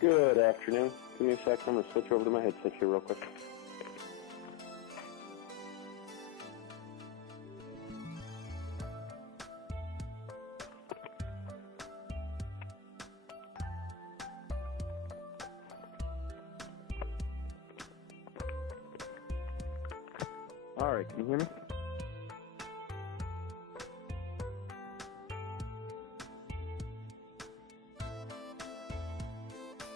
Good afternoon. Give me a second. I'm going to switch over to my headset here real quick. All right, can you hear me?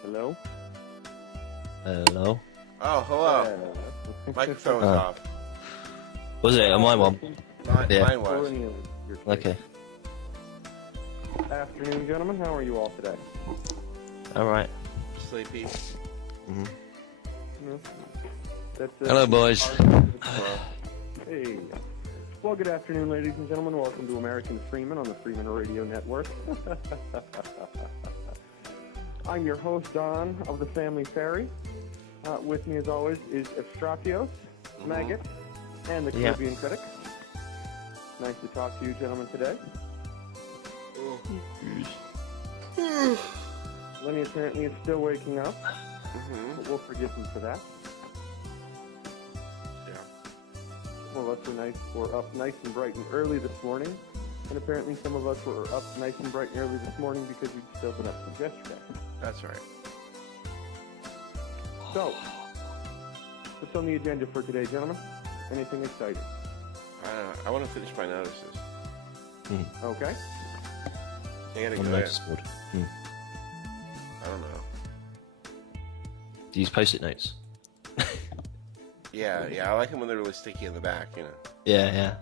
Hello? Hello? Oh, hello. Microphone's off. Was it? Am I one? Yeah. Mine was. Okay. Afternoon, gentlemen. How are you all today? Alright. Sleepy. Mm-hmm. Hello, boys. Hey. Well, good afternoon, ladies and gentlemen. Welcome to American Freeman on the Freeman Radio Network. I'm your host, Don, of the Family Ferry. With me, as always, is Estrapios, Maggot, and the Caribbean Critic. Nice to talk to you, gentlemen, today. Lenny apparently is still waking up, but we'll forgive him for that. Some of us were up nice and bright and early this morning, and apparently some of us were up nice and bright and early this morning because we'd still been up since yesterday. That's right. So, what's on the agenda for today, gentlemen? Anything exciting? I want to finish my notices. Okay. I gotta go in. I don't know. Do you use post-it notes? Yeah, I like them when they're really sticky in the back, you know. Yeah.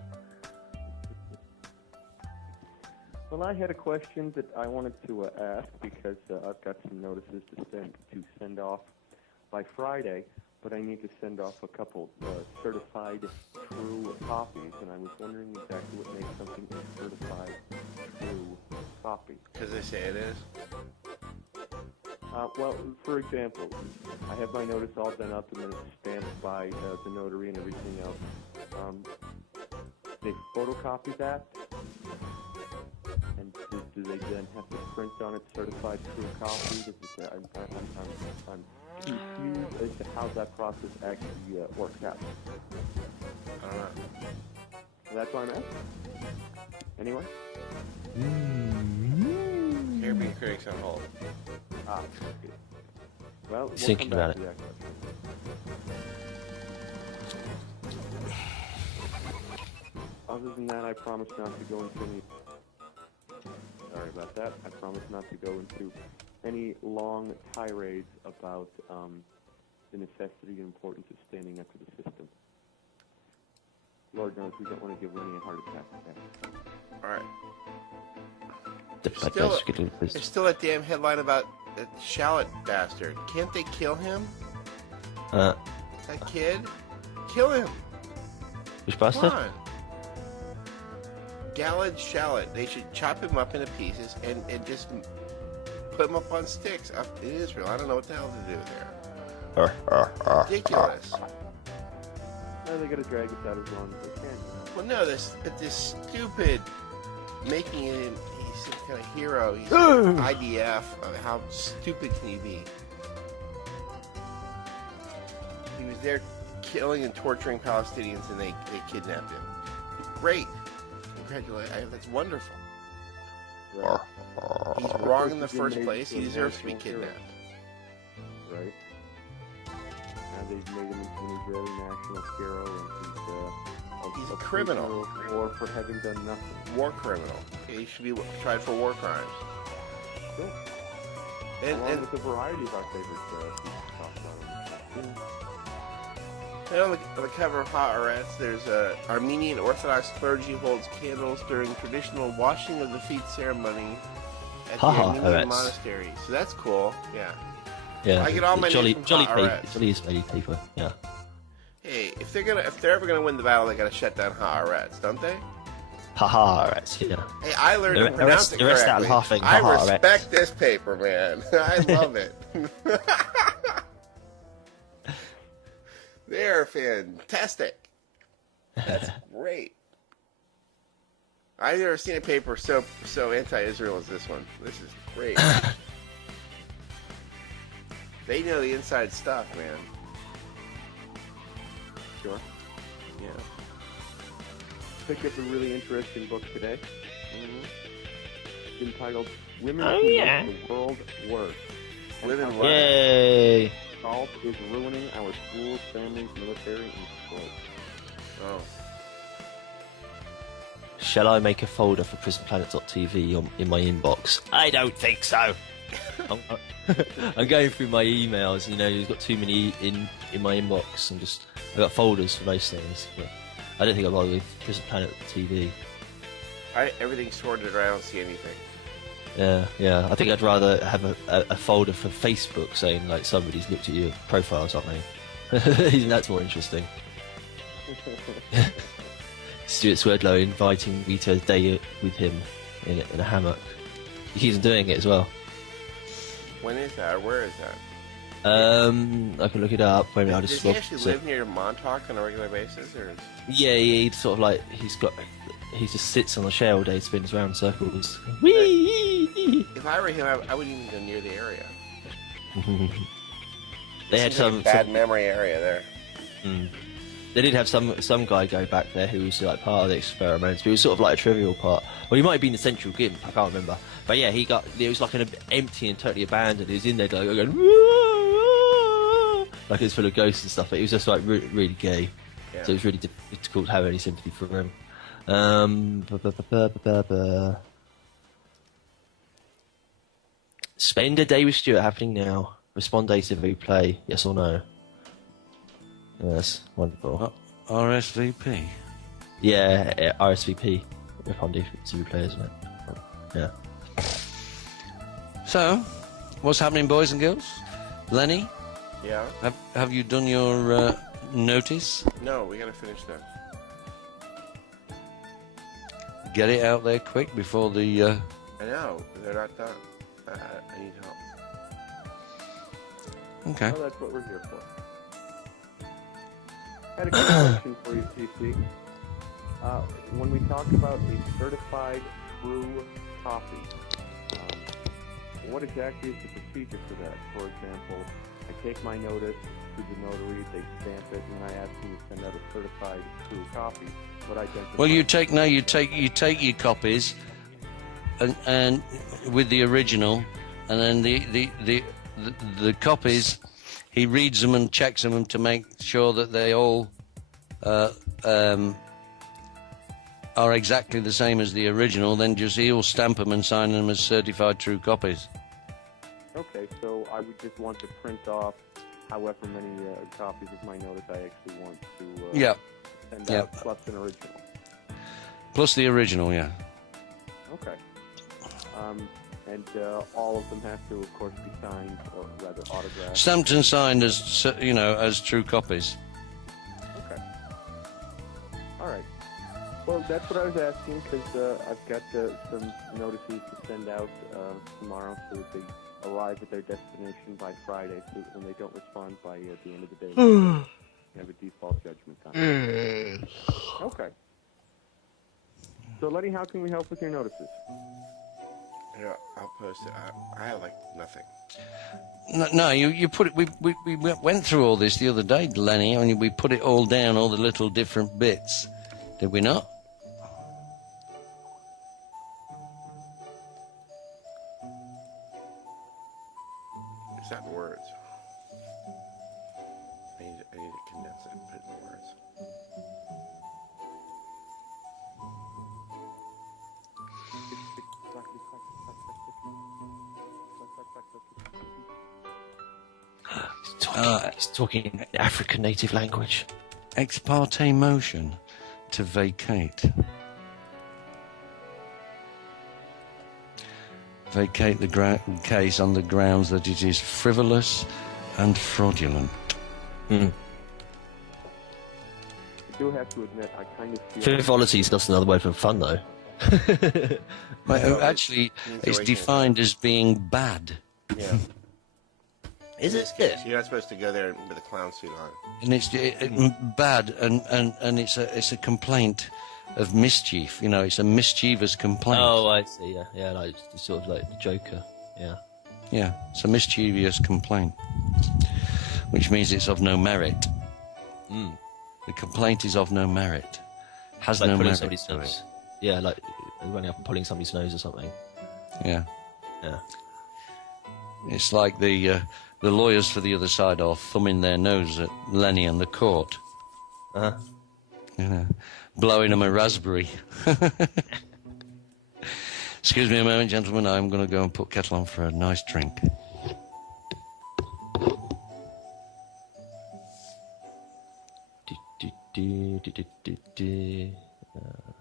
Well, I had a question that I wanted to ask because I've got some notices to send off by Friday, but I need to send off a couple certified true copies, and I was wondering exactly what makes something a certified true copy. Because they say it is? Well, for example, I have my notice all done up and then it's stamped by the notary and everything else. They photocopy that, and do they then have to print on it certified true copy? I'm confused as to how that process actually works out. I don't know. That's what I'm asking. Anyone? Caribbean Critics on hold. Okay. Well, we'll thinking about it. Other than that, I promise not to go into any... Sorry about that. I promise not to go into any long tirades about the necessity and importance of standing up to the system. Lord knows we don't want to give Lenny a heart attack today. All right. There's There's still that damn headline about that shallot bastard. Can't they kill him? That kid? Kill him. Which Come bastard? on. Galled shallot. They should chop him up into pieces and just put him up on sticks up in Israel. I don't know what the hell to do there. Ridiculous. No, they gotta drag us out as long as they can. Well, no, this stupid making it in, he's some kind of hero. He's IDF. How stupid can he be? He was there killing and torturing Palestinians, and they kidnapped him. Great. Congratulations. That's wonderful. Right. He's wrong in the first place. He deserves to be kidnapped. Right. Now they've made him into an Israeli national hero, and he's a criminal. War for having done nothing. War criminal. He should be tried for war crimes. Sure. Along with a variety of our favorite people to talk about. And on the cover of Haaretz, there's Armenian Orthodox clergy holds candles during traditional washing of the feet ceremony at the Armenian monastery. So that's cool. Yeah. I get all my news from Haaretz. Jolly Israeli paper. Yeah. Hey, if they're ever gonna win the battle, they gotta shut down Haaretz, don't they? Haaretz, yeah. Hey, I learned to pronounce it correctly. I respect this paper, man. I love it. They're fantastic. That's great. I've never seen a paper so anti-Israel as this one. This is great. They know the inside stuff, man. Sure. Yeah. Picked up a really interesting book today. It's entitled "Women Who Make the World Worse." Women How what? Yay! Salt is ruining our schools, families, military, and sports. Oh. Shall I make a folder for prisonplanet.tv in my inbox? I don't think so. I'm going through my emails. You know, you've got too many in my inbox, and I've got folders for most things. But I don't think I'll bother with prisonplanet.tv. Everything's sorted around. I don't see anything. Yeah. I think I'd rather have a folder for Facebook saying like somebody's looked at your profile or something. That's more interesting. Stuart Swerdlow inviting me to a day with him in a hammock. He keeps doing it as well. When is that? Or where is that? I can look it up. Maybe I'll just Does he actually live near Montauk on a regular basis, or? Yeah, he's sort of like he just sits on the chair all day, spins around in circles. Whee! If I were him, I wouldn't even go near the area. They had Seems like a bad memory area there. They did have some guy go back there who was like part of the experiments, but it was sort of like a trivial part. Well, he might have been the central gimp, I can't remember. But yeah, it was like an empty and totally abandoned. He was in there like going, like it was full of ghosts and stuff. But he was just like really gay, so it was really difficult to have any sympathy for him. Spend a day with Stuart happening now. Respond datively, play yes or no. Yes, wonderful. RSVP? Yeah, RSVP. Respond datively play, isn't it? Yeah. So, what's happening, boys and girls? Lenny, Yeah? have you done your notice? No, we gotta finish that. Get it out there quick before the... I know, they're not done. I need help. Okay. Well, that's what we're here for. I had a quick question for you, CC. When we talk about a certified true copy, what exactly is the procedure for that? For example, I take my notice to the notary, they stamp it, and I ask them to send out a certified true copy. What identifies? Well, you take your copies, and with the original, and then the copies, he reads them and checks them to make sure that they all are exactly the same as the original. Then he'll stamp them and sign them as certified true copies. Okay, so I would just want to print off however many copies of my notice I actually want to send out, plus an original. Plus the original, yeah. Okay. And all of them have to, of course, be signed, or rather autographed. Stamped and signed as, as true copies. Okay. All right. Well, that's what I was asking, because I've got some notices to send out tomorrow so that they arrive at their destination by Friday, so that when they don't respond by the end of the day, you have a default judgment time. Okay. So, Letty, how can we help with your notices? Yeah, I'll post it. I have like nothing. No, you put it. We went through all this the other day, Lenny. I mean, we put it all down, all the little different bits. Did we not? It's not in words. I need to condense it and put it in words. He's talking in African native language. Ex parte motion to vacate. Vacate the case on the grounds that it is frivolous and fraudulent. I do have to admit, I kind of feel... Frivolity is just another word for fun, though. Actually, it's defined as being bad. Yeah. Is In it? this case, you're not supposed to go there with a clown suit on. And it's bad, and it's a complaint of mischief. You know, it's a mischievous complaint. Oh, I see. Yeah, like sort of like the Joker. Yeah. Yeah, it's a mischievous complaint. which means it's of no merit. The complaint is of no merit. Has Like no pulling merit. somebody's to it. nose. Yeah, like running up and pulling somebody's nose or something. Yeah. Yeah. It's like the lawyers for the other side are thumbing their nose at Lenny and the court. Uh-huh. Yeah. Blowing them a raspberry. Excuse me a moment, gentlemen. I'm going to go and put kettle on for a nice drink. I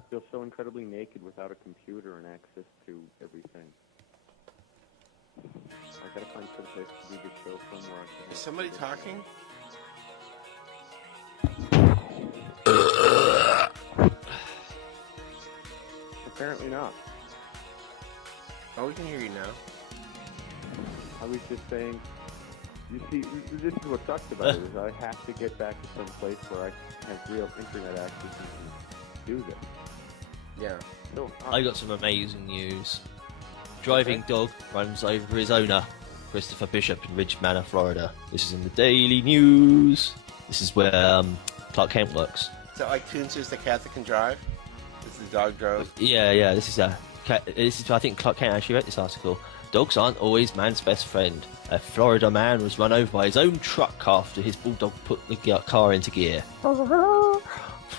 feel so incredibly naked without a computer and access to everything. I gotta find some place to do the show from where I can. Is somebody talking? Apparently not. Oh, we can hear you now. I was just saying, you see, this is what sucks about it, is I have to get back to some place where I have real internet access and can do this. Yeah. So, I got some amazing news. Driving dog runs over his owner, Christopher Bishop in Ridge Manor, Florida. This is in the Daily News. This is where Clark Kent works. Is that like Toons is the cat that can drive? Is the dog drove? Yeah. This is I think Clark Kent actually wrote this article. Dogs aren't always man's best friend. A Florida man was run over by his own truck after his bulldog put the car into gear.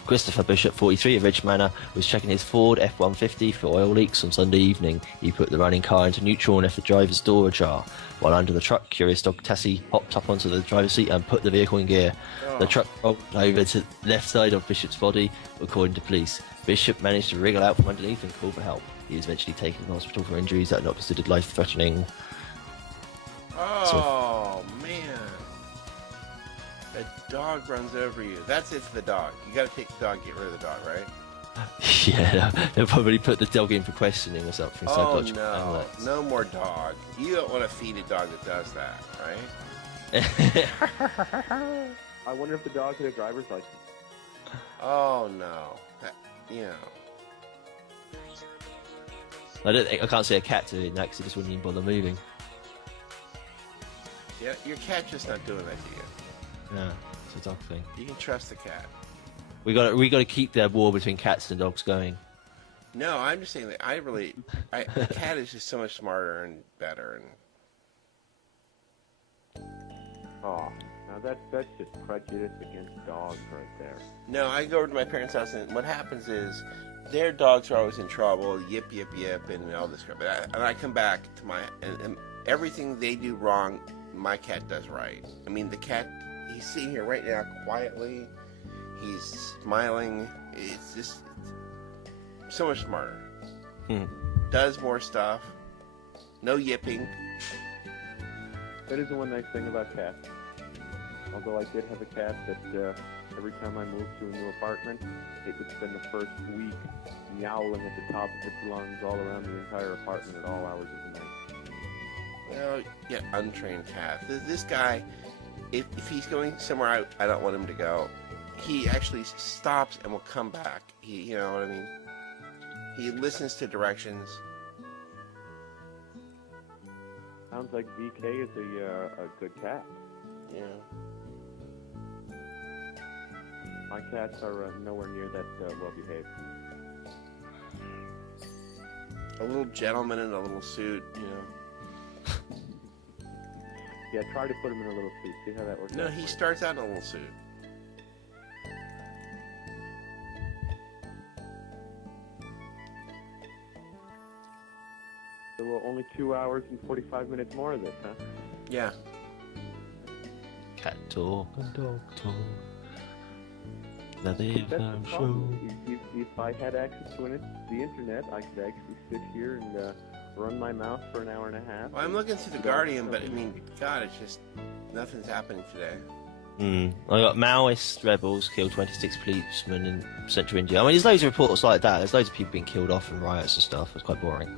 Christopher Bishop, 43, of Ridge Manor, was checking his Ford F-150 for oil leaks on Sunday evening. He put the running car into neutral and left the driver's door ajar. While under the truck, curious dog Tessie hopped up onto the driver's seat and put the vehicle in gear. The truck rolled over to the left side of Bishop's body, according to police. Bishop managed to wriggle out from underneath and call for help. He was eventually taken to the hospital for injuries that are not considered life-threatening. Oh, man. A dog runs over you. That's it for the dog. You gotta take the dog and get rid of the dog, right? Yeah, they'll probably put the dog in for questioning or something. Oh, psychological no. analysis. No more dog. You don't want to feed a dog that does that, right? I wonder if the dog had a driver's license. Oh, no. You know. I can't see a cat doing that because it just wouldn't even bother moving. Yeah, your cat's just not doing that to you. Yeah, it's a dog thing. You can trust the cat. We got to keep the war between cats and dogs going. No, I'm just saying that the cat is just so much smarter and better. And Oh, now that's just prejudice against dogs right there. no, I go over to my parents' house, and what happens is their dogs are always in trouble, yip, yip, yip, and all this crap. And I come back to and everything they do wrong, my cat does right. I mean, the cat, he's sitting here right now quietly. He's smiling. It's just so much smarter. Does more stuff. No yipping. That is the one nice thing about cats. Although I did have a cat that every time I moved to a new apartment, it would spend the first week meowing at the top of its lungs all around the entire apartment at all hours of the night. Well, yeah, untrained cat. This guy, if he's going somewhere I don't want him to go, he actually stops and will come back. You know what I mean? He listens to directions. Sounds like VK is a good cat. Yeah. My cats are nowhere near that well behaved. A little gentleman in a little suit, you know. Yeah, try to put him in a little suit. See how that works. No, out he for you. starts out in a little suit. So, well, only 2 hours and 45 minutes more of this, huh? Yeah. Cat talk and dog talk. Now they've That's the shown. problem. If I had access to the internet, I could actually sit here and run my mouth for an hour and a half. Well, I'm looking through the Guardian, but I mean, God, it's just nothing's happening today. I got Maoist rebels killed 26 policemen in central India. I mean, there's loads of reports like that. There's loads of people being killed off in riots and stuff. It's quite boring.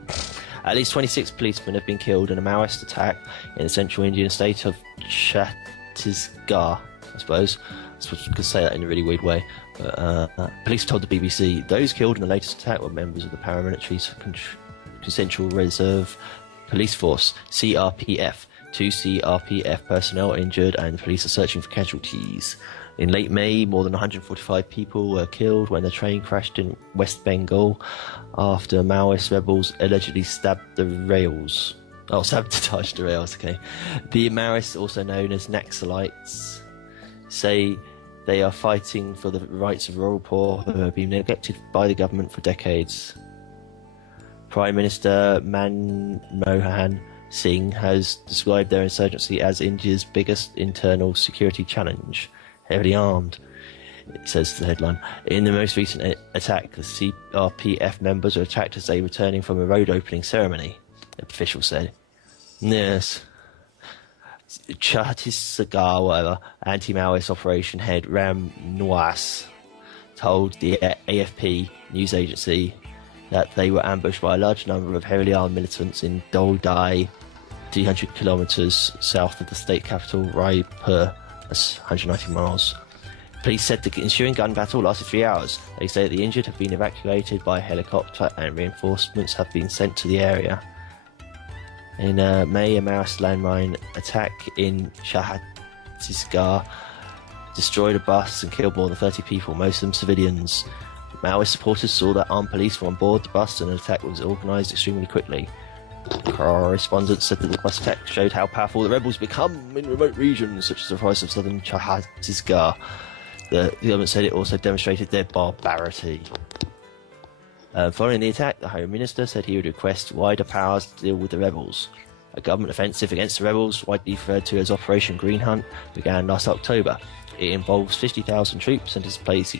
At least 26 policemen have been killed in a Maoist attack in the central Indian state of Chhattisgarh, I suppose. I suppose I could say that in a really weird way. But, police told the BBC those killed in the latest attack were members of the paramilitary Central Reserve Police Force, CRPF, 2 CRPF personnel injured, and the police are searching for casualties. In late May, more than 145 people were killed when a train crashed in West Bengal after Maoist rebels allegedly sabotaged the rails. Okay. The Maoists, also known as Naxalites, say they are fighting for the rights of rural poor who have been neglected by the government for decades. Prime Minister Manmohan Singh has described their insurgency as India's biggest internal security challenge. Heavily armed, it says the headline. In the most recent attack, the CRPF members were attacked as they were returning from a road opening ceremony, the official said. Yes. Chhattisgarh, whatever, anti-Maoist operation head Ram Niwas told the AFP news agency that they were ambushed by a large number of heavily armed militants in Doldai, 300 kilometres south of the state capital, Raipur. That's 190 miles. Police said the ensuing gun battle lasted 3 hours. They say that the injured have been evacuated by helicopter and reinforcements have been sent to the area. In May, a Maoist landmine attack in Chhattisgarh destroyed a bus and killed more than 30 people, most of them civilians. Maoist supporters saw that armed police were on board the bus and an attack was organised extremely quickly. Correspondents said that the bus attack showed how powerful the rebels become in remote regions such as the forest of southern Chhattisgarh. The government said it also demonstrated their barbarity. Following the attack, the Home Minister said he would request wider powers to deal with the rebels. A government offensive against the rebels, widely referred to as Operation Green Hunt, began last October. It involves 50,000 troops and is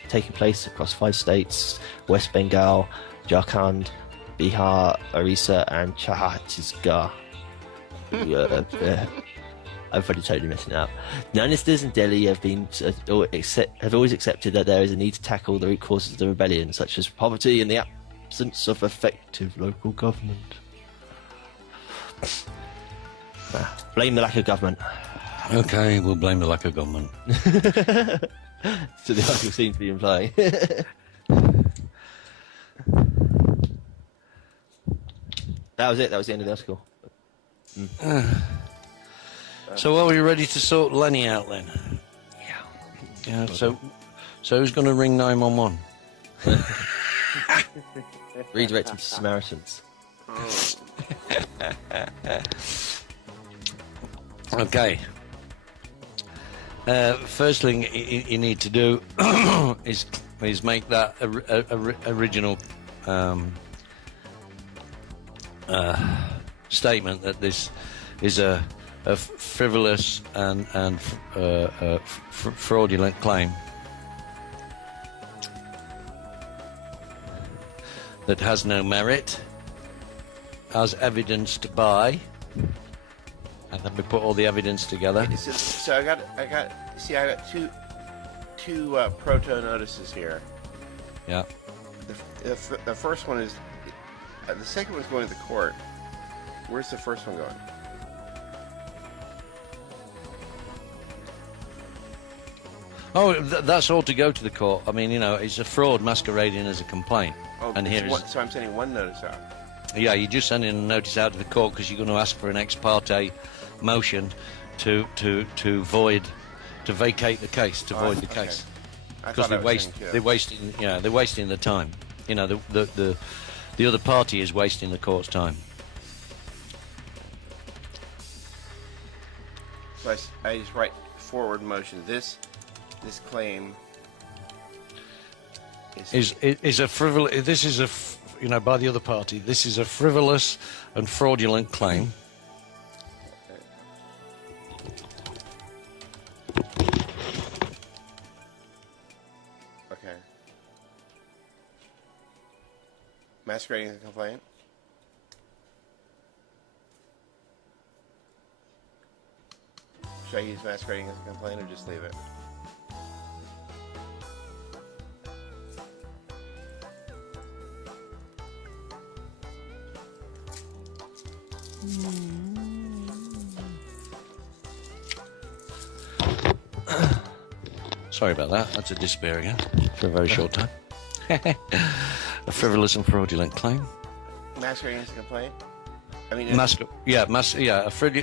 taking place across 5 states: West Bengal, Jharkhand, Bihar, Orissa and Chhattisgarh. I'm probably totally messing it up. Ministers in Delhi have always accepted that there is a need to tackle the root causes of the rebellion, such as poverty and the absence of effective local government. Blame the lack of government. Okay, we'll blame the lack of government. So the article seems to be implying. That was it. That was the end of the article. So are we ready to sort Lenny out then? Yeah. So who's going to ring 911? Redirect him to Samaritans. Okay. First thing you need to do is make that original statement that this is a frivolous and fraudulent claim that has no merit, as evidenced by, and then we put all the evidence together. So I got two proto notices here. Yeah. The first one is the second one's going to the court. Where's the first one going? Oh, that's all to go to the court. I mean, you know, it's a fraud masquerading as a complaint. Oh, and so I'm sending one notice out. Yeah, you're just sending a notice out to the court because you're going to ask for an ex parte motion to vacate the case, to void the case. Because they're wasting the time. You know, the other party is wasting the court's time. So I just write forward motion. This claim is a frivolous. This is by the other party. This is a frivolous and fraudulent claim. Okay. Masquerading as a complaint. Should I use masquerading as a complaint or just leave it? Sorry about that. That's a disappear again for a very short time. A frivolous and fraudulent claim. Masquerading as a complaint? I mean,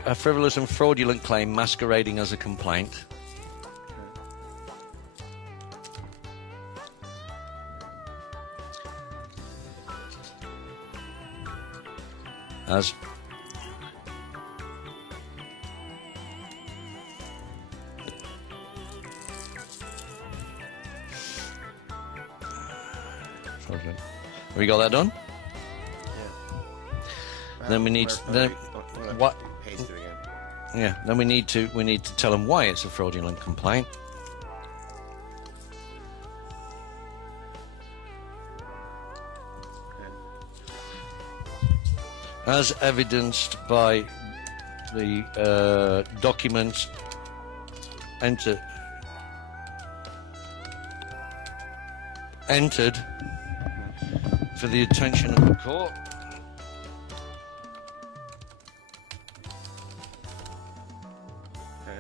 a frivolous and fraudulent claim masquerading as a complaint. As have we got that done? Yeah. Then we need what? Paste it again. Yeah. Then we need to tell them why it's a fraudulent complaint. As evidenced by the documents entered for the attention of the court. Okay.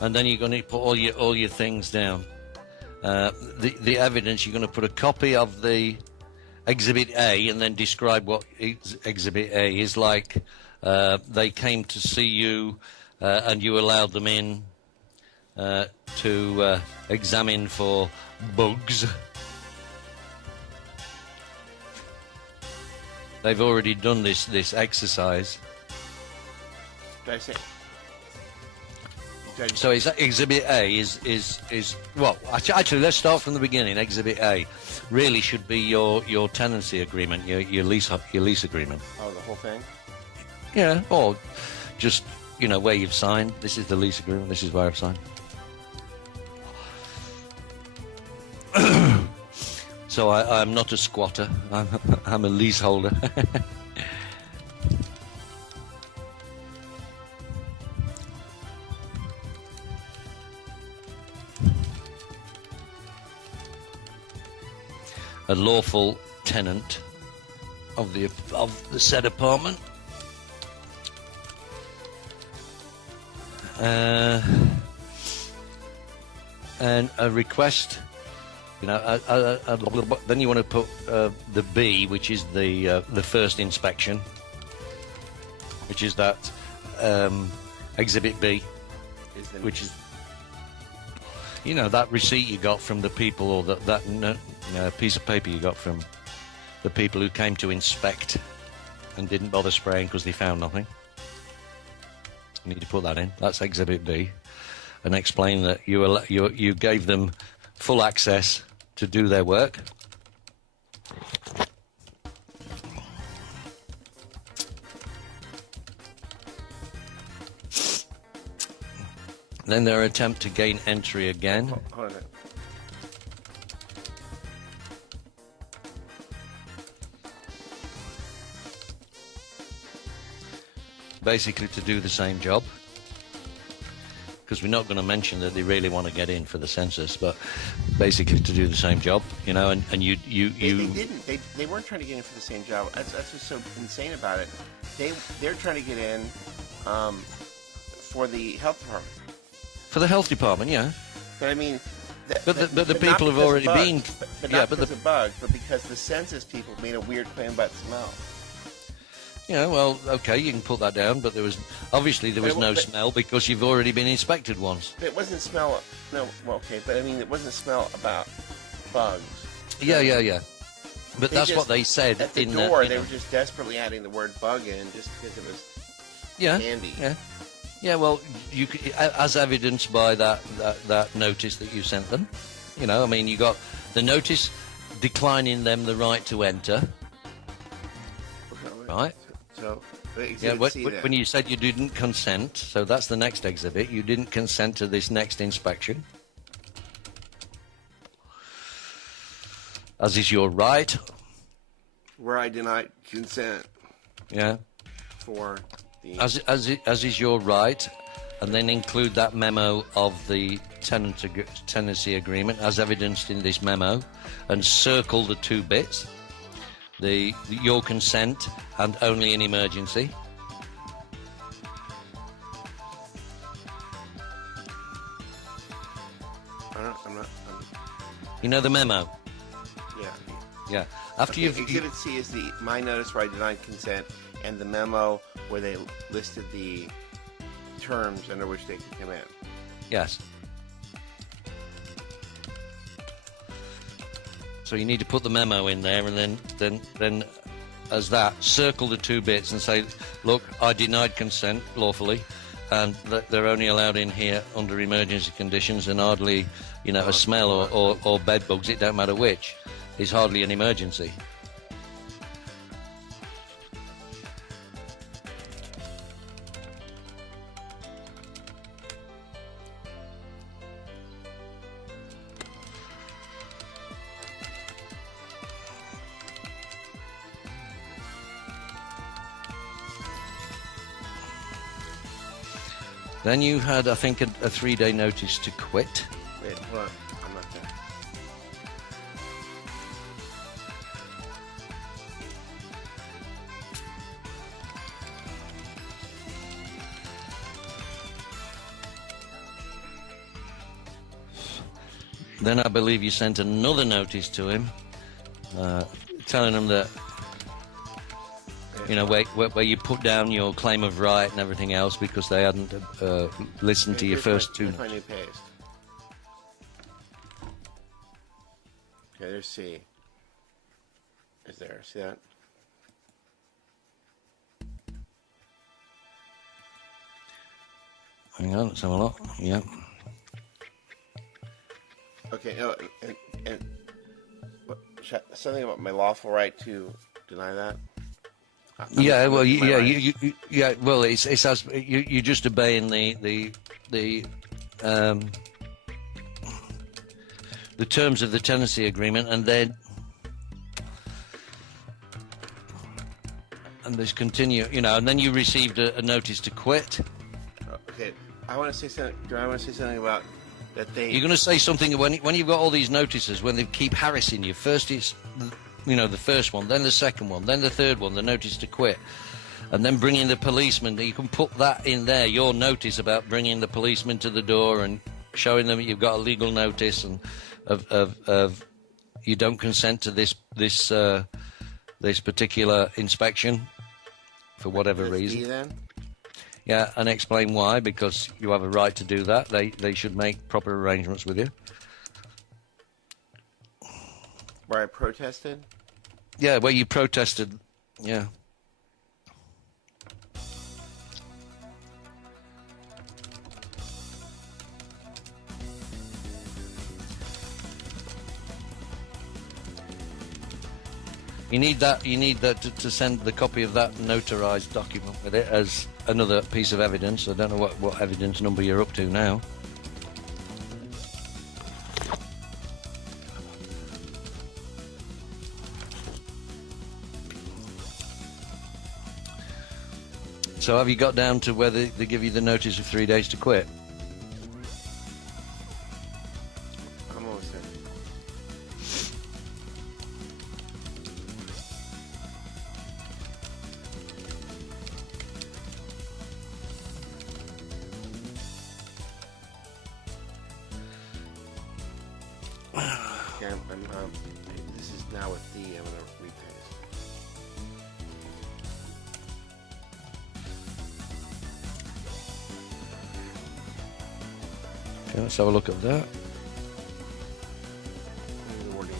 And then you're going to put all your things down. The evidence, you're going to put a copy of the Exhibit A and then describe what Exhibit A is like. They came to see you and you allowed them in to examine for bugs. They've already done this exercise. Did I say? So is that Exhibit A is well, actually let's start from the beginning. Exhibit A really should be your tenancy agreement, your lease agreement. Oh, the whole thing? Yeah, or just where you've signed. This is the lease agreement. This is where I've signed. So I'm not a squatter. I'm a leaseholder. A lawful tenant of the said apartment. And a request, then you want to put the B, which is the first inspection, which is that Exhibit B, which is that receipt you got from the people, or that piece of paper you got from the people who came to inspect and didn't bother spraying because they found nothing. You need to put that in. That's Exhibit B, and explain that you gave them full access to do their work. Then their attempt to gain entry again. Hold on a minute. Basically to do the same job, because we're not going to mention that they really want to get in for the census, but basically to do the same job, and you They didn't. They weren't trying to get in for the same job. That's what's so insane about it. They're trying to get in for the health department. For the health department, yeah. But I mean, the people have already been. But not because of bugs, but because the census people made a weird claim about smell. Yeah, well, okay, you can put that down, but there was no smell because you've already been inspected once. It wasn't smell. No, well, okay, but I mean, it wasn't smell about bugs. Yeah. But that's what they said at the in door. They were just desperately adding the word bug in just because it was handy. Yeah. Well, you as evidenced by that notice that you sent them. I mean, you got the notice declining them the right to enter. Right. So, when you said you didn't consent, so that's the next exhibit. You didn't consent to this next inspection, as is your right. Where I deny consent. Yeah. For the as is your right, and then include that memo of the tenancy agreement as evidenced in this memo, and circle the two bits. Your consent and only in emergency. The memo? Yeah. Yeah. After Exhibit C is my notice where I denied consent. and the memo where they listed the terms under which they could come in. Yes. So you need to put the memo in there, and then as that, circle the 2 bits and say, look, I denied consent lawfully, and that they're only allowed in here under emergency conditions, and hardly, a smell or bed bugs, it don't matter which, is hardly an emergency. Then you had, I think, a 3-day notice to quit. Wait, hold on. I'm not there. Then I believe you sent another notice to him, telling him that, where you put down your claim of right and everything else because they hadn't listened to your first 2. Here's my new paste. Okay, there's C. Is there? See that? Hang on, let's have a look. Yeah. Okay, and something about my lawful right to deny that? Yeah, well, well, it's as you're just obeying the terms of the tenancy agreement, and there's continue, and then you received a notice to quit. Okay, I want to say something. Do I want to say something about that they? You're going to say something when you've got all these notices, when they keep harassing you. First it's the first one, then the second one, then the third one, the notice to quit, and then bringing the policeman. You can put that in there, your notice about bringing the policeman to the door and showing them you've got a legal notice and of you don't consent to this particular inspection for whatever reason. Then? Yeah, and explain why, because you have a right to do that. They should make proper arrangements with you. Where I protested? Yeah, where you protested. Yeah. You need that to send the copy of that notarized document with it as another piece of evidence. I don't know what evidence number you're up to now. So have you got down to whether they give you the notice of 3 days to quit? I'm almost there. Okay, this is now with D. I'm going to repaste. Okay, let's have a look at that. The wording.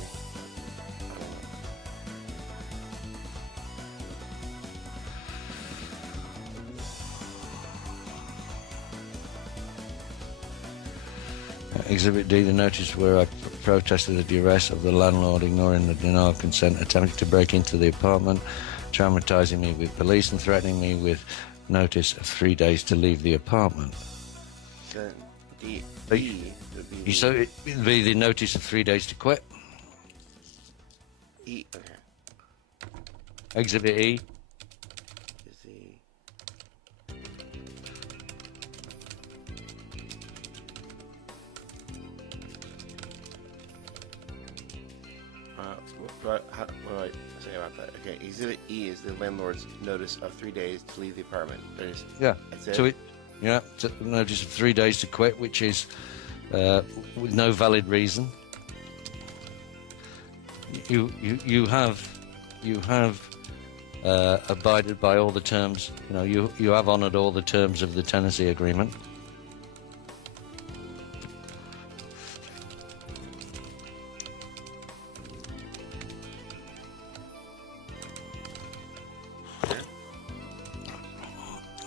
Exhibit D, the notice where I protested the arrest of the landlord, ignoring the denial of consent, attempting to break into the apartment, traumatizing me with police and threatening me with notice of 3 days to leave the apartment. Then D. Would be So it would be the notice of 3 days to quit. E. Okay. Exhibit E. Is the what do I say about that? Okay, Exhibit E is the landlord's notice of 3 days to leave the apartment. Yeah. That's it? So it, yeah, notice of 3 days to quit, which is with no valid reason. You have abided by all the terms. You know, you have honoured all the terms of the tenancy agreement.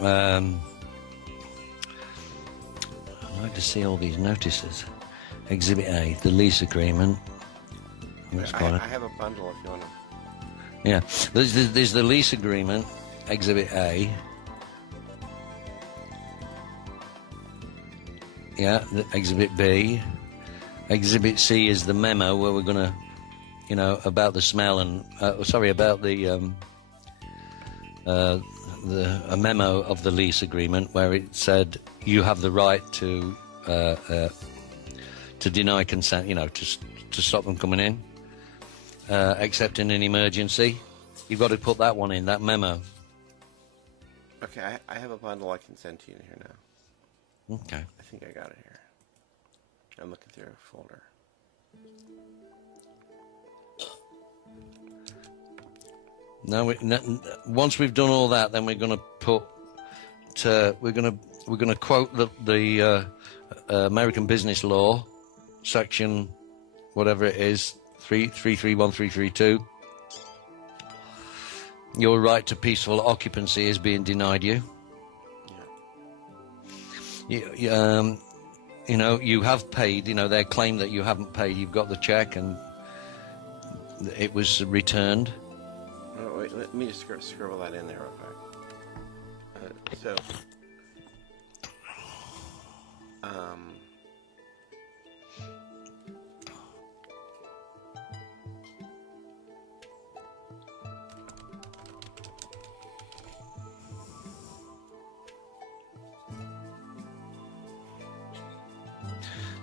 I'd like to see all these notices. Exhibit A, the lease agreement. I have a bundle if you want to. Yeah, there's the lease agreement, Exhibit A. Yeah, Exhibit B. Exhibit C is the memo where we're going to, you know, about the smell and, about a memo of the lease agreement where it said you have the right to deny consent, you know, to stop them coming in, except in an emergency. You've got to put that one in, that memo. Okay, I have a bundle I can send to you here now. Okay. I think I got it here. I'm looking through a folder. Now, once we've done all that, then we're going to put. We're going to quote the American Business Law, section, whatever it is, 331.332. Your right to peaceful occupancy is being denied you. Yeah. You know, you have paid. You know, their claim that you haven't paid. You've got the check, and it was returned. Oh, wait, let me just scribble that in there real quick.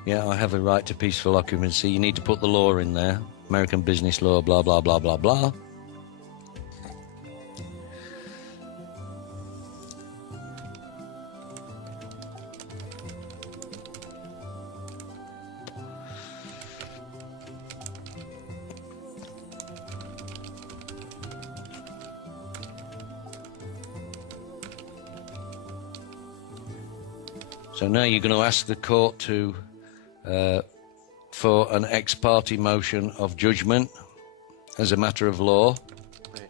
Yeah, I have a right to peaceful occupancy. You need to put the law in there. American Business Law, blah, blah, blah, blah, blah. So now you're going to ask the court to for an ex parte motion of judgment as a matter of law. Wait.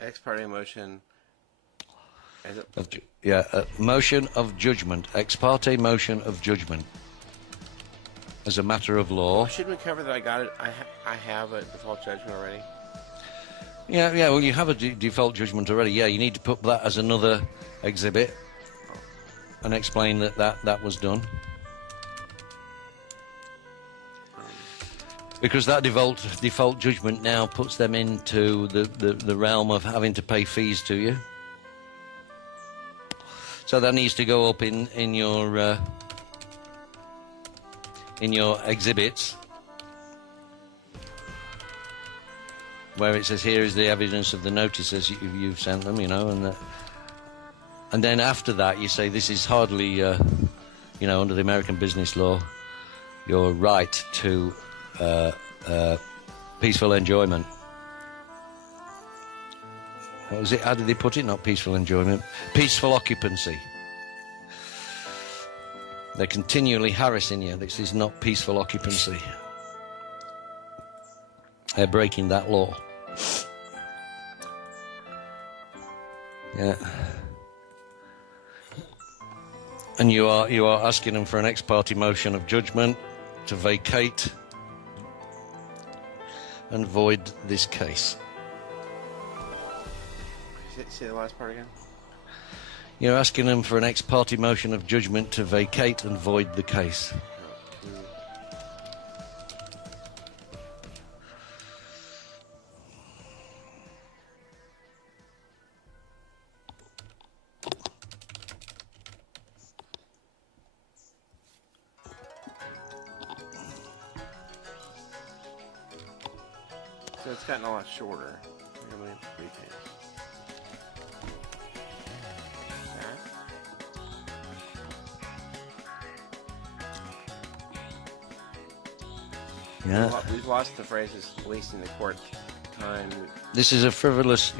Ex parte motion. Motion of judgment, ex parte motion of judgment as a matter of law. Should we cover that I got it? I have a default judgment already. Yeah, well, you have a default judgment already. Yeah, you need to put that as another exhibit and explain that was done. Because that default judgment now puts them into the realm of having to pay fees to you. So that needs to go up in your exhibits, where it says here is the evidence of the notices you've sent them, you know, and then after that you say this is hardly, you know, under the American Business Law, your right to peaceful enjoyment. What was it? How did they put it? Not peaceful enjoyment, peaceful occupancy. They're continually harassing you. This is not peaceful occupancy. They're breaking that law. Yeah. And you are asking them for an ex parte motion of judgment to vacate and void this case. Say the last part again. You're asking them for an ex parte motion of judgment to vacate and void the case. So it's gotten a lot shorter. We're going to have 3 pages. That. Yeah. We've lost the phrases wasting the court time. This is a frivolous,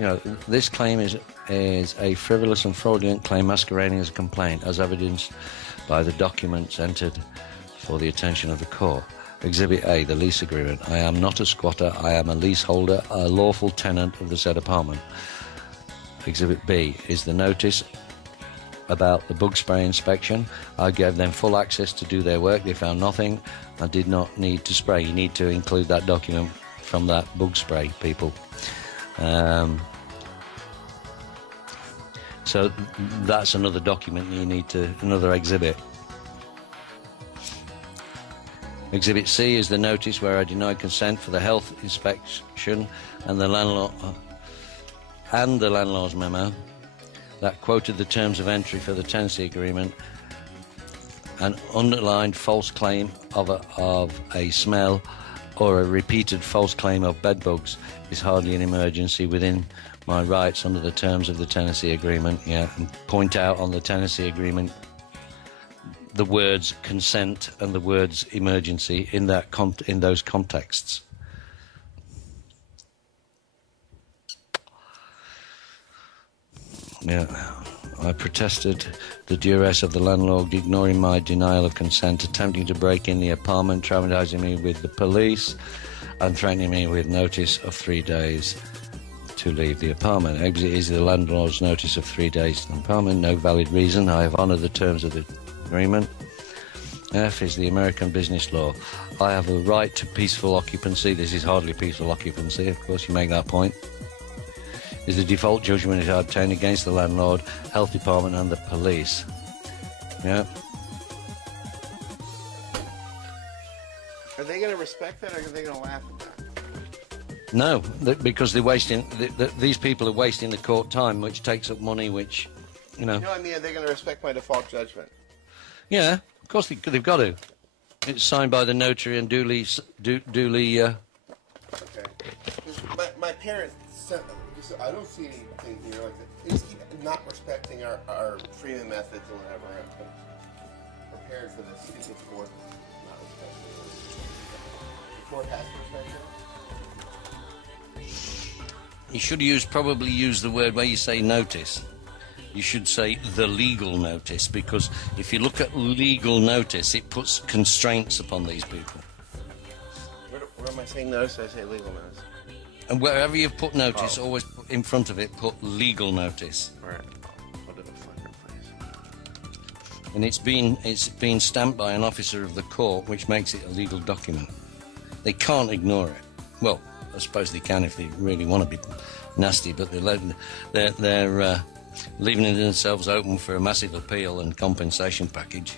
this claim is a frivolous and fraudulent claim masquerading as a complaint, as evidenced by the documents entered for the attention of the court. Exhibit A, the lease agreement. I am not a squatter. I am a leaseholder, a lawful tenant of the said apartment. Exhibit B is the notice about the bug spray inspection. I gave them full access to do their work. They found nothing. I did not need to spray. You need to include that document from that bug spray, people. So that's another document you need to, another exhibit. Exhibit C is the notice where I denied consent for the health inspection and the landlord's memo that quoted the terms of entry for the tenancy agreement. An underlined false claim of a smell or a repeated false claim of bed bugs is hardly an emergency within my rights under the terms of the tenancy agreement. Yeah, and point out on the tenancy agreement the words consent and the words emergency in that in those contexts. Yeah, I protested the duress of the landlord ignoring my denial of consent, attempting to break in the apartment, traumatizing me with the police, and threatening me with notice of 3 days to leave the apartment. Exit is the landlord's notice of 3 days to the apartment. No valid reason. I have honoured the terms of the agreement. F is the American business law. I have a right to peaceful occupancy. This is hardly peaceful occupancy, of course, you make that point. Is the default judgment is obtained against the landlord, health department and the police. Yeah. Are they going to respect that, or are they going to laugh at that? No, because they're wasting. These people are wasting the court time, which takes up money. Which, No, I mean, are they going to respect my default judgment? Yeah, of course they've got to. It's signed by the notary and duly. Okay. My parents said, I don't see anything here like that. They just keep not respecting our Freeman methods or whatever. I'm prepared for this stupid court not respecting it. The court has to respect it. You should probably use the word where you say notice. You should say the legal notice, because if you look at legal notice, it puts constraints upon these people. Where am I saying notice? I say legal notice. And wherever you've put notice, always put in front of it, put legal notice. Right. What a fucking place. And it's been stamped by an officer of the court, which makes it a legal document. They can't ignore it. Well, I suppose they can if they really want to be nasty, but they're leaving themselves open for a massive appeal and compensation package.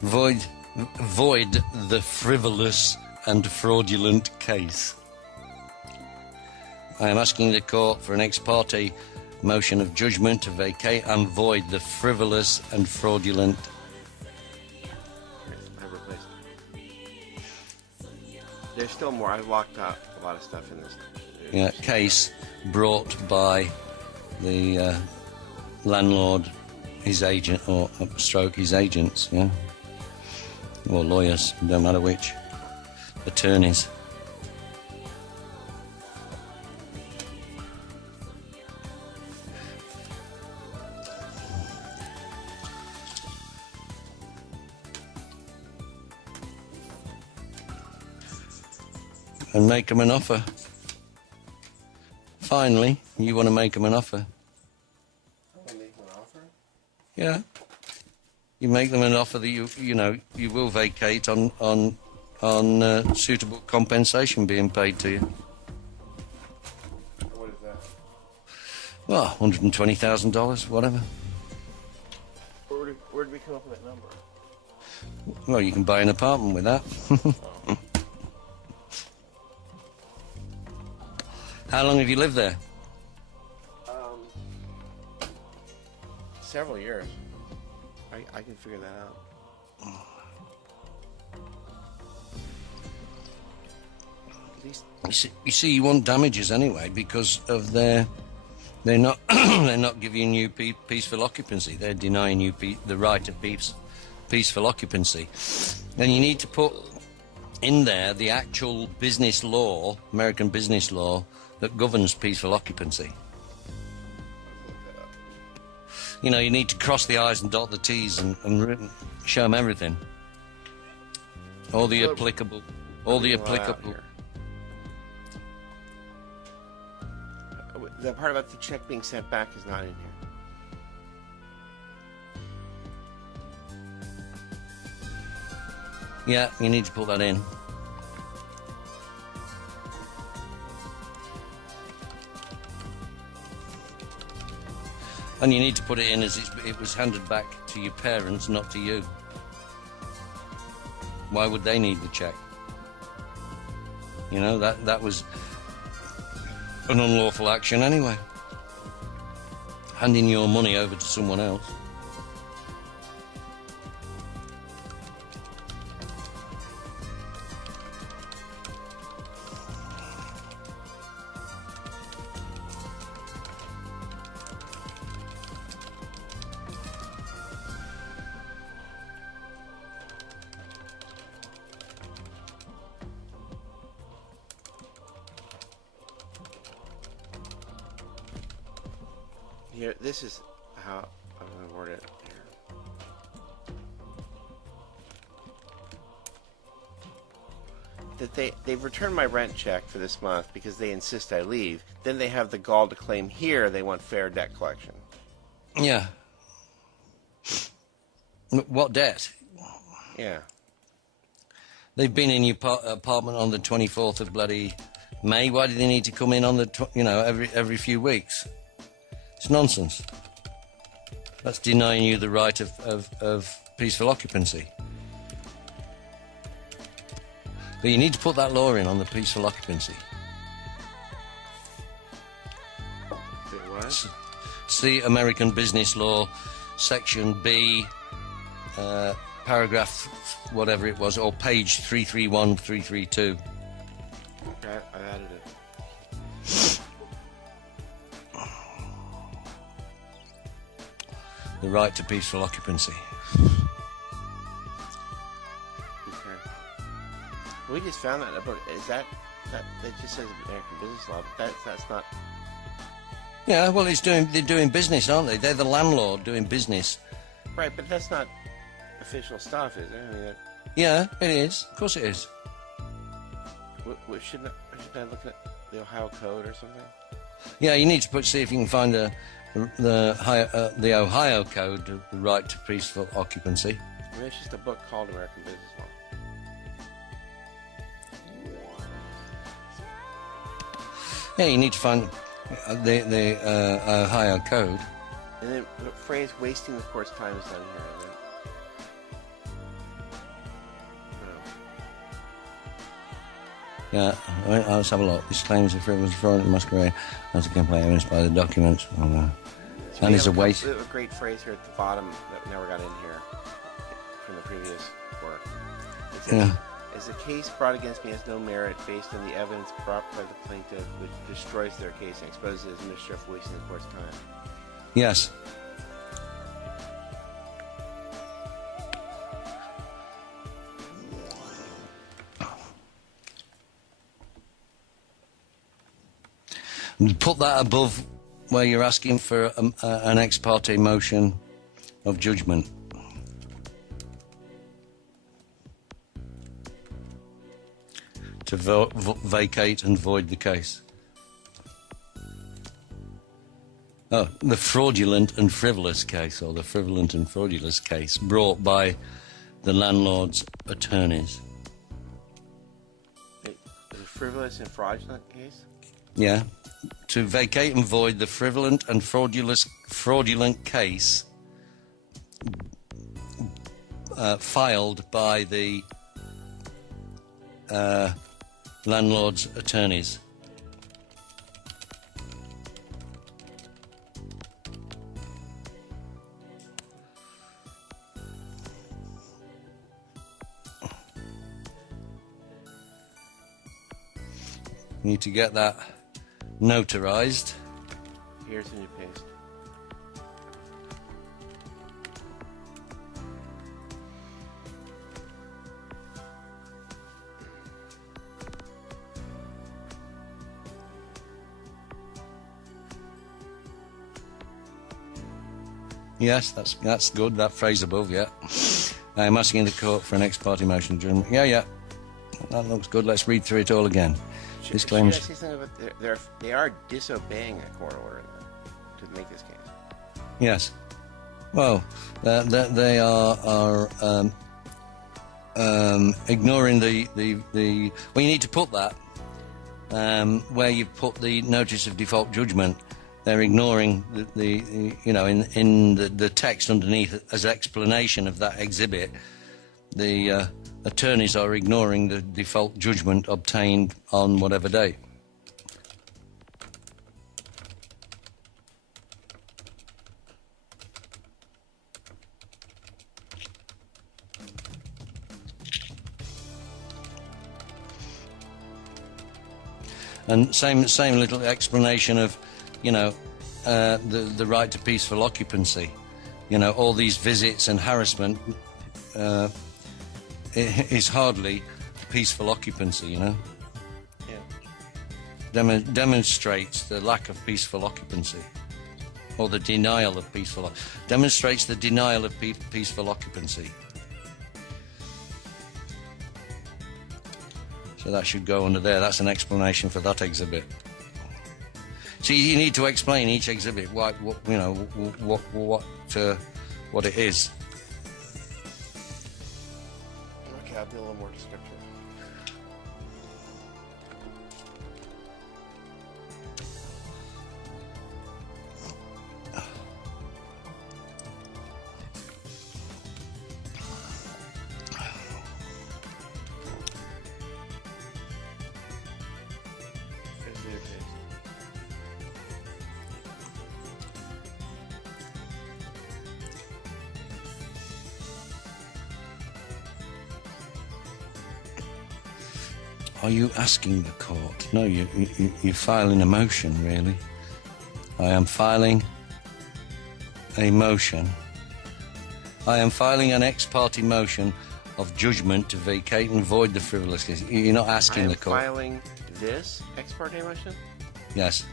Void the frivolous and fraudulent case. I am asking the court for an ex parte motion of judgment to vacate and void the frivolous and fraudulent. There's still more. I've locked out a lot of stuff in this. Yeah, case brought by the landlord, his agent, or stroke his agents, yeah, or lawyers, no matter which, attorneys. And make them an offer. Finally, you want to make them an offer. I want to make them an offer? Yeah. You make them an offer that you will vacate on suitable compensation being paid to you. What is that? Well, $120,000, whatever. Where did we come up with that number? Well, you can buy an apartment with that. How long have you lived there? Several years. I can figure that out. You see, you want damages anyway because of they're not they're not giving you peaceful occupancy. They're denying you the right of peaceful occupancy, and you need to put in there the actual business law, American business law, that governs peaceful occupancy. You know, you need to cross the I's and dot the T's and show them everything. All the applicable. The part about the check being sent back is not in here. Yeah, you need to put that in. And you need to put it in as it was handed back to your parents, not to you. Why would they need the check? You know, that was an unlawful action anyway. Handing your money over to someone else. Here, this is how I'm going to word it here. That they've returned my rent check for this month because they insist I leave. Then they have the gall to claim here they want fair debt collection. Yeah. What debt? Yeah. They've been in your apartment on the 24th of bloody May. Why do they need to come in on the every few weeks? It's nonsense. That's denying you the right of peaceful occupancy. But you need to put that law in on the peaceful occupancy. What? It's the American Business Law, Section B, paragraph whatever it was, or page 331, 332. Okay, I added it. The right to peaceful occupancy. Okay. We just found that in a book. Is that it just says American business law, but that's not. Yeah, well, they're doing business, aren't they? They're the landlord doing business. Right, but that's not official stuff, is it? I mean, Yeah, it is. Of course it is. Shouldn't I look at the Ohio Code or something? Yeah, you need to see if you can find the Ohio Code, the right to peaceful occupancy. I mean, it's just a book called American Business Law. Yeah, you need to find the Ohio Code. And then the phrase "wasting the court's time" is down here. Isn't it? Yeah, let's have a look. This claims if it was fraud and masquerade as a complaint evidenced by the documents. And it's a waste. A great phrase here at the bottom that we never got in here from the previous work. It says, "As the case brought against me has no merit based on the evidence brought by the plaintiff, which destroys their case and exposes it as mischief, wasting the court's time." Yes. Put that above where you're asking for an ex parte motion of judgment. To vacate and void the case. Oh, the fraudulent and frivolous case, or the frivolent and fraudulous case brought by the landlord's attorneys. The frivolous and fraudulent case? Yeah. To vacate and void the frivolent and fraudulent case filed by the landlord's attorneys. You need to get that notarized. Here's a new paste. Yes, that's good. That phrase above, yeah. I'm asking the court for an ex parte motion adjournment. Yeah. That looks good. Let's read through it all again. This claims. Should I say something about they are disobeying a court order to make this case? Yes. Well, they are ignoring the. Well, you need to put that where you've put the notice of default judgment. They're ignoring the in the text underneath as explanation of that exhibit. The attorneys are ignoring the default judgment obtained on whatever date. And same little explanation of, the right to peaceful occupancy. All these visits and harassment is hardly peaceful occupancy, Yeah. Demonstrates the lack of peaceful occupancy, or the denial of peaceful. Demonstrates the denial of peaceful occupancy. So that should go under there. That's an explanation for that exhibit. So you need to explain each exhibit what it is. Okay, I'll be a little more descriptive. Here's the new paste. Are you asking the court? No, you're filing a motion, really. I am filing a motion. I am filing an ex parte motion of judgment to vacate and void the frivolous case. You're not asking the court. I am filing this ex parte motion? Yes.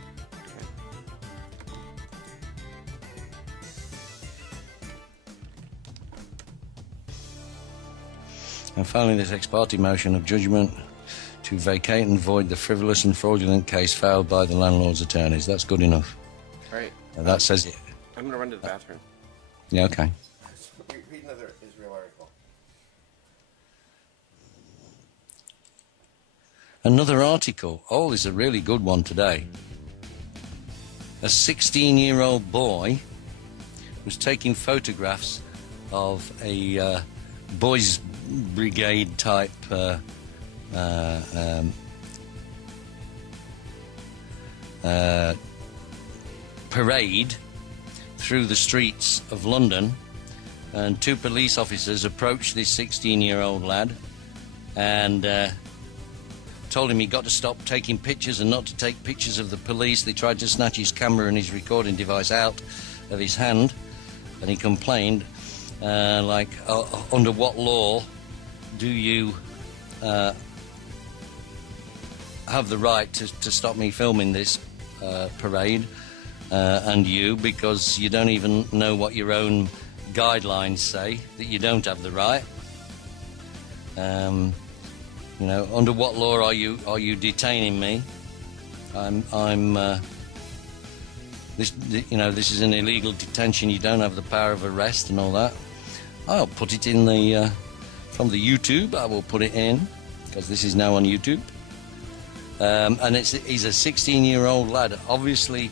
I'm filing this ex parte motion of judgment to vacate and void the frivolous and fraudulent case filed by the landlord's attorneys. That's good enough. All right. That says it. I'm going to run to the bathroom. Yeah, okay. Read another Israel article. Another article. Oh, this is a really good one today. A 16-year-old boy was taking photographs of a boys' brigade type parade through the streets of London, and two police officers approached this 16-year-old lad and told him he got to stop taking pictures and not to take pictures of the police. They tried to snatch his camera and his recording device out of his hand, and he complained, under what law do you have the right to stop me filming this parade, and because you don't even know what your own guidelines say, that you don't have the right. Under what law are you detaining me? This is an illegal detention. You don't have the power of arrest and all that. I'll put it in from the YouTube. I will put it in because this is now on YouTube. And he's a 16-year-old lad, obviously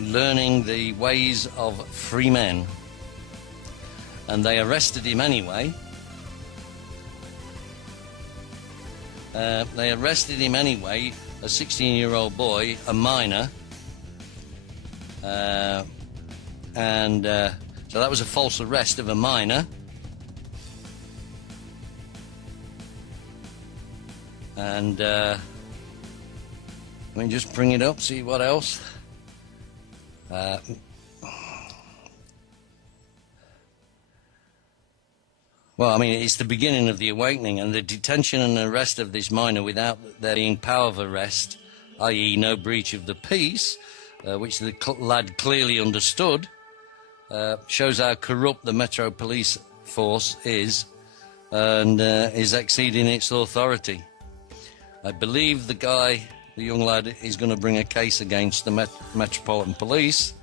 learning the ways of free men. And they arrested him anyway. A 16-year-old boy, a minor. So that was a false arrest of a minor. And let me just bring it up, see what else. Well, I mean, it's the beginning of the awakening, and the detention and arrest of this minor without there being power of arrest, i.e. no breach of the peace, which the lad clearly understood, shows how corrupt the Metro Police Force is, and is exceeding its authority. I believe the young lad, is going to bring a case against the Metropolitan Police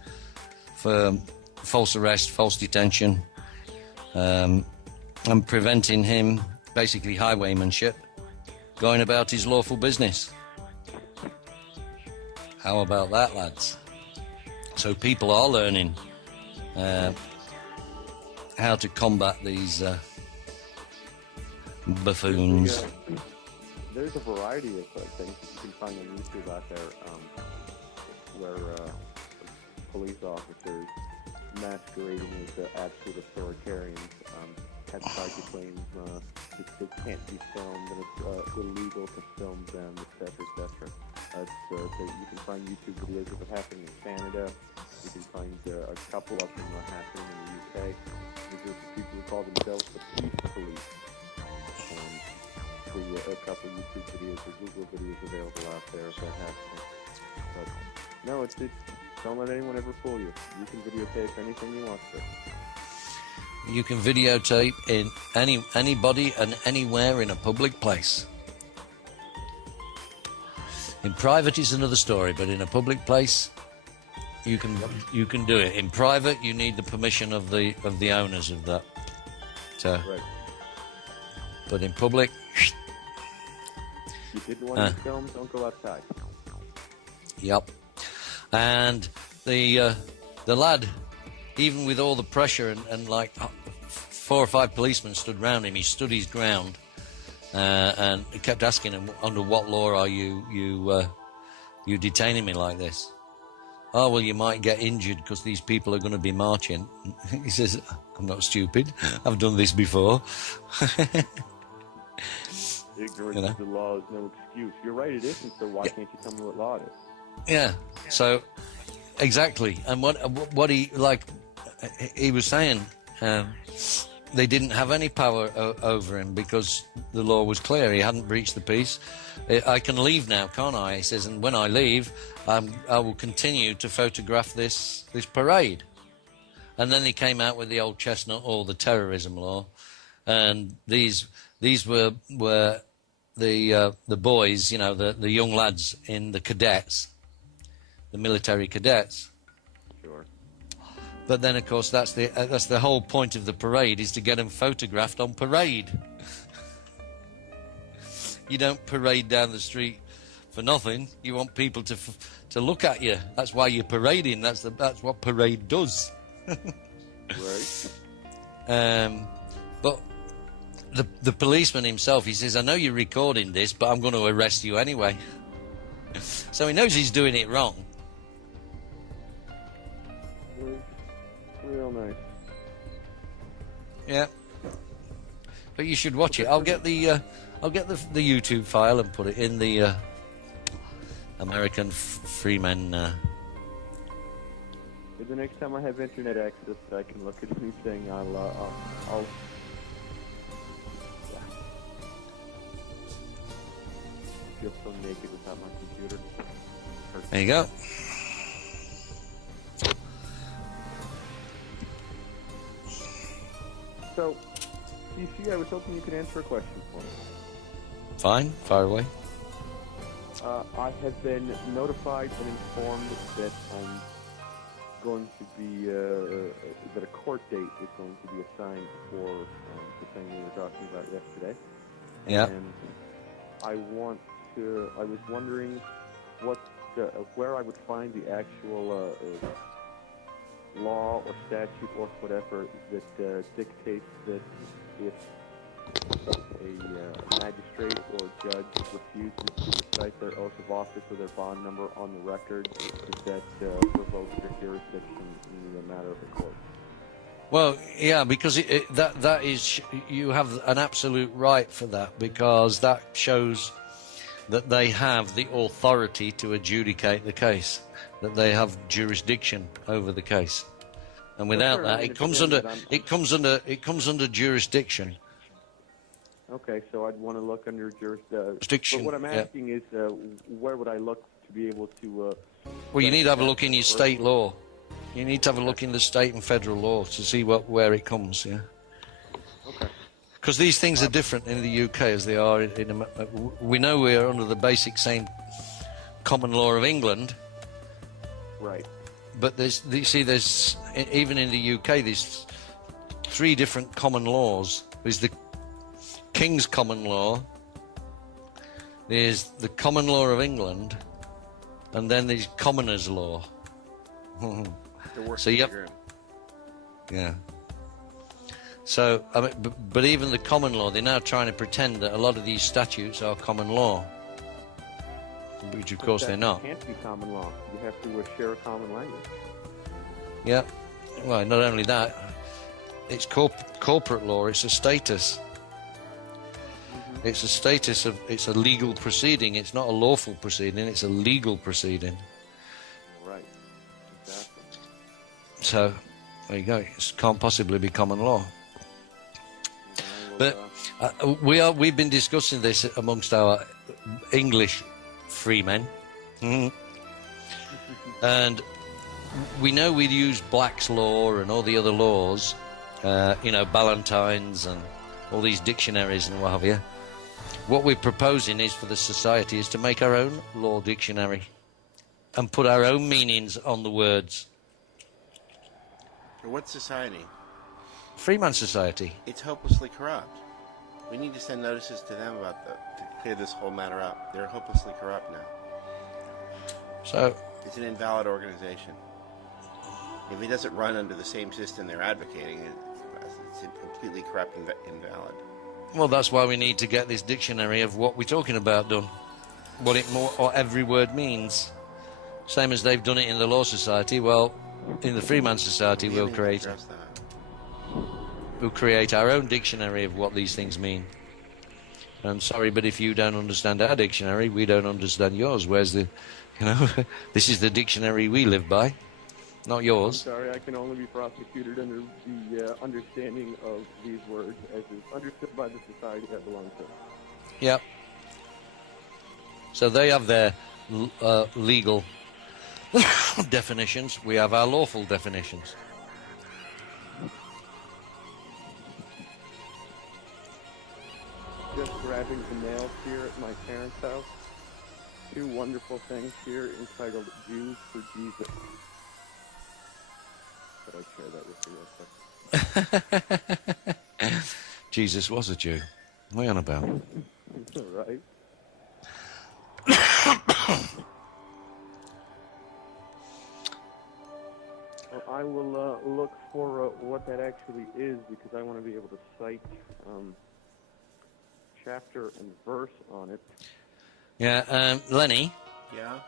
for false arrest, false detention, and preventing him, basically highwaymanship, going about his lawful business. How about that, lads? So people are learning how to combat these buffoons. There's a variety of things that you can find on YouTube out there where police officers masquerading as absolute authoritarians have tried to claim that they can't be filmed and it's illegal to film them, etc., etc. So you can find YouTube videos of it happening in Canada. You can find a couple of them happening in the UK. There's people who call themselves the Peace Police. A couple of YouTube videos or Google videos available out there if that happens. But no, it's don't let anyone ever fool you. You can videotape anything you want to. You can videotape in anybody and anywhere in a public place. In private is another story, but in a public place, you can do it. In private, you need the permission of the owners of that. So, right. But in public, you didn't want to film, don't go outside. Yep. And the lad, even with all the pressure and like 4 or 5 policemen stood round him, he stood his ground and kept asking him, under what law are you detaining me like this? Oh, well, you might get injured because these people are going to be marching. He says, I'm not stupid. I've done this before. Ignorance of the law is no excuse. You're right, it isn't, so why can't you tell me what law it is? Yeah, so, exactly. And what he was saying, they didn't have any power over him because the law was clear. He hadn't breached the peace. I can leave now, can't I? He says, and when I leave, I will continue to photograph this parade. And then he came out with the old chestnut or the terrorism law, and these were the boys, you know, the young lads in the cadets, the military cadets. Sure. But then, of course, that's the whole point of the parade, is to get them photographed on parade. You don't parade down the street for nothing. You want people to look at you. That's why you're parading. That's what parade does. Right. But the policeman himself, he says, I know you're recording this, but I'm going to arrest you anyway. So he knows he's doing it wrong. Real nice. Yeah. But you should watch it. I'll get the YouTube file and put it in the American Freeman. The next time I have internet access, I can look at anything. I'll feel so naked without my computer. There you go. So, CC, I was hoping you could answer a question for me. Fine, fire away. I have been notified and informed that I'm going to be that a court date is going to be assigned for the thing we were talking about yesterday. Yeah. And I was wondering where I would find the actual law or statute or whatever that dictates that if a magistrate or judge refuses to recite their oath of office or their bond number on the record, that revokes their jurisdiction in the matter of the court. Well, yeah, because that is, you have an absolute right for that, because that shows that they have the authority to adjudicate the case, that they have jurisdiction over the case, and without that, it comes under jurisdiction. Okay, so I'd want to look under Jurisdiction. But what I'm asking is, where would I look to be able to? Well, you need to have a look in your state law. You need to have a look in the state and federal law to see where it comes. Yeah. Okay. Because these things are different in the UK as they are in we know we are under the basic same common law of England. Right. But there's even in the UK there's 3 different common laws. There's the King's common law, there's the common law of England, and then there's commoners law. So yeah. So I mean, but even the common law, they're now trying to pretend that a lot of these statutes are common law, which of course they're not. It can't be common law. You have to share a common language. Yeah. Well, not only that, it's corporate law. It's a status. It's a status of. It's a legal proceeding. It's not a lawful proceeding. It's a legal proceeding. Right. Exactly. So there you go. It can't possibly be common law. But we've been discussing this amongst our English freemen, and we know we'd use Black's law and all the other laws, Ballantyne's and all these dictionaries and what have you. What we're proposing is for the society is to make our own law dictionary and put our own meanings on the words. What society? Freeman Society. It's hopelessly corrupt. We need to send notices to them to clear this whole matter up. They're hopelessly corrupt now. So it's an invalid organization. If it doesn't run under the same system they're advocating, it's completely corrupt and invalid. Well, that's why we need to get this dictionary of what we're talking about done. What every word means. Same as they've done it in the Law Society. Well, in the Freeman Society, we'll create our own dictionary of what these things mean. I'm sorry, but if you don't understand our dictionary, we don't understand yours. Where's the, this is the dictionary we live by, not yours. I'm sorry, I can only be prosecuted under the understanding of these words as is understood by the society I belong to. Yep. So they have their legal definitions. We have our lawful definitions. Just grabbing the mail here at my parents' house. 2 wonderful things here entitled Jews for Jesus. But I'd share that with you real quick. Jesus was a Jew. What are you on about? Right. Well, I will look for what that actually is because I want to be able to cite chapter and verse on it. Yeah, Lenny? Yeah?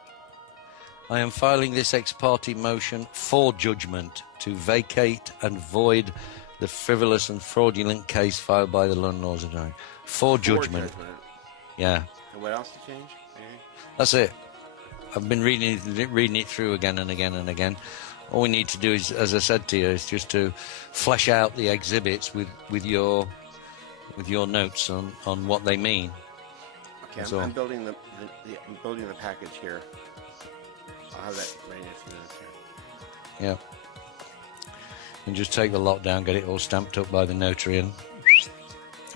I am filing this ex parte motion for judgment to vacate and void the frivolous and fraudulent case filed by the London Laws of Nine. For judgment. Yeah. And what else to change? That's it. I've been reading it through again and again and again. All we need to do is, as I said to you, is just to flesh out the exhibits with your notes on what they mean. Okay, I'm building the package here. I'll have that ready in a few minutes here. Yeah. And just take the lot down, get it all stamped up by the notary, and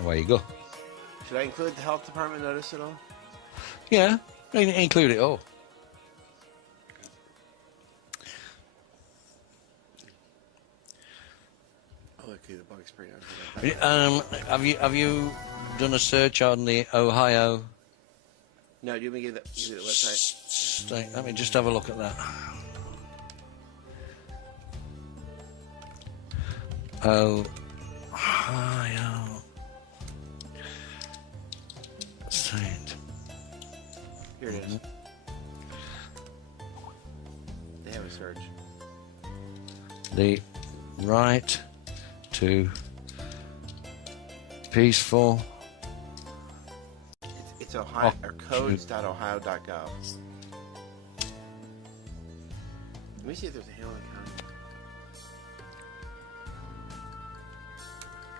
away you go. Should I include the health department notice at all? Yeah, include it all. Oh, okay, the bug spray. Have you done a search on the Ohio? No, do you want me to give the website? Let me just have a look at that. Ohio State. Here it is. They have a search. The right to peaceful. It's It's Ohio, or codes.ohio.gov. Let me see if there's a Hamilton County.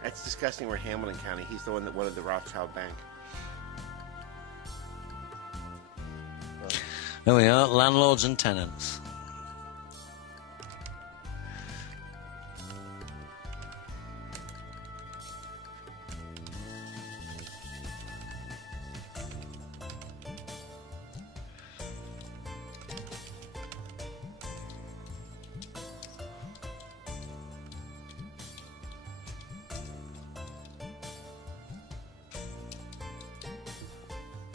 That's disgusting. We're Hamilton County. He's the one that wanted the Rothschild Bank. There we are, landlords and tenants.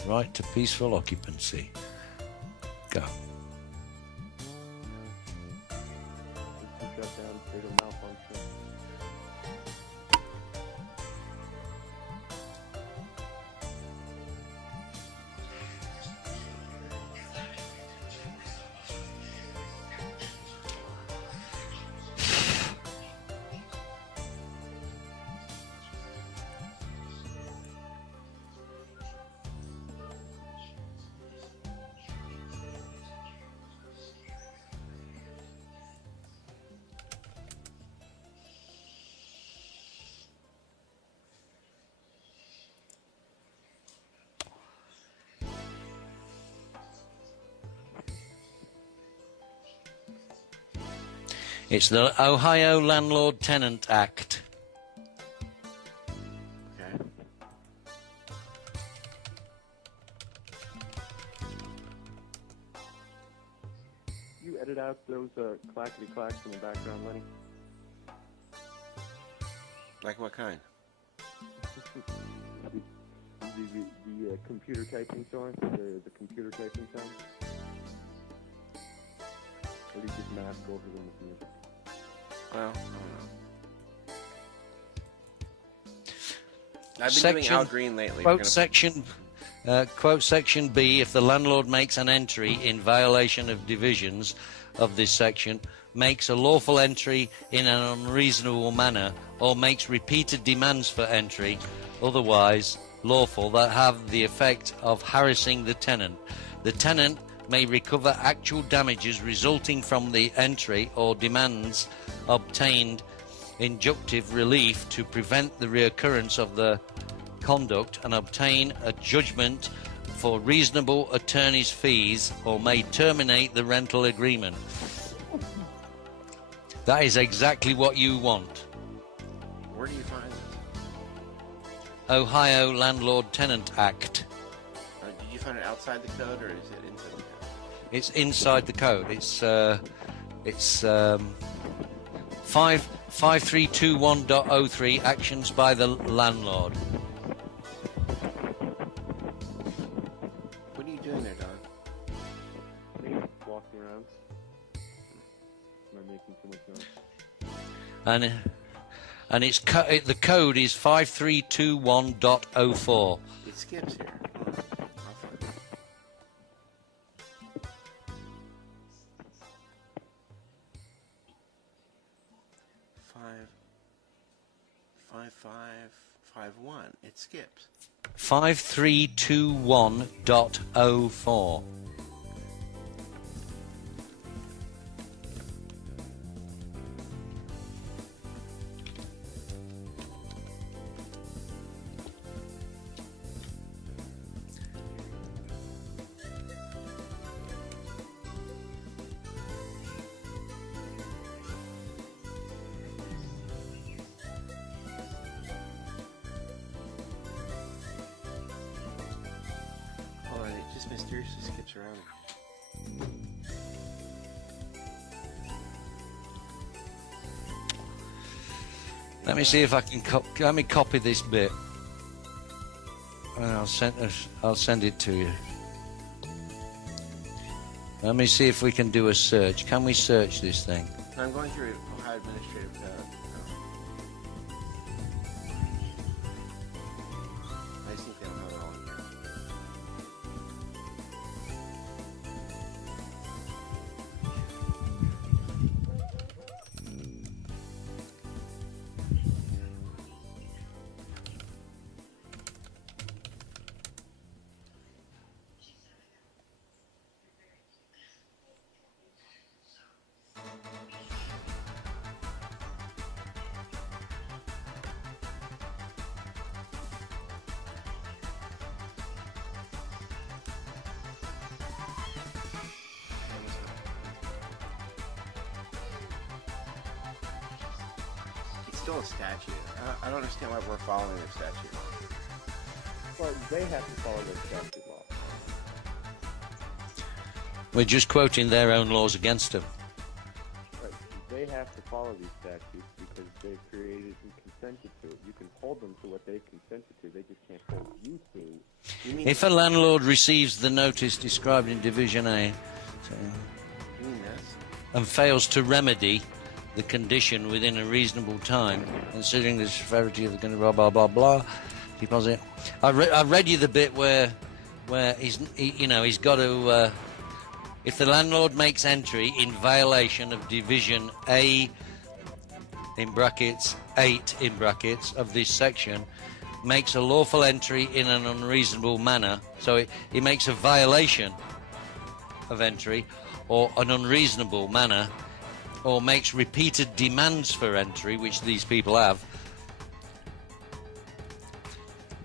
Right to peaceful occupancy. Go. Shut down, fatal malfunction. It's the Ohio Landlord Tenant Act. Okay. You edit out those clackety clacks in the background, Lenny? Like what kind? The computer typing sound, the computer typing sound? Or do you just mask over them with music? Well, I don't know. I've been doing Al Green lately. Quote section B, if the landlord makes an entry in violation of divisions of this section, makes a lawful entry in an unreasonable manner, or makes repeated demands for entry, otherwise lawful, that have the effect of harassing the tenant may recover actual damages resulting from the entry or demands obtained injunctive relief to prevent the reoccurrence of the conduct and obtain a judgment for reasonable attorney's fees, or may terminate the rental agreement. That is exactly what you want. Where do you find it? Ohio Landlord Tenant Act. Did you find it outside the code, or is it inside the code? It's inside the code. It's 5321.03, actions by the landlord. What are you doing there, Don? Me? Walking around. Am I making too much noise? And the code is 5321.04. It skips here. I'll find it. 5551. It skips. 5321.04. Hold on, it just mysteriously skips around. Let me see if I can let me copy this bit, and I'll send it to you. Let me see if we can do a search. Can we search this thing? I'm going through Ohio Administrative Code. I just think they don't have it all in here. still a statute. I don't understand why we're following their statute. Well, they have to follow their statute law. We're just quoting their own laws against them. Right. They have to follow these statutes because they've created and consented to it. You can hold them to what they've consented to. They just can't hold you to. If a landlord receives the notice described in Division A You mean this? and fails to remedy the condition within a reasonable time, considering the severity of the blah blah blah blah deposit. I read you the bit where he's got to. If the landlord makes entry in violation of Division A in brackets 8 in brackets of this section, makes a lawful entry in an unreasonable manner, so he makes a violation of entry or an unreasonable manner, or makes repeated demands for entry, which these people have.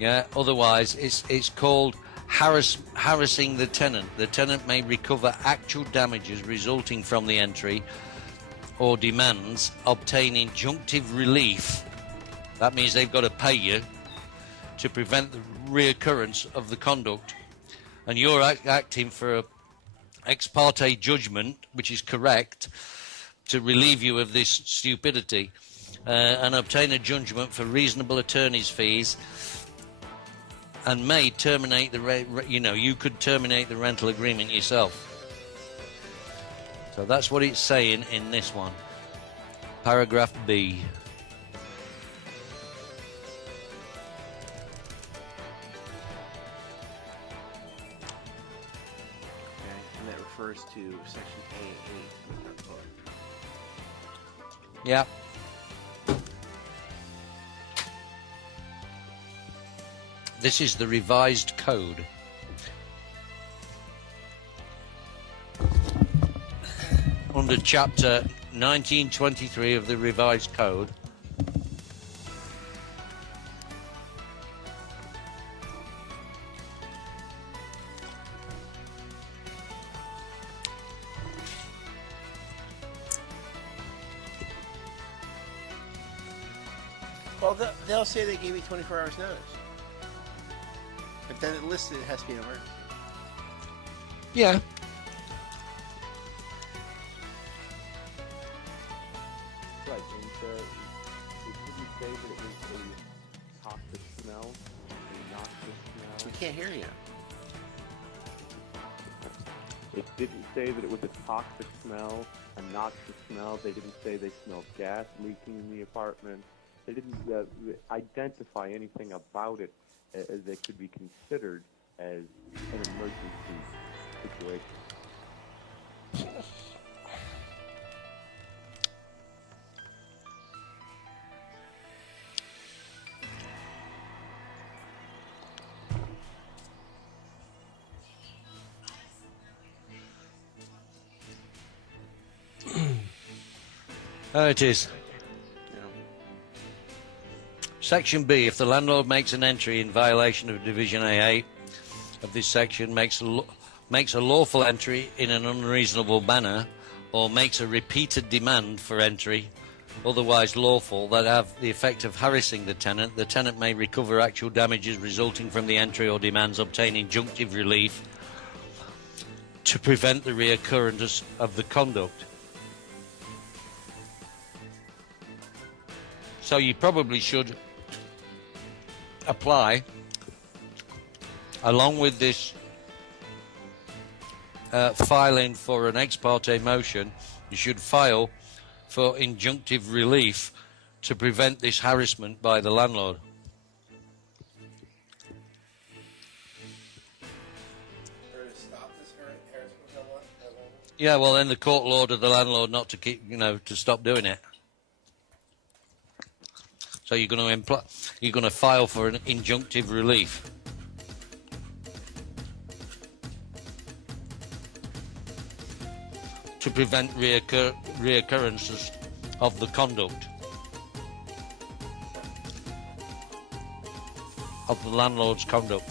Yeah, otherwise it's called harassing the tenant. The tenant may recover actual damages resulting from the entry or demands, obtain injunctive relief. That means they've got to pay you to prevent the reoccurrence of the conduct. And you're acting for an ex parte judgment, which is correct, to relieve you of this stupidity, and obtain a judgment for reasonable attorney's fees, and may terminate you could terminate the rental agreement yourself. So that's what it's saying in this one. Paragraph B. Okay, and that refers to Section A8 of the book. Yeah. This is the revised code. Under Chapter 1923 of the revised code. Well, they'll say they gave me 24 hours notice. But then it listed it has to be an emergency. Yeah. Right, and it didn't say that it was a toxic smell, a noxious We smell. can't hear you. It didn't say that it was a toxic smell, a noxious smell. They didn't say they smelled gas leaking in the apartment. They didn't identify anything about it as they could be considered as an emergency situation. Oh, it is. Section B, if the landlord makes an entry in violation of Division A8 of this section, makes a lawful entry in an unreasonable manner, or makes a repeated demand for entry, otherwise lawful, that have the effect of harassing the tenant may recover actual damages resulting from the entry or demands, obtain injunctive relief to prevent the reoccurrence of the conduct. So you probably should apply, along with this filing for an ex parte motion, you should file for injunctive relief to prevent this harassment by the landlord. Yeah, well then the court will order the landlord not to keep, to stop doing it. So you're going to file for an injunctive relief. To prevent reoccurrences of the conduct of the landlord's conduct.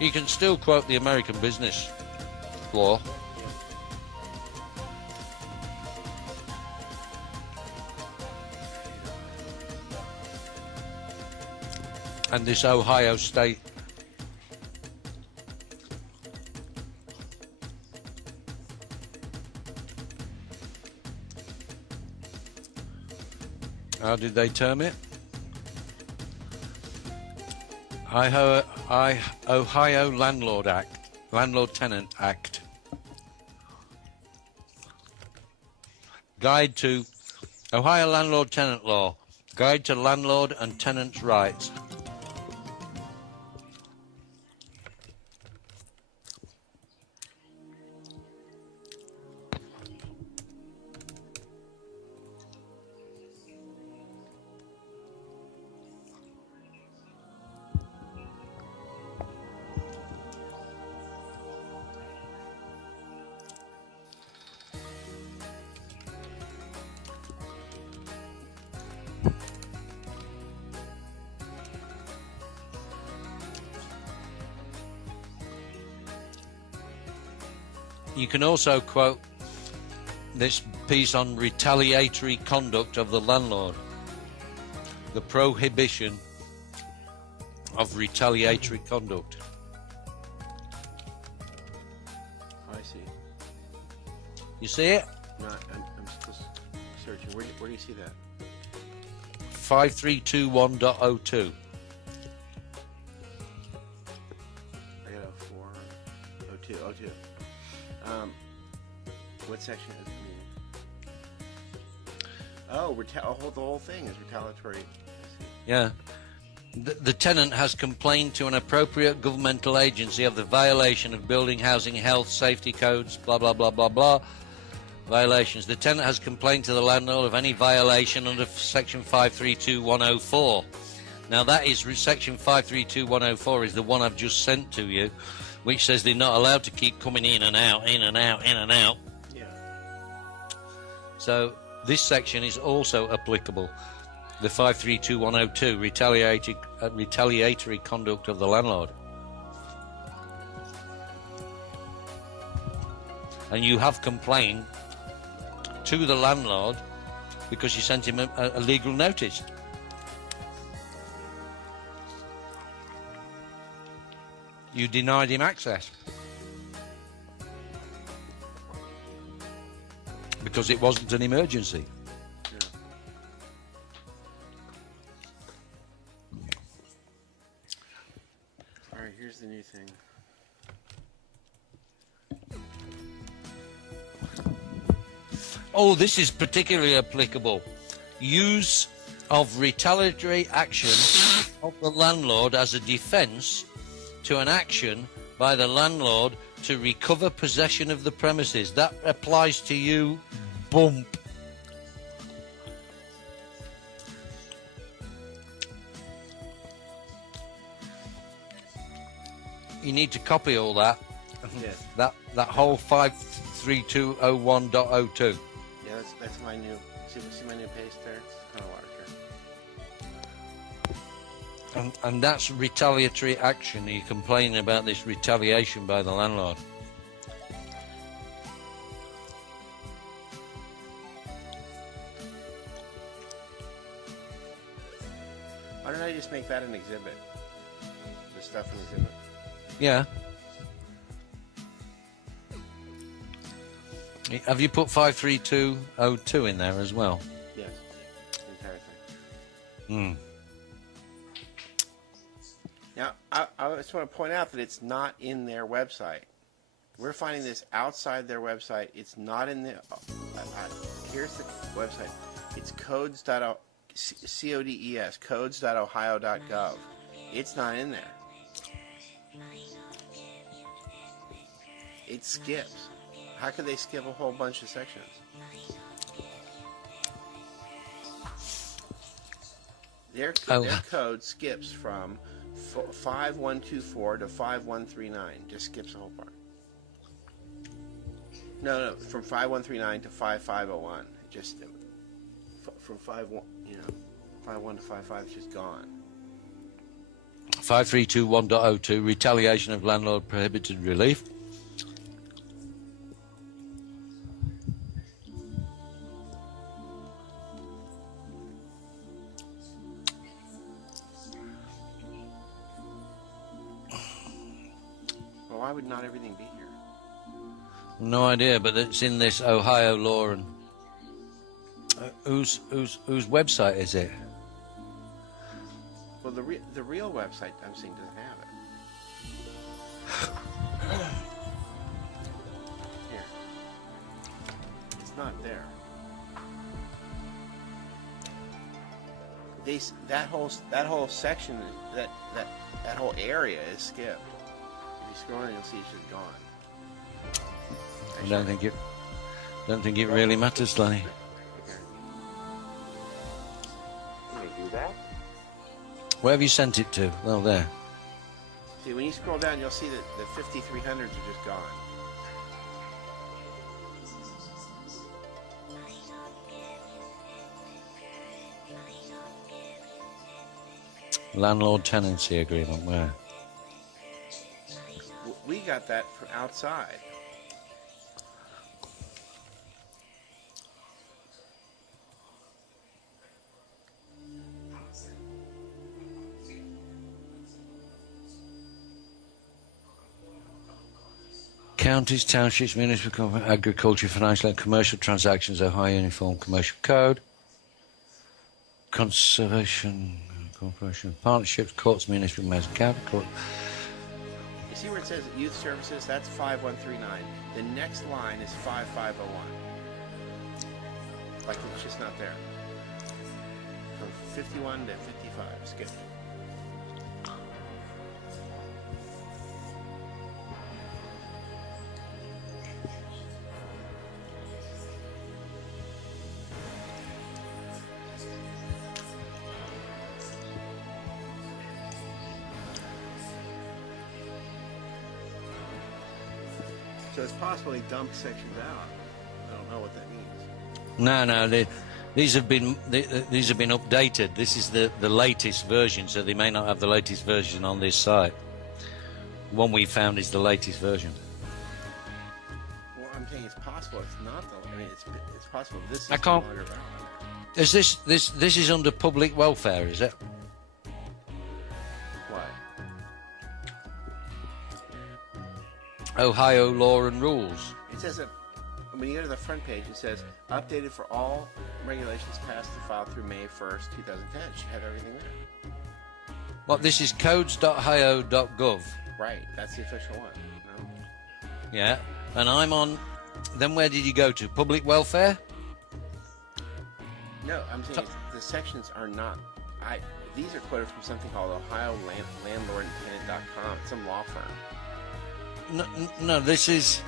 You can still quote the American business law. And this Ohio State. How did they term it? Ohio Landlord Tenant Act. Guide to Ohio Landlord Tenant Law. Guide to Landlord and Tenants' Rights. You can also quote this piece on retaliatory conduct of the landlord. The prohibition of retaliatory conduct. I see. You see it? No, I'm still searching. Where do you see that? 5321.02. I got a 402. What section is it? Oh, the whole thing is retaliatory. I see. Yeah. The tenant has complained to an appropriate governmental agency of the violation of building, housing, health, safety codes, blah, blah, blah, blah, blah. Violations. The tenant has complained to the landlord of any violation under section 532104. Now that is section 532104 is the one I've just sent to you, which says they're not allowed to keep coming in and out, in and out, in and out. Yeah. So this section is also applicable. The 532102, retaliatory conduct of the landlord. And you have complained to the landlord because you sent him a legal notice. You denied him access because it wasn't an emergency. Yeah. All right, here's the new thing. Oh, this is particularly applicable. Use of retaliatory action of the landlord as a defence to an action by the landlord to recover possession of the premises. That applies to you, bump. You need to copy all that. Yes. That whole 53201.02. Yeah, that's my new. See my new paste there? It's kind of larger. And that's retaliatory action. You're complaining about this retaliation by the landlord. Why don't I just make that an exhibit? The stuff an exhibit? Yeah. Have you put 53202 in there as well? Yes. The entire thing. Now, I just want to point out that it's not in their website. We're finding this outside their website. It's not in the. Here's the website. It's codes.ohio.gov. Codes.ohio.gov. It's not in there. It skips. How could they skip a whole bunch of sections? Their code skips from 5124 to 5139. Just skips the whole part. No, from 5139 to 5501. Just from 51 to 55, it's just gone. 5321.02, retaliation of landlord prohibited relief. Well, why would not everything be here? No idea, but it's in this Ohio law. And whose website is it? Well, the real website I'm seeing doesn't have it. Here, it's not there. That whole section, that whole area is skipped. If you scroll in, you'll see it's just gone. I don't think it really matters, Lenny. Can you do that? Where have you sent it to? Well, there. See, when you scroll down, you'll see that the 5300s are just gone. Landlord tenancy agreement, where? We got that from outside. Counties, townships, municipal, agriculture, financial and commercial transactions, Ohio Uniform Commercial Code. Conservation, corporation, partnerships, courts, municipal, mayor, court. You see where it says youth services? That's 5139. The next line is 5501. Like it's just not there. From 51 to 55, skip. So it's possible he dumped sections out. I don't know what that means. No, these have been updated. This is the latest version, so they may not have the latest version on this site. One we found is the latest version. Well, I'm saying it's possible. It's not though. I mean, it's possible. This is I can't. no longer valid. Is this is under public welfare? Is it? What? Ohio law and rules. It says that when you go to the front page, it says updated for all regulations passed and filed through May 1st, 2010. It should have everything there. What? This is codes.ohio.gov. Right. That's the official one. No? Yeah, and I'm on. Then where did you go to? Public welfare? No, I'm saying the sections are not. These are quoted from something called Ohio Landlord-Tenant.com. It's some law firm. No, this is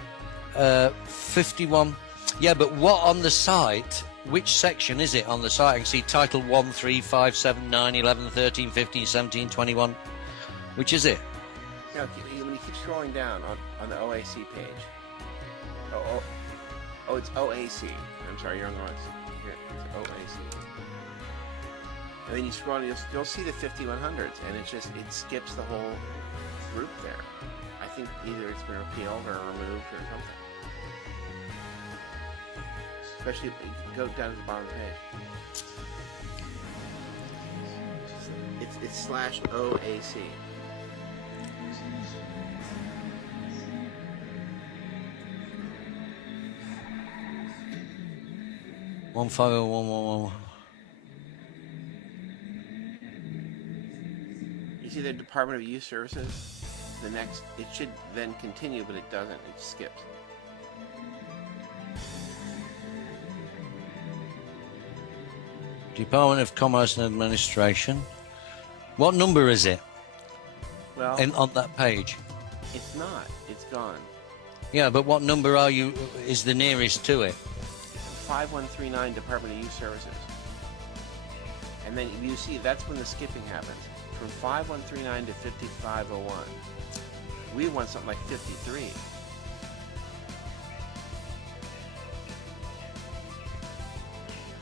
51. Yeah, but what on the site? Which section is it on the site? I can see title 1, 3, 5, 7, 9, 11, 13, 15, 17, 21. Which is it? No, when you keep scrolling down on the OAC page. Oh, it's OAC. I'm sorry, you're on the wrong side. Here, it's OAC. And then you scroll and you'll see the 5100s, and it skips the whole group there. I think either it's been repealed or removed or something. Especially if you go down to the bottom of the page. It's /OAC. One five oh one one one. You see the Department of Youth Services? The next, it should then continue, but it doesn't. It skips. Department of Commerce and Administration. What number is it? Well, on that page? it's not. It's gone. Yeah, but what number is the nearest to it? 5139 Department of Youth Services. And then you see that's when the skipping happens. From 5139 to 5501. We want something like 53.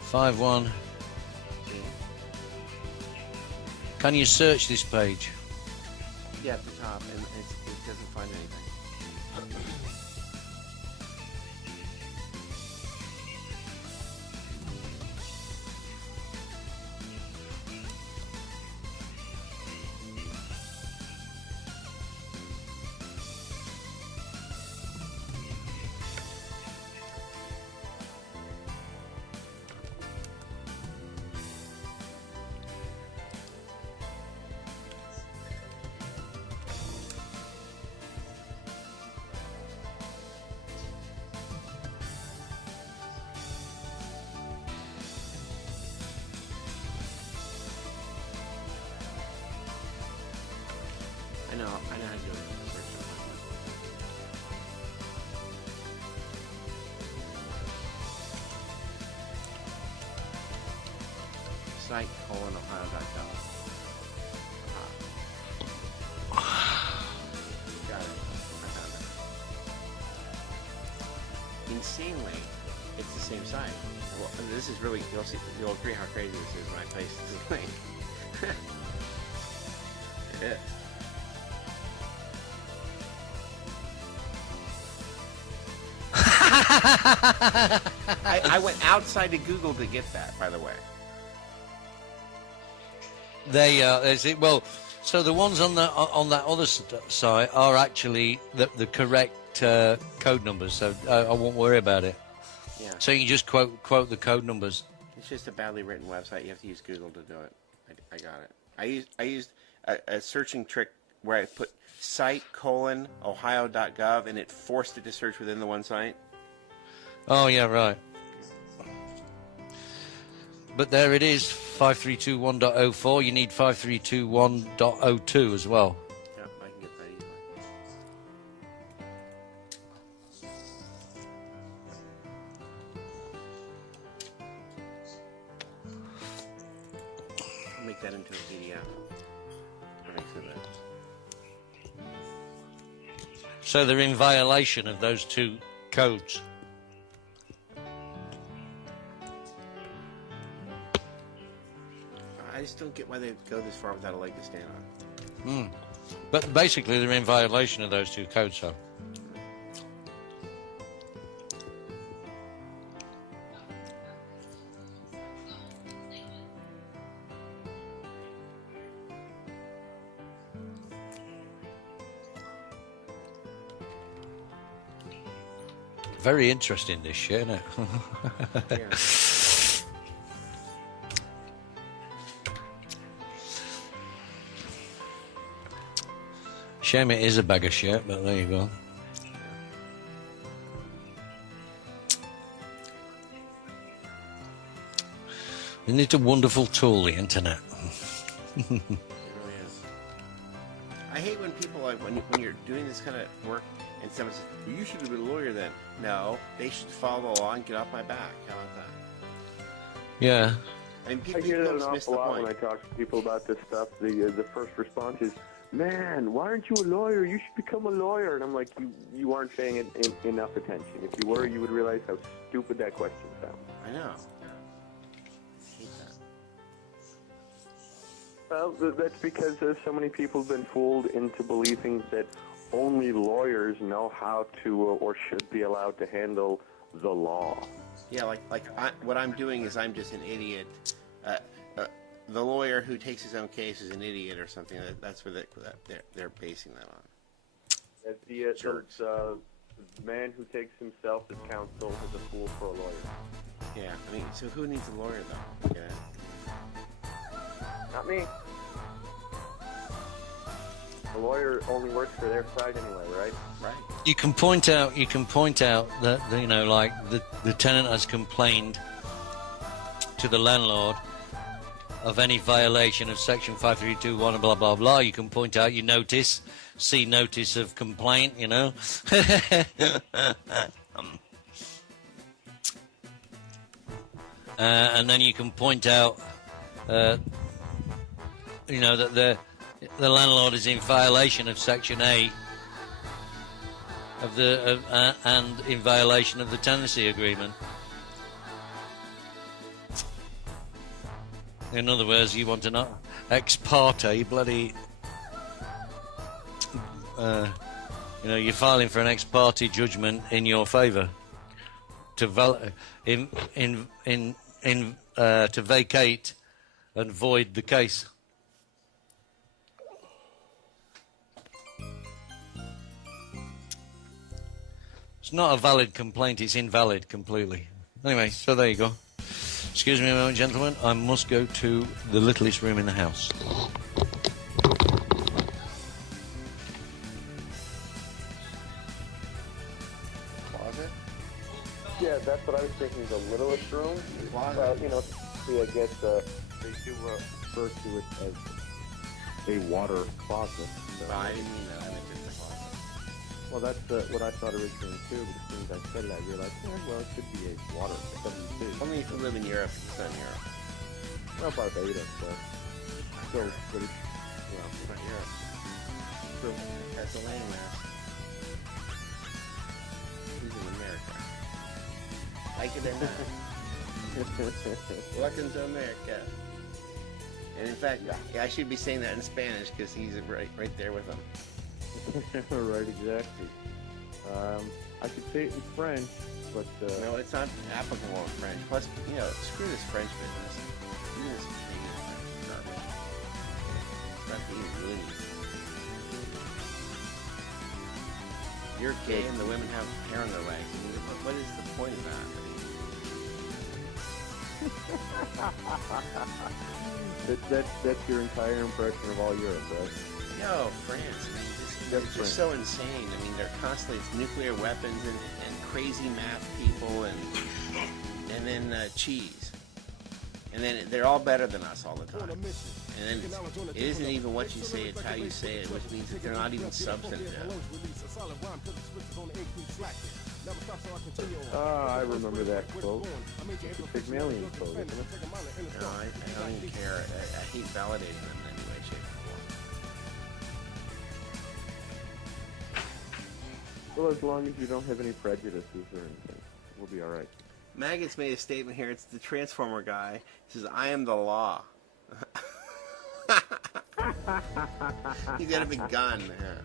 Five one. See? Can you search this page? Yeah, at the top, and it doesn't find anything. I know how to do it. Site:ohio.gov. Got it. I found it. Insanely, it's the same site. Well, this is really, you'll agree how crazy this is when I paste this link. It is. I went outside of Google to get that, by the way. Well, so the ones on that other site are actually the correct code numbers, so I won't worry about it. Yeah. So you just quote the code numbers. It's just a badly written website. You have to use Google to do it. I got it. I used a searching trick where I put site:ohio.gov and it forced it to search within the one site. Oh yeah, right. But there it is, 5321.04. You need 5321.02 as well. Yeah, I can get that easily. I'll make that into a PDF. That makes it better. So they're in violation of those two codes. I just don't get why they go this far without a leg to stand on. But basically they're in violation of those two codes, so. Very interesting, this shit, isn't it? Yeah. Shame it is a bag of shit, but there you go. Isn't it a wonderful tool, the internet? It really is. I hate when people, like, when you're doing this kind of work and someone says, well, you should have been a lawyer then. No, they should follow the law and get off my back. How about that? Yeah. I mean, I people hear that an miss awful the lot point. when I talk to people about this stuff. The first response is, "Man, why aren't you a lawyer? You should become a lawyer." And I'm like, you aren't paying it enough attention. If you were, you would realize how stupid that question sounds. I know. I hate that. Well, that's because so many people have been fooled into believing that only lawyers know how to or should be allowed to handle the law. Yeah, what I'm doing is I'm just an idiot. The lawyer who takes his own case is an idiot or something. That's what they're basing that on. The man who takes himself as counsel is a fool for a lawyer. Yeah, I mean, so who needs a lawyer though? Yeah. Not me. The lawyer only works for their side anyway, right? Right. You can point out that, you know, like the tenant has complained to the landlord of any violation of section 5321 and blah blah blah. You can point out your notice, see notice of complaint, you know. And then you can point out you know, that the landlord is in violation of section A of and in violation of the tenancy agreement. In other words, you want an ex parte bloody you're filing for an ex parte judgment in your favour to to vacate and void the case. It's not a valid complaint, it's invalid completely. Anyway, so there you go. Excuse me a moment, gentlemen. I must go to the littlest room in the house. Closet? Yeah, that's what I was thinking, the littlest room. Closet. See, I guess they do refer to it as a water closet. So. No, I didn't mean that. I meant just a closet. Well, that's what I thought originally too, but as soon as I said it, I realized, well, it could be a water. It doesn't see. Only if you live in Europe, it's not Europe. Well, Barbados, but still British. Well, It's not Europe. true. That's a landmass. He's in America. Like it or not. Welcome to America. And in fact, yeah, I should be saying that in Spanish because he's right there with them. Right, exactly. I could say it in French, but No, it's not applicable in French. Plus, screw this French business. Even this Canadian French is garbage. It's not being loony. You're gay and the women have hair on their legs. I mean, what is the point of that? that's your entire impression of all Europe, right? Yo, France, man, it's just so insane. I mean, they're constantly, it's nuclear weapons and crazy math people and then cheese. And then they're all better than us all the time. And then it isn't even what you say, it's how you say it, which means that they're not even substantive. I remember that quote. It's a Pygmalion quote, isn't it? No, I don't even care. I hate validating them in any way, shape, or form. Well, as long as you don't have any prejudices or anything, we'll be all right. Maggot's made a statement here. It's the Transformer guy. He says, "I am the law." He's got a big gun. Yeah.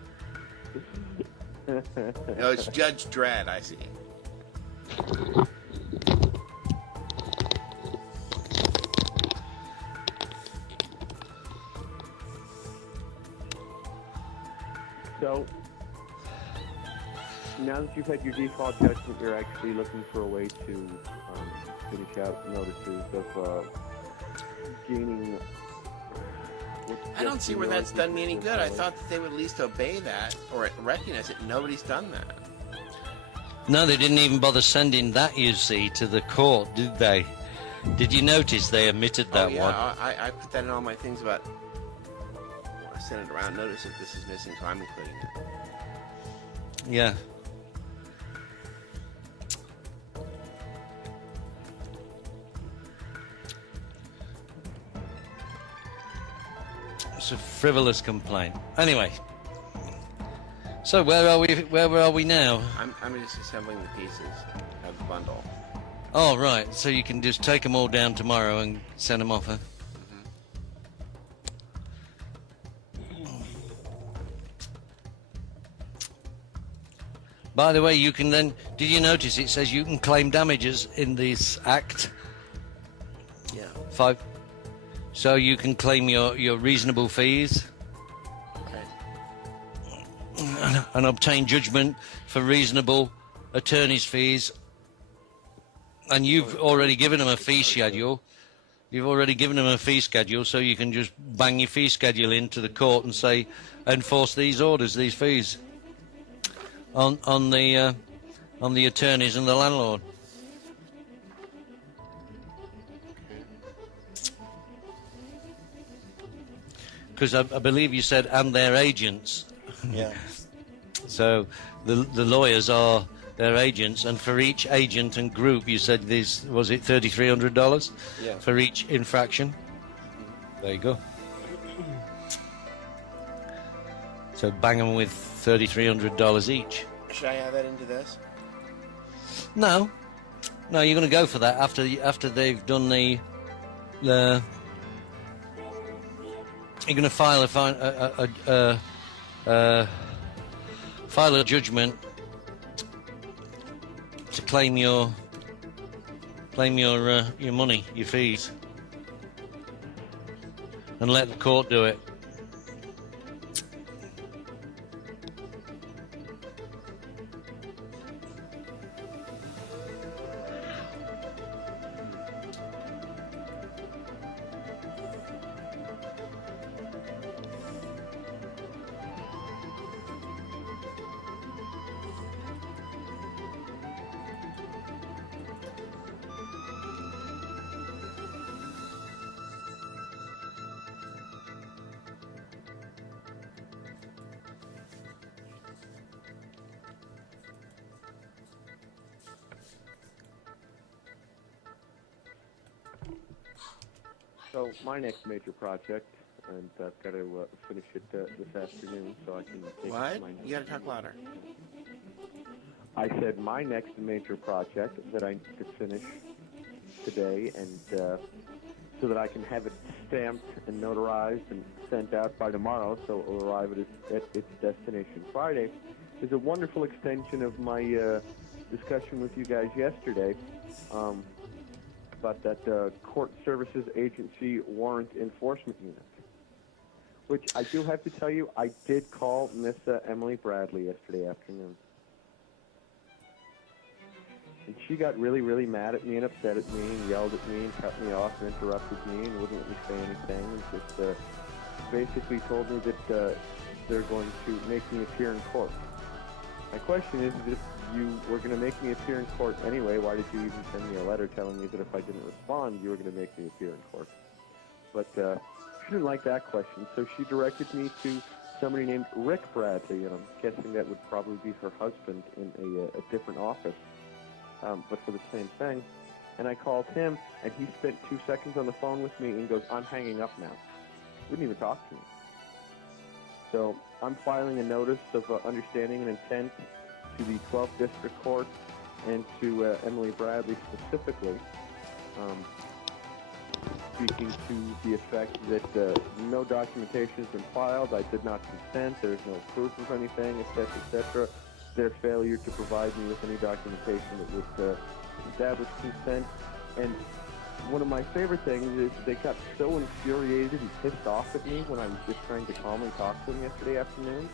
No, it's Judge Dredd, I see. So, now that you've had your default judgment, you're actually looking for a way to finish out notices of gaining... I don't see where that's done me any good. I thought that they would at least obey that or recognize it. Nobody's done that. No, they didn't even bother sending that, you see, to the court, did they? Did you notice they omitted that one? I put that in all my things about... I sent it around. Notice that this is missing, so I'm including it. Yeah. It's a frivolous complaint. Anyway, so where are we? Where are we now? I'm just assembling the pieces of the bundle. Oh, right. So you can just take them all down tomorrow and send them off, huh? By the way, you can then... Did you notice it says you can claim damages in this act? Yeah. 5. So you can claim your reasonable fees and obtain judgment for reasonable attorney's fees. And you've already given them a fee schedule. You've already given them a fee schedule, so you can just bang your fee schedule into the court and say, enforce these orders, these fees on the attorneys and the landlord. Because I believe you said, and their agents. Yeah. So the lawyers are their agents, and for each agent and group, you said this, was it $3,300? Yeah. For each infraction? There you go. So bang them with $3,300 each. Should I add that into this? No, you're going to go for that after they've done the. You're going to file file a judgment to claim your money, your fees, and let the court do it. So my next major project, and I've got to finish it this afternoon, so I can take What? my. You gotta talk louder. I said my next major project that I need to finish today, and so that I can have it stamped and notarized and sent out by tomorrow, so it will arrive at its destination Friday, is a wonderful extension of my discussion with you guys yesterday about that Court Services Agency Warrant Enforcement Unit, which I do have to tell you, I did call Miss Emily Bradley yesterday afternoon. And she got really, really mad at me and upset at me and yelled at me and cut me off and interrupted me and wouldn't let me say anything and just basically told me that they're going to make me appear in court. My question is, if you were going to make me appear in court anyway, why did you even send me a letter telling me that if I didn't respond, you were going to make me appear in court? But she didn't like that question, so she directed me to somebody named Rick Bradley, and I'm guessing that would probably be her husband in a different office. But for the same thing. And I called him, and he spent 2 seconds on the phone with me and goes, "I'm hanging up now." Wouldn't even talk to me. So I'm filing a notice of understanding and intent to the 12th District Court and to Emily Bradley specifically, speaking to the effect that no documentation has been filed, I did not consent, there's no proof of anything, etc., etc., their failure to provide me with any documentation that would establish consent. And one of my favorite things is they got so infuriated and pissed off at me when I was just trying to calmly talk to them yesterday afternoon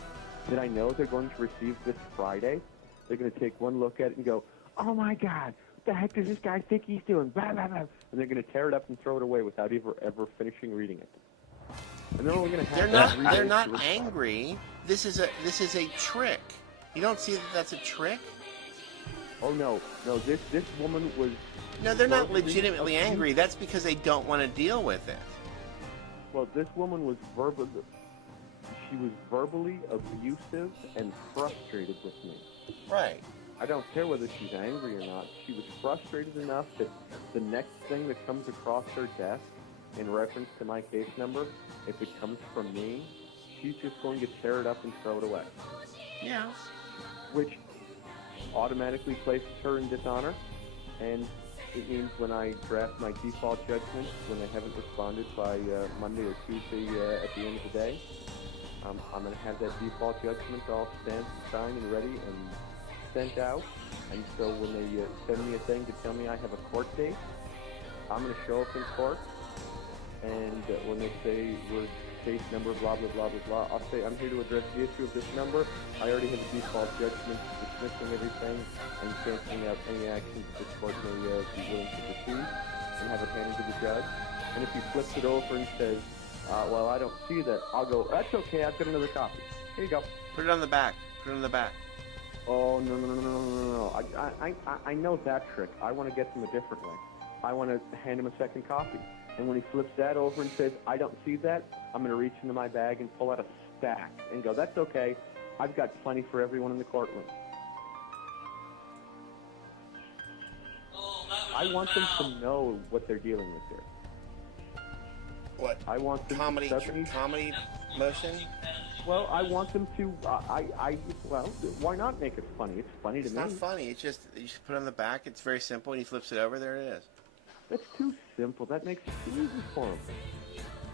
that I know they're going to receive this Friday. They're going to take one look at it and go, "Oh my God, what the heck does this guy think he's doing?" Blah, blah, blah. And they're going to tear it up and throw it away without ever finishing reading it. And then we're going to have They're not angry. This is a trick. You don't see that that's a trick? Oh no, this woman was... No, they're not legitimately angry. That's because they don't want to deal with it. Well, this woman was verbally abusive and frustrated with me. Right. I don't care whether she's angry or not. She was frustrated enough that the next thing that comes across her desk in reference to my case number, if it comes from me, she's just going to tear it up and throw it away. Yeah. Which automatically places her in dishonor, and it means when I draft my default judgment, when they haven't responded by Monday or Tuesday at the end of the day, I'm going to have that default judgment all stamped, signed, and ready, and sent out. And so when they send me a thing to tell me I have a court date, I'm going to show up in court, and when they say we're case number, blah, blah, blah, blah, blah, I'll say I'm here to address the issue of this number. I already have a default judgment dismissing everything and canceling out any actions that this court may be willing to proceed, and have it handed to the judge. And if he flips it over and says, well, I don't see that, I'll go, "That's okay, I've got another copy. Here you go." Put it on the back. Put it on the back. Oh, no. I know that trick. I want to get them a different way. I want to hand him a second copy. And when he flips that over and says, "I don't see that," I'm going to reach into my bag and pull out a stack and go, "That's okay. I've got plenty for everyone in the courtroom." I want them to know what they're dealing with here. What? I want them comedy to comedy motion? Well, I want them to, well, why not make it funny? It's funny to me. It's not funny. It's just, you just put it on the back. It's very simple. And he flips it over. There it is. That's too simple. That makes it too easy for them.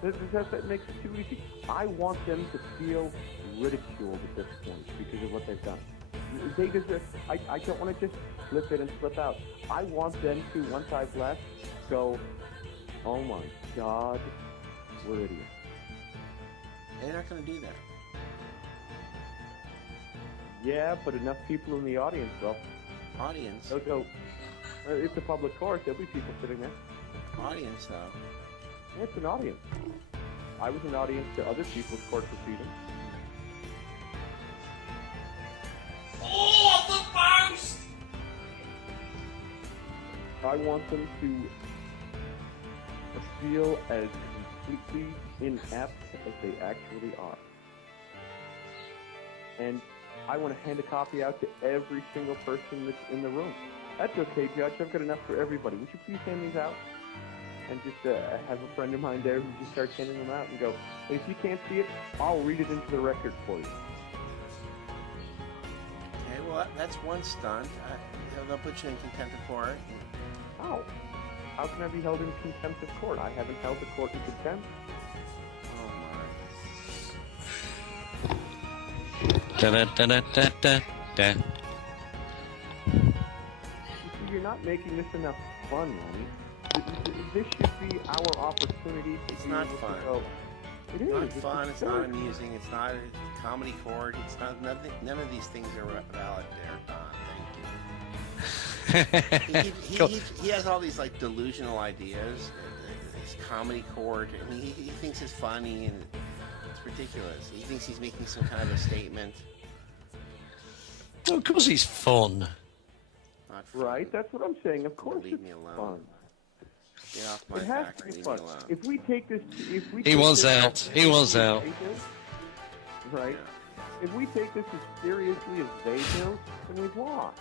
That makes it too easy. I want them to feel ridiculed at this point because of what they've done. They deserve. I don't want to just slip in and slip out. I want them to, once I've left, go, oh my God, we're idiots. They're not going to do that. Yeah, but enough people in the audience, though. Audience? They'll go, it's a public court. There'll be people sitting there. Audience, though. Yeah, it's an audience. I was an audience to other people's court proceedings. Oh, the most! I want them to feel as completely inept as they actually are. And I want to hand a copy out to every single person that's in the room. That's okay, Judge. I've got enough for everybody. Would you please hand these out? And just have a friend of mine there who just starts handing them out and go, hey, if you can't see it, I'll read it into the record for you. Okay, well, that's one stunt. They'll put you in contempt of court. How? How can I be held in contempt of court? I haven't held the court in contempt. Oh, my. Da-da-da-da-da-da. You're not making this enough fun, Ronnie. This should be our opportunity to It's be not able fun. to go. It is. It's not It's fun. It's absurd. not amusing. It's not a comedy court. It's not nothing. None of these things are valid there, Don. Thank you. He has all these like delusional ideas. This comedy court. I mean, he thinks it's funny and it's ridiculous. He thinks he's making some kind of a statement. Oh, of course he's fun. Not fun. Right? That's what I'm saying. Of course Leave it's me alone. fun. Get off my It has back to and be leave fun. me alone. If we take this, He wants out. He wants out. Right. Yeah. If we take this as seriously as they do, then we've lost.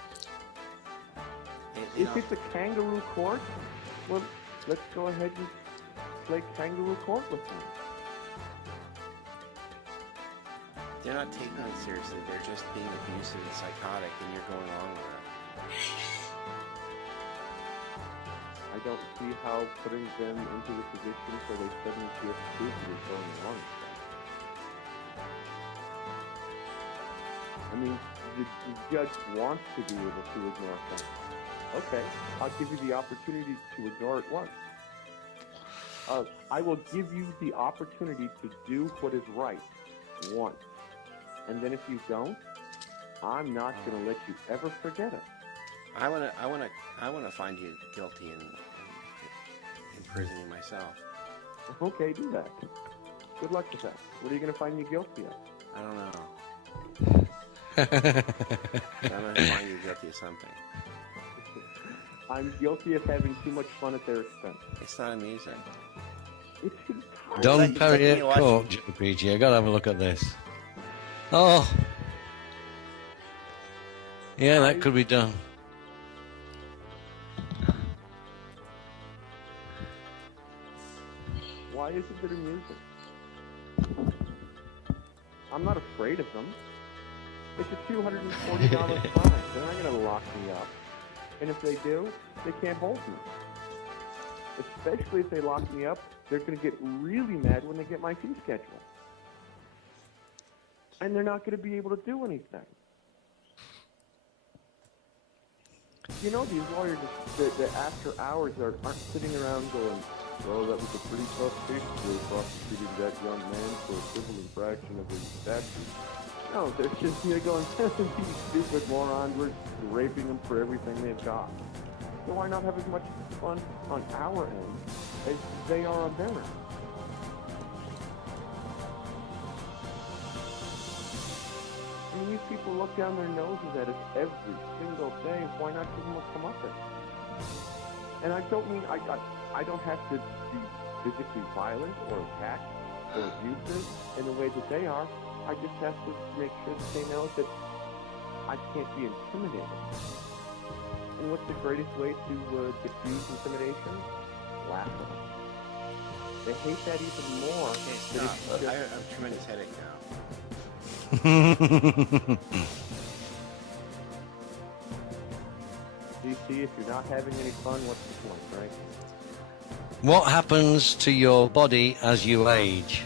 You If know, it's a kangaroo court, well, let's go ahead and play kangaroo court with them. they're not taking it seriously. They're just being abusive and psychotic, and you're going along with it. I don't see how putting them into the position where they suddenly feel stupid is going along with that. I mean, the judge wants to be able to ignore things. Okay, I'll give you the opportunity to ignore it once. I will give you the opportunity to do what is right once. And then if you don't, I'm not going to let you ever forget it. I wanna find you guilty and imprison you myself. Okay, do that. Good luck with that. What are you going to find me guilty of? I don't know. I'm gonna find you guilty of something. I'm guilty of having too much fun at their expense. It's not amusing. It's entirely... Don Let me Perrier watch- Court, JPG. I gotta have a look at this. Oh. Yeah, that could be done. Why isn't it amusing? I'm not afraid of them. It's a $240 fine. They're not going to lock me up. And if they do, they can't hold me. Especially if they lock me up, they're going to get really mad when they get my fee schedule. And they're not going to be able to do anything. You know, these lawyers, the after hours aren't sitting around going, well, that was a pretty tough case. They prosecuted that young man for a civil infraction of the statute. No, they're just going, these stupid morons, we're raping them for everything they've got. So why not have as much fun on our end as they are on their end? I mean, these people look down their noses at us every single day. Why not give them a comeuppance? And I don't mean, I don't have to be physically violent or attacked or abusive in the way that they are. I just have to make sure that they know that I can't be intimidated. And what's the greatest way to diffuse intimidation? Laughing. They hate that even more. Okay, than stop. if you I just- have a tremendous headache now. You see, if you're not having any fun, what's the point, right? What happens to your body as you age?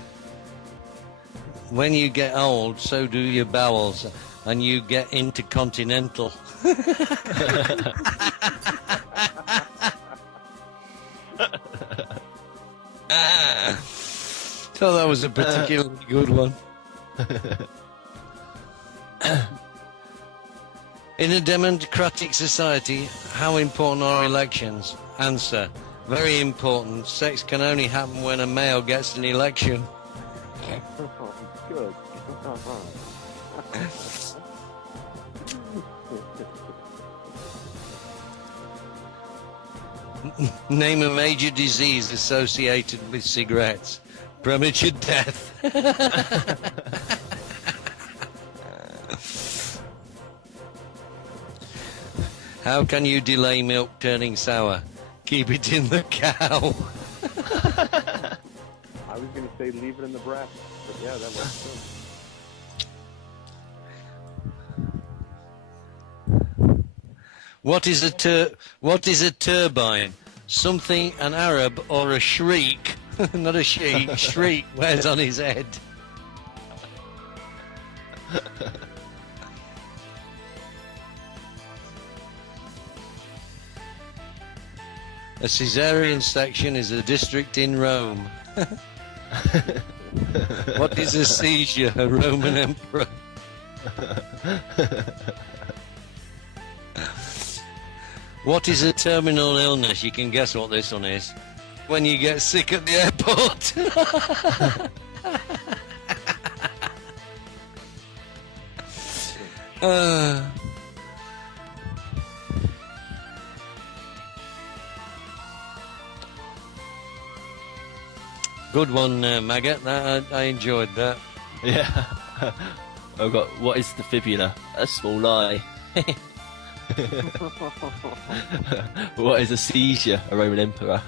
when you get old, so do your bowels, and you get intercontinental. So that was a particularly good one. In a democratic society, how important are elections? Answer: very important. Sex can only happen when a male gets an election. Good. Name a major disease associated with cigarettes. Premature death. How can you delay milk turning sour? Keep it in the cow. I was going to say leave it in the breast, but yeah, that works too. What is a turbine? Something an Arab or a shriek, not a sheik, shriek wears on his head. A caesarean section is a district in Rome. What is a seizure? A Roman emperor. What is a terminal illness? You can guess what this one is. When you get sick at the airport. Good one, Maggot. I enjoyed that. Yeah. I've got, what is the fibula? A small eye. What is a seizure? A Roman emperor.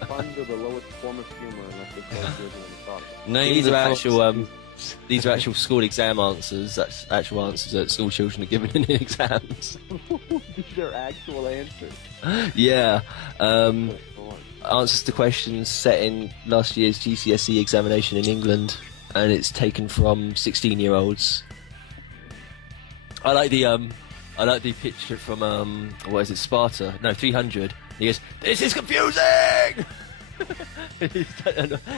Puns are the lowest form of humor unless it's more good than we thought. These are actual school exam answers. That's actual answers that school children are given in exams. These are actual answers. Yeah. Answers to questions set in last year's GCSE examination in England, and it's taken from 16-year-olds. I like the picture from what is it, Sparta? No, 300. He goes, "This is confusing."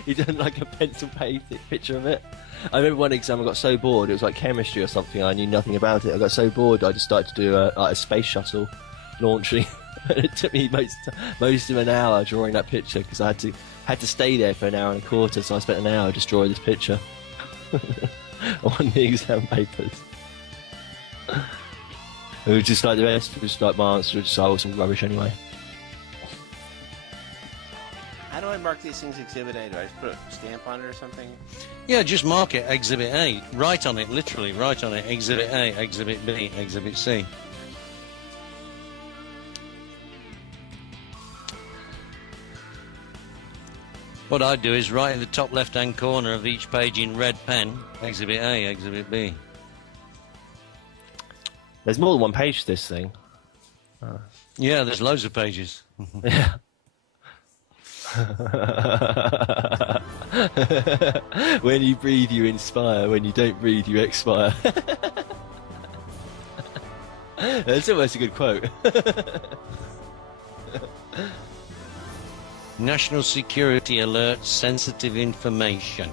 He done like a pencil painted picture of it. I remember one exam I got so bored. It was like chemistry or something. I knew nothing about it. I got so bored I just started to do a space shuttle launching. It took me most of an hour drawing that picture because I had to stay there for an hour and a quarter. So I spent an hour just drawing this picture on the exam papers. It was just like the rest. It was like my answer. Just I was some rubbish anyway. How do I mark these things Exhibit A? Do I just put a stamp on it or something? Yeah, just mark it Exhibit A. Write on it, literally, write on it Exhibit A, Exhibit B, Exhibit C. What I'd do is write in the top left-hand corner of each page in red pen, Exhibit A, Exhibit B. There's more than one page to this thing. Yeah, there's loads of pages. Yeah. When you breathe, you inspire. When you don't breathe, you expire. That's almost a good quote. National Security Alert, sensitive information.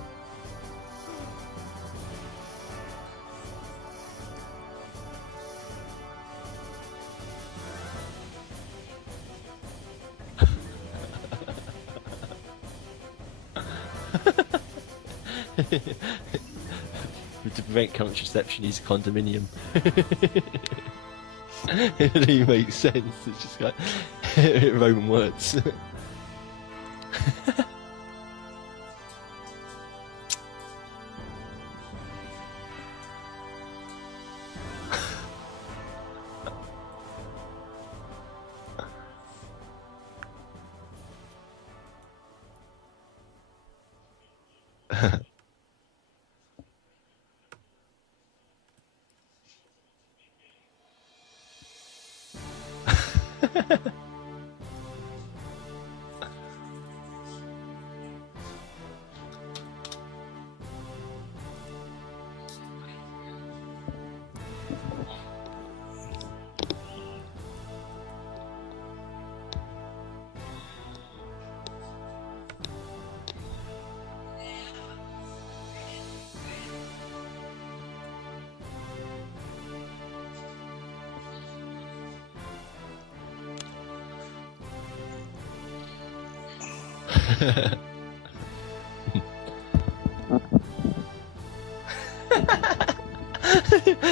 To prevent contraception, use a condominium. It really makes sense. It's just like Roman words.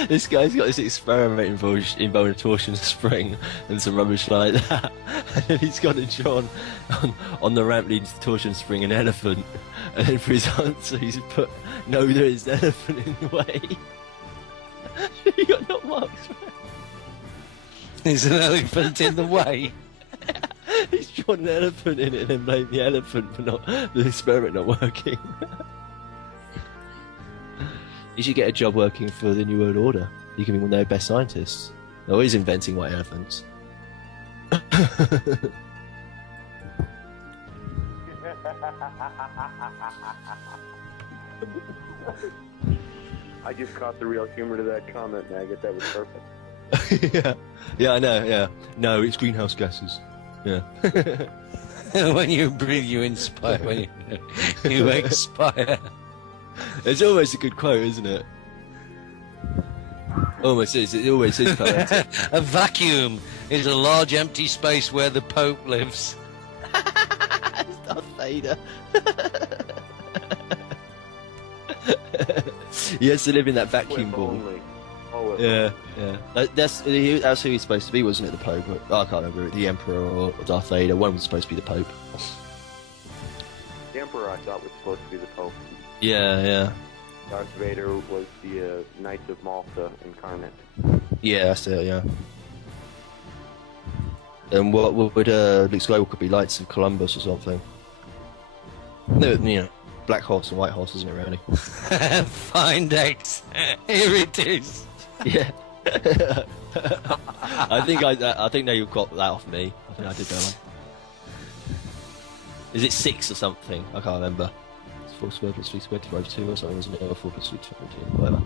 This guy's got this experiment involving a torsion spring and some rubbish like that. And then he's got to draw on the ramp leading to the torsion spring an elephant. And then for his answer, he's put, no, there is an elephant in the way. He got knocked marks for it. There's an elephant in the way. He's drawn an elephant in it and then blamed the elephant for the experiment not working. You should get a job working for the New World Order. You can be one of their best scientists. They're always inventing white elephants. I just caught the real humor to that comment, Maggot. That was perfect. Yeah, I know. Yeah, no, it's greenhouse gases. Yeah. When you breathe, you inspire. When you expire. It's almost a good quote, isn't it? Almost is. It always is. A vacuum is a large empty space where the Pope lives. It's Darth Vader. He has to live in that vacuum ball. Yeah. That's who he's supposed to be, wasn't it? The Pope? I can't remember. The Emperor or Darth Vader. One was supposed to be the Pope. The Emperor, I thought, was supposed to be the Pope. Yeah. Darth Vader was the Knights of Malta incarnate. Yeah, that's it. Yeah. And what would Luke Skywalker be? Lights of Columbus or something? No, black horse and white horse, isn't it? Really? Find X. Here it is. Yeah. I think now you've got that off me. I think I did that one. Is it 6 or something? I can't remember. It's 4 squared plus 3 squared divided by 2 or something, isn't it? Or 4 plus 3 divided by 2, whatever.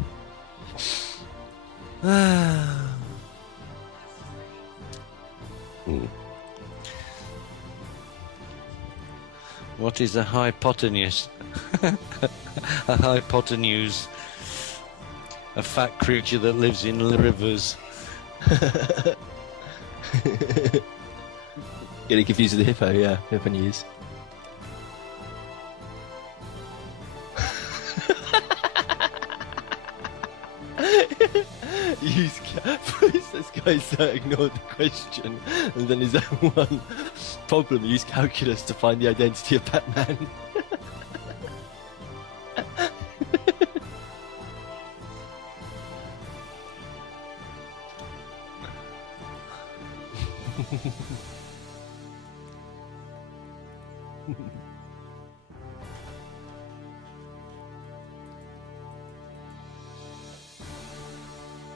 What is a hypotenuse? A hypotenuse. A fat creature that lives in rivers. Getting confused with the hippo, yeah. Hippo news. This guy's ignored the question, and then his own one problem, use calculus to find the identity of Batman.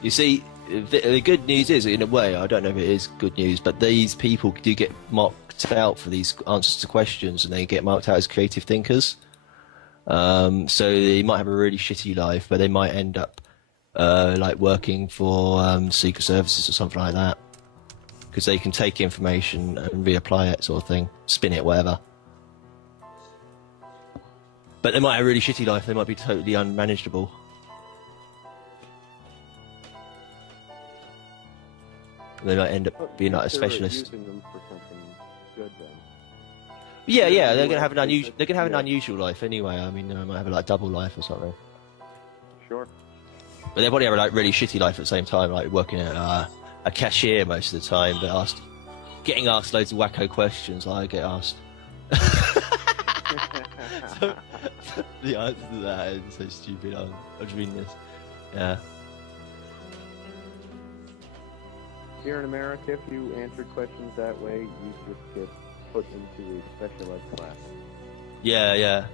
You see, the good news is, in a way, I don't know if it is good news, but these people do get marked out for these answers to questions, and they get marked out as creative thinkers. So they might have a really shitty life, but they might end up like working for Secret Services or something like that, because they can take information and reapply it, sort of thing, spin it, whatever. But they might have a really shitty life. They might be totally unmanageable. They might end up being like a specialist. Using them for something good, then. Yeah, they're gonna have an unusual. They're gonna have an unusual life anyway. I mean, they might have a like double life or something. Sure. But they probably have a like really shitty life at the same time, like working at a cashier most of the time, but getting asked loads of wacko questions. Like I get asked. So, the answer to that is so stupid. I'm just reading this. Yeah. Here in America, if you answered questions that way, you just get put into a special ed class. Yeah.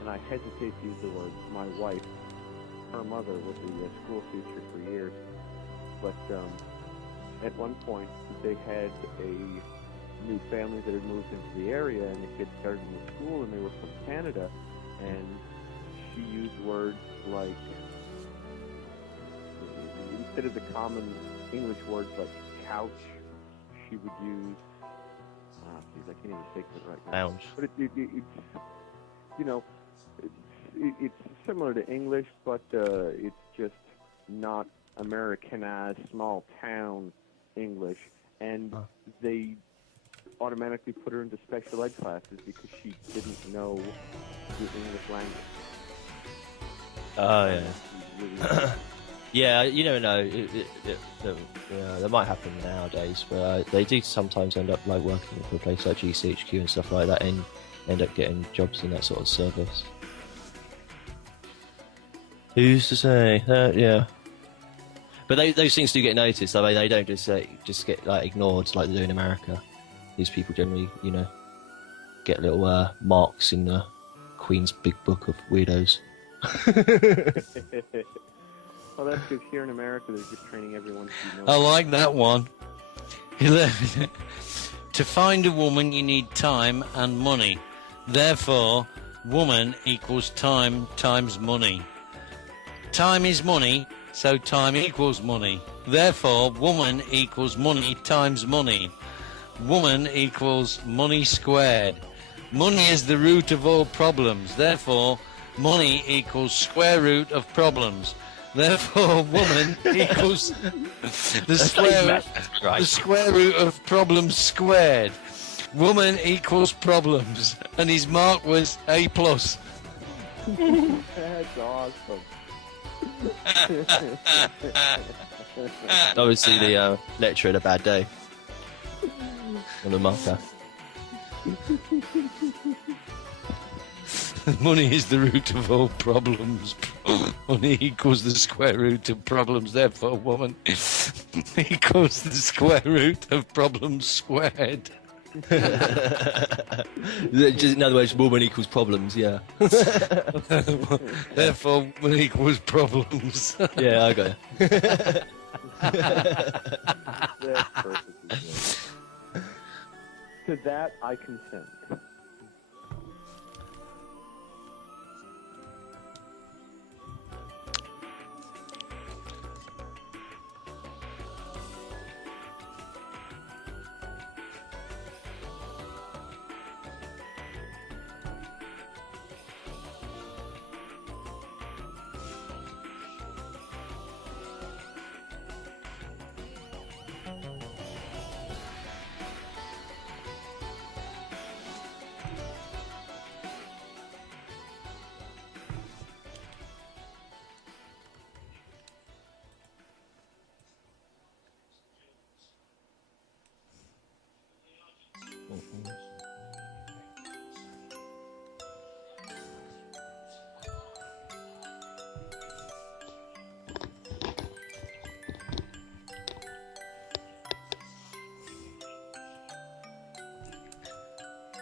And I hesitate to use the word, my wife, her mother was a school teacher for years, but at one point they had a new family that had moved into the area, and the kids started in the school, and they were from Canada, and she used words like, instead of the common English words like couch, she would use, I can't even think of it right now. Lounge. But it's similar to English, but it's just not Americanized small town English. and they automatically put her into special ed classes because she didn't know the English language. Oh, yeah. Really Yeah, you never know. That might happen nowadays, but they do sometimes end up like working for a place like GCHQ and stuff like that, and end up getting jobs in that sort of service. Who's to say? Yeah. But those things do get noticed. I mean, they don't just get like ignored like they do in America. These people generally, get little marks in the Queen's Big Book of Weirdos. Well, that's because here in America, they're just training everyone to I like that one. To find a woman, you need time and money. Therefore, woman equals time times money. Time is money, so time equals money. Therefore, woman equals money times money. Woman equals money squared. Money is the root of all problems. Therefore, money equals square root of problems. Therefore, woman equals the square root of problems squared. Woman equals problems. And his mark was A+. That's awesome. Obviously, the lecturer had a bad day on the marker. Money is the root of all problems. Money equals the square root of problems. Therefore, woman equals the square root of problems squared. Just, in other words, woman equals problems, yeah. Therefore, woman equals problems. Yeah, I got you. That's perfectly good. To that, I consent.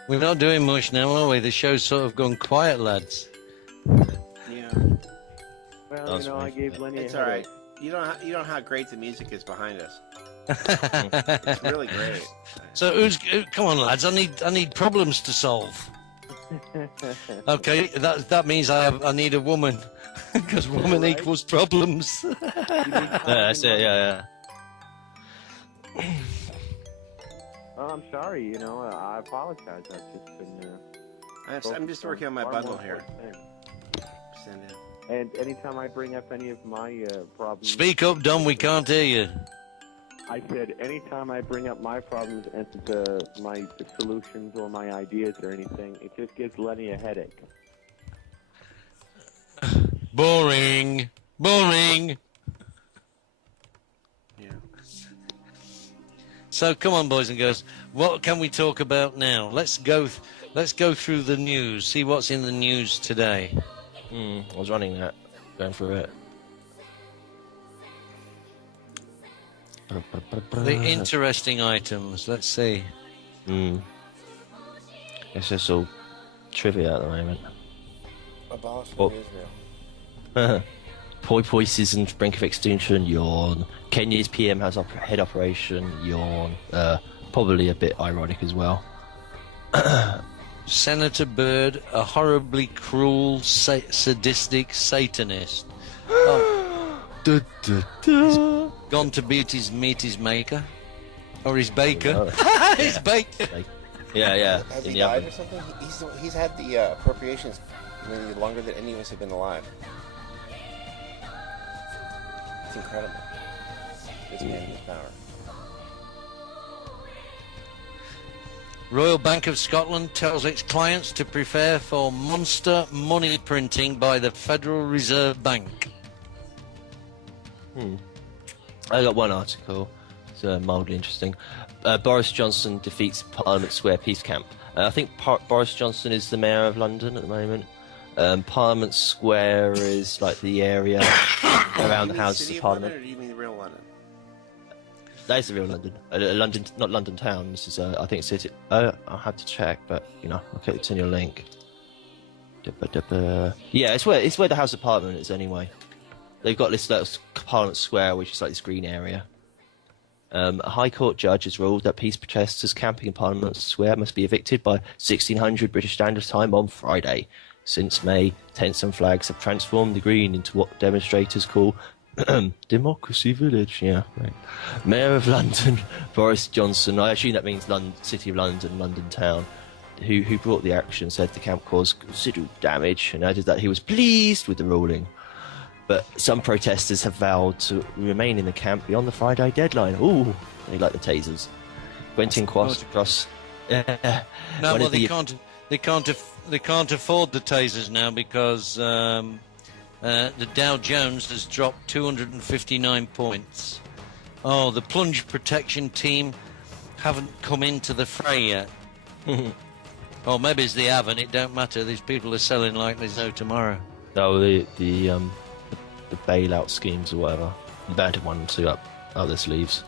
We're not doing much now, are we? The show's sort of gone quiet, lads. Yeah. Well, I gave Lenny It's a all headache. right. You know how great the music is behind us. It's really great. So come on, lads. I need problems to solve. Okay, that means I need a woman, because woman right. equals problems. Yeah, that's it, yeah. Well, I'm sorry, I apologize. I've just been... I'm just working on my far bundle more here. important things. Send in. And anytime I bring up any of my problems... Speak up, Don. We can't hear you. I said anytime I bring up my problems and my solutions or my ideas or anything, it just gives Lenny a headache. Boring. Boring. Yeah. So come on, boys and girls. What can we talk about now? Let's go through the news. See what's in the news today. I was running that, going through it. The interesting items. Let's see. Guess it's all trivia at the moment. Abolishment of Israel. Poi Poises and brink of extinction, yawn. Kenya's PM has head operation, yawn. Probably a bit ironic as well. Senator Byrd, a horribly cruel, sadistic Satanist. Oh. He's gone to meet his maker. Or his baker. His baker. Yeah. Has in he the died oven. or something? He's had the appropriations longer than any of us have been alive. It's incredible. This man, his power. Royal Bank of Scotland tells its clients to prepare for monster money printing by the Federal Reserve Bank. I got one article. It's mildly interesting. Boris Johnson defeats Parliament Square peace camp. I think Boris Johnson is the mayor of London at the moment. Parliament Square is like the area around the Houses of Parliament. London, or do you mean real London? That is the real London. London, not London town. This is, I think, city. I'll have to check, but you know, okay, it's in your link. Yeah, it's where the House of Parliament is anyway. They've got this little Parliament Square, which is like this green area. A High Court judge has ruled that peace protesters camping in Parliament Square must be evicted by 1600 British Standard Time on Friday. Since May, tents and flags have transformed the green into what demonstrators call Democracy Village. Yeah, right. Mayor of London, Boris Johnson, I assume that means City of London, London Town, who brought the action, said the camp caused considerable damage and added that he was pleased with the ruling. But some protesters have vowed to remain in the camp beyond the Friday deadline. Ooh, they like the tasers. Quentin Cross. No, well, they can't afford the tasers now because the Dow Jones has dropped 259 points. Oh, the plunge protection team haven't come into the fray yet. Or maybe it's they haven't. It don't matter. These people are selling like there's no tomorrow. Oh, the bailout schemes or whatever. The bad one to up their sleeves.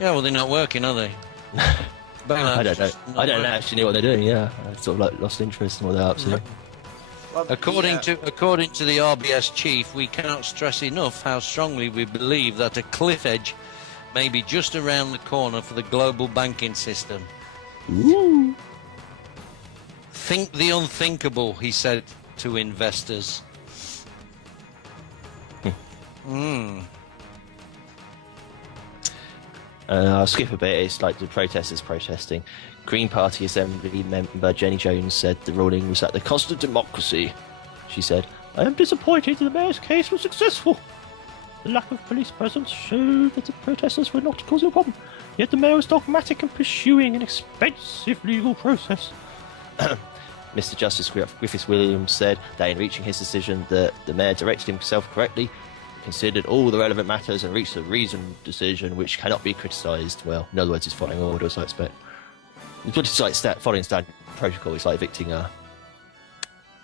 Yeah, well, they're not working, are they? I don't know. I don't actually know what they're doing. Yeah, I sort of like lost interest in what they're up to. Well, According to the RBS chief, we cannot stress enough how strongly we believe that a cliff edge may be just around the corner for the global banking system. Ooh. Think the unthinkable, he said to investors. I'll skip a bit. It's like the protesters protesting. Green Party Assembly member Jenny Jones said the ruling was at the cost of democracy. She said, "I am disappointed that the mayor's case was successful. The lack of police presence showed that the protesters were not causing a problem. Yet the mayor was dogmatic in pursuing an expensive legal process." Mr. Justice Griffiths Williams said that in reaching his decision that the mayor directed himself correctly, considered all the relevant matters and reached a reasoned decision which cannot be criticised. Well, in other words, he's following orders, I expect. It's like following standard protocol. It's like evicting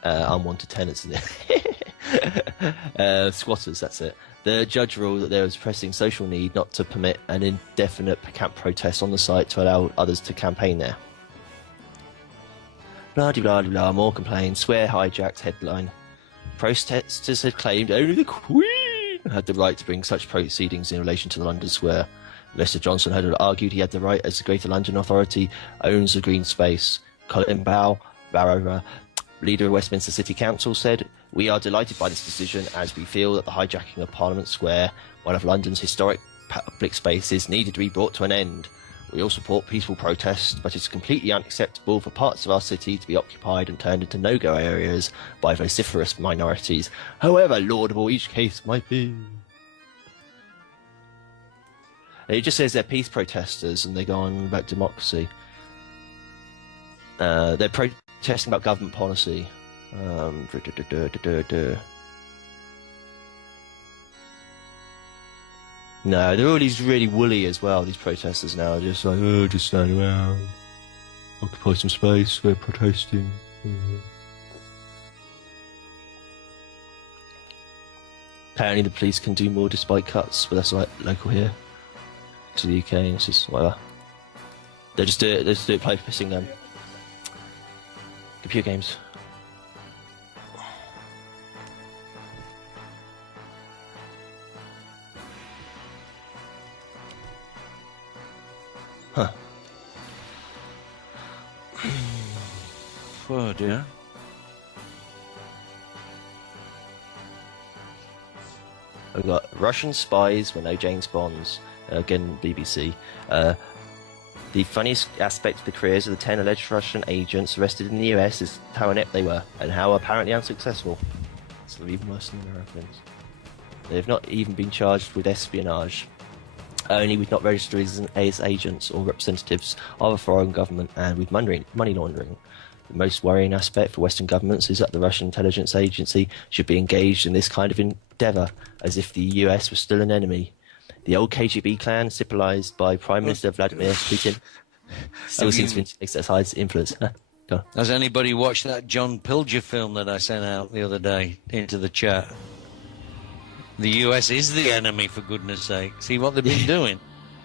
unwanted tenants, isn't it? Squatters, that's it. The judge ruled that there was pressing social need not to permit an indefinite camp protest on the site to allow others to campaign there. Blah-de-blah-de-blah, more complaints. Swear hijacked headline. Protesters had claimed only the Queen had the right to bring such proceedings in relation to the London Square. Mr. Johnson had argued he had the right as the Greater London Authority owns the green space. Colin Barrow, leader of Westminster City Council, said, "We are delighted by this decision as we feel that the hijacking of Parliament Square, one of London's historic public spaces, needed to be brought to an end. We all support peaceful protests, but it's completely unacceptable for parts of our city to be occupied and turned into no-go areas by vociferous minorities, however laudable each case might be." It just says they're peace protesters and they go on about democracy. They're protesting about government policy. No, they're all these really woolly as well, these protesters now. Just like, oh, just stand around, occupy some space, we're protesting. Apparently the police can do more despite cuts, but that's like local here to the UK, and it's just whatever. They just do it by pissing them. Computer games. Huh. Oh dear. We've got Russian spies were no James Bonds. Again, BBC. The funniest aspect of the careers of the 10 alleged Russian agents arrested in the US is how inept they were, and how apparently unsuccessful. So even worse than the Americans. They have not even been charged with espionage. only with not registered as agents or representatives of a foreign government and with money laundering. The most worrying aspect for Western governments is that the Russian intelligence agency should be engaged in this kind of endeavour, as if the US was still an enemy. The old KGB clan, symbolised by Prime Minister Vladimir Putin, still seems to exercise influence. Go on. Has anybody watched that John Pilger film that I sent out the other day into the chat? The US is the enemy, for goodness sake. See what they've been doing?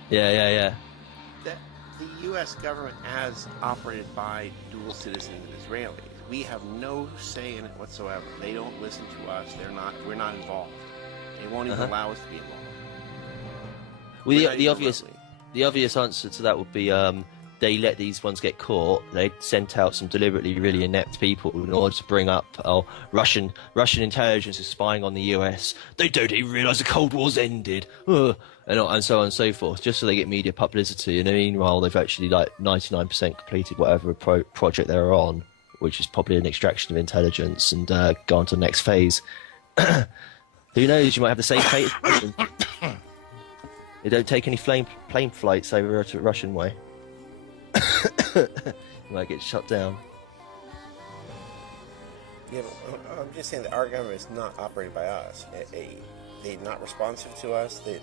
Yeah. The U.S. government as operated by dual citizens of Israelis. We have no say in it whatsoever. They don't listen to us. We're not involved. They won't even allow us to be involved. Well, the obvious answer to that would be they let these ones get caught. They sent out some deliberately really inept people in order to bring up Russian intelligence is spying on the US. They don't even realise the Cold War's ended, and so on and so forth, just so they get media publicity. And meanwhile, they've actually 99% completed whatever project they're on, which is probably an extraction of intelligence, and gone to the next phase. Who knows? You might have the same fate. They don't take any plane flights over to Russian way. You might get shut down. Yeah, but I'm just saying that our government is not operated by us. They're not responsive to us. They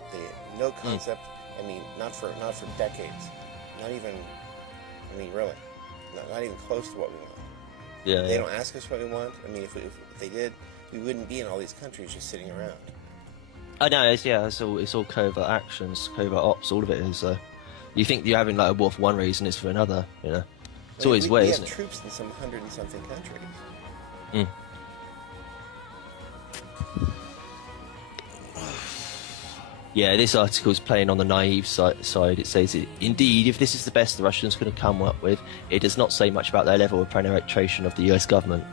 no concept. I mean, not for decades. Not even. I mean, really, not even close to what we want. Yeah. They don't ask us what we want. I mean, if they did, we wouldn't be in all these countries just sitting around. I know. It's all covert actions, covert ops. All of it is. You think you're having a war for one reason, it's for another. It's always way, isn't it? We have troops in some 100-and-something countries. Mm. Yeah, this article is playing on the naive side. It says, indeed, if this is the best the Russians could have come up with, it does not say much about their level of penetration of the US government.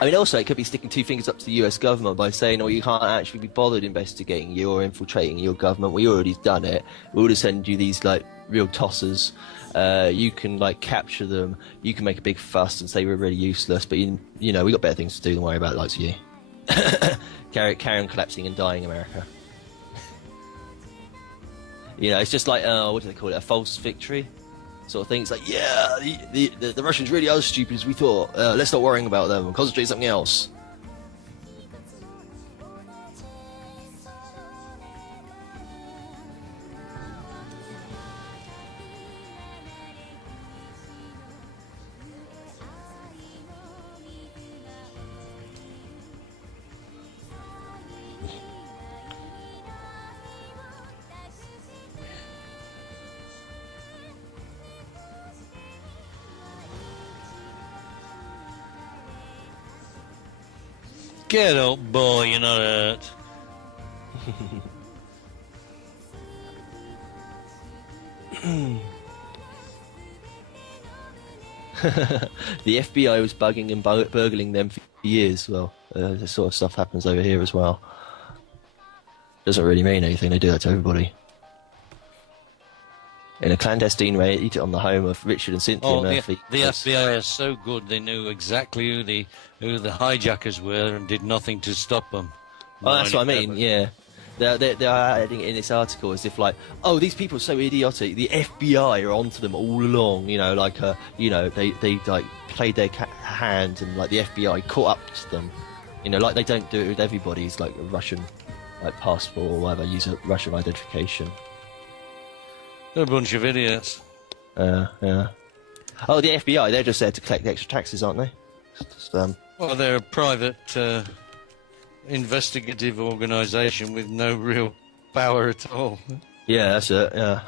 I mean, also, it could be sticking two fingers up to the US government by saying, you can't actually be bothered investigating you or infiltrating your government. We already done it. We'll just send you these, real tossers. You can, capture them. You can make a big fuss and say we're really useless. But, we got better things to do than worry about the likes of you. Carry on collapsing and dying, America. It's just what do they call it? A false victory? Sort of thing. It's the Russians really are as stupid as we thought. Let's stop worrying about them and concentrate on something else. Get up, boy, you're not hurt. The FBI was bugging and burgling them for years. Well, this sort of stuff happens over here as well. Doesn't really mean anything. They do that to everybody. In a clandestine raid on the home of Richard and Cynthia Murphy. The FBI are so good. They knew exactly who the hijackers were and did nothing to stop them. Oh, that's what I mean. Yeah, they're adding it in this article as if these people are so idiotic. The FBI are onto them all along. They played their hand and the FBI caught up to them. They don't do it with everybody's a Russian passport or whatever. Use a Russian identification. They're a bunch of idiots. Yeah. Oh, the FBI, they're just there to collect extra taxes, aren't they? Well, they're a private investigative organisation with no real power at all. Yeah, that's it, yeah.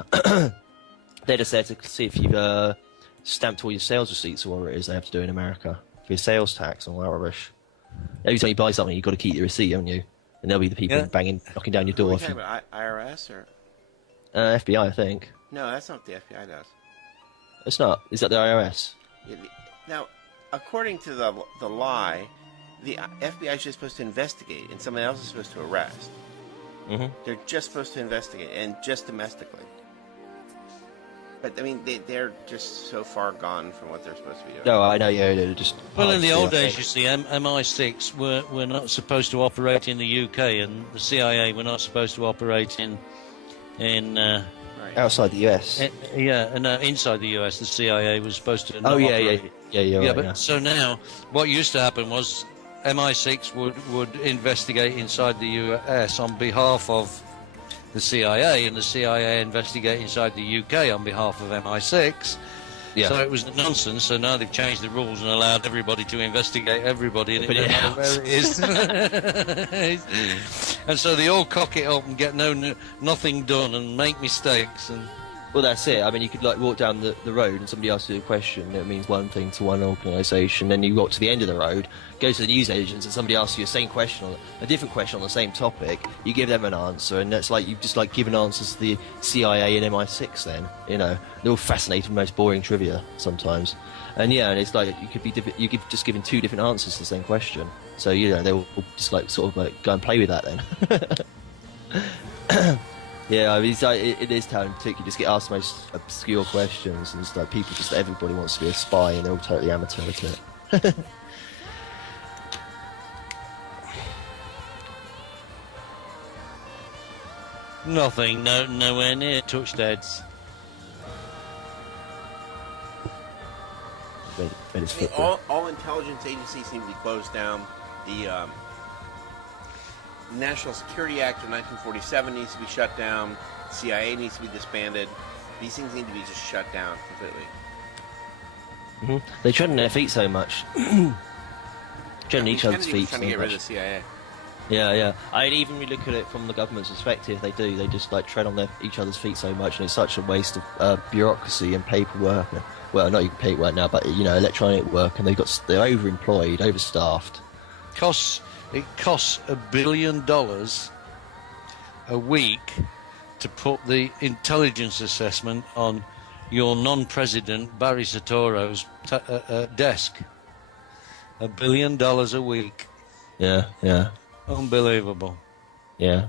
They're just there to see if you've stamped all your sales receipts or whatever it is they have to do in America. For your sales tax and all that rubbish. Every time you buy something, you've got to keep your receipt, haven't you? And they'll be the people knocking down your door. Are you talking about IRS or...? FBI, I think. No, that's not what the FBI does. It's not. Is that the IRS? Yeah, now, according to the lie, the FBI is just supposed to investigate, and someone else is supposed to arrest. Mm-hmm. They're just supposed to investigate, and just domestically. But, I mean, they're just so far gone from what they're supposed to be doing. No, I know, yeah, they're just... Well, in the old days, you see, MI6 were not supposed to operate in the UK, and the CIA were not supposed to operate in in Outside the US. inside the US, the CIA was supposed to. Oh yeah. You're right, but so now, what used to happen was MI6 would investigate inside the US on behalf of the CIA, and the CIA investigate inside the UK on behalf of MI6. Yeah. So it was nonsense. So now they've changed the rules and allowed everybody to investigate everybody, and it doesn't matter where it is. And so they all cock it up and get nothing done and make mistakes. And well, that's it. I mean, you could like walk down the road and somebody asks you a question that means one thing to one organisation. Then you got to the end of the road, go to the news agents, and somebody asks you a different question on the same topic. You give them an answer, and that's like you've just like given answers to the CIA and MI6. Then they're all fascinated with the most boring trivia sometimes, and it's like you could just given two different answers to the same question. So they'll just like sort of like go and play with that then. Yeah, I mean, it's like, in this town in particular, you just get asked the most obscure questions, and it's like everybody wants to be a spy, and they're all totally amateur at it. nothing, nowhere near touchdads. All intelligence agencies seem to be closed down. The National Security Act of 1947 needs to be shut down. CIA needs to be disbanded. These things need to be just shut down completely. Mm-hmm. They tread on their feet so much. Tread on each other's feet. Trying to get rid of the CIA. Yeah. I'd even look at it from the government's perspective. They do. They just like tread on each other's feet so much, and it's such a waste of bureaucracy and paperwork. Well, not even paperwork now, but electronic work, and they're overemployed, overstaffed. It costs $1 billion a week to put the intelligence assessment on your non-president Barry Soetoro's desk. $1 billion a week. Yeah. Unbelievable. Yeah.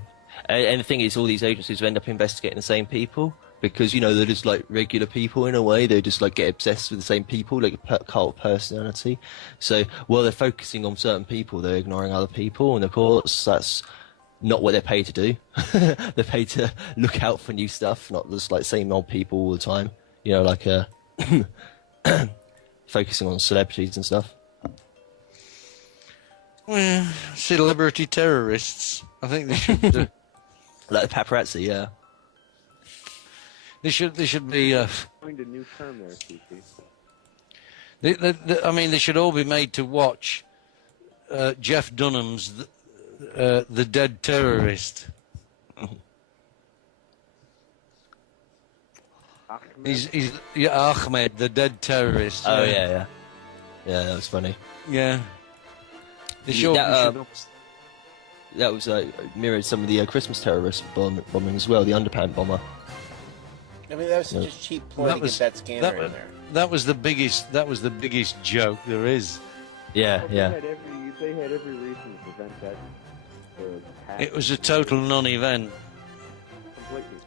And the thing is, all these agencies will end up investigating the same people because, they're just like regular people in a way. They just like get obsessed with the same people, like a cult personality. So while they're focusing on certain people, they're ignoring other people. And of course, that's not what they're paid to do. They're paid to look out for new stuff, not just like same old people all the time. Focusing on celebrities and stuff. Well, celebrity terrorists. I think they should do. Like the paparazzi, yeah. They should be. Coined a new term there, CC. They should all be made to watch Jeff Dunham's The Dead Terrorist. Ahmed, The Dead Terrorist. Oh yeah, that was funny. Yeah. That was mirrored some of the Christmas terrorist bombing as well. The underpants bomber. I mean, that was such a cheap ploy to get that scanner in there. That was the biggest joke there is. Yeah. They had every reason to prevent that. It was a total non-event. Completely.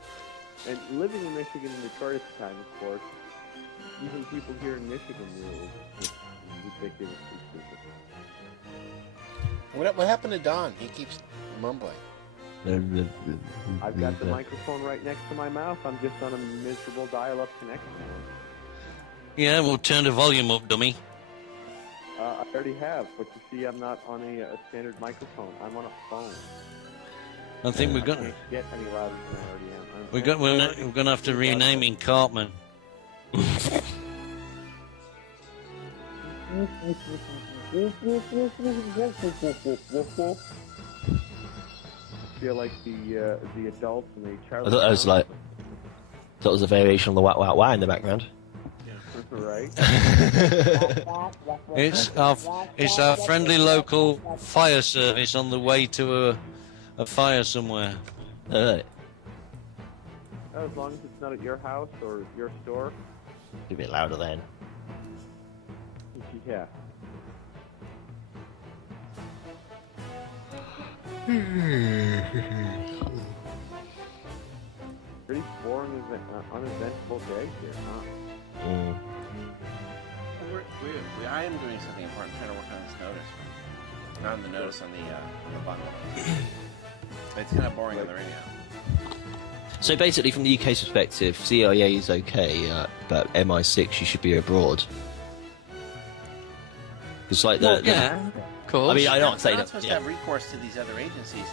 And living in Michigan in Detroit at the time, of course, even people here in Michigan knew it was ridiculously stupid. What happened to Don? He keeps mumbling. I've got the microphone right next to my mouth. I'm just on a miserable dial-up connection. Yeah, we'll turn the volume up, dummy. I already have, but you see, I'm not on a standard microphone. I'm on a phone. I think we're going to get any louder than I already am. We're going to have to rename him Cartman. Feel like the adults and the Charlie. I thought that was a variation on the wah wah wah in the background. Right. It's our friendly local fire service on the way to a fire somewhere. As long as it's not at your house or your store. Be a bit louder then. Yeah. Pretty boring, uneventful day here, huh? Mm. I am doing something important. I'm trying to work on this notice. Not on the notice on the bundle. It's kind of boring on the radio. So basically, from the UK's perspective, CIA is okay, but MI6 you should be abroad. It's like yeah, of course. I mean, I don't say they're not that. supposed to have recourse to these other agencies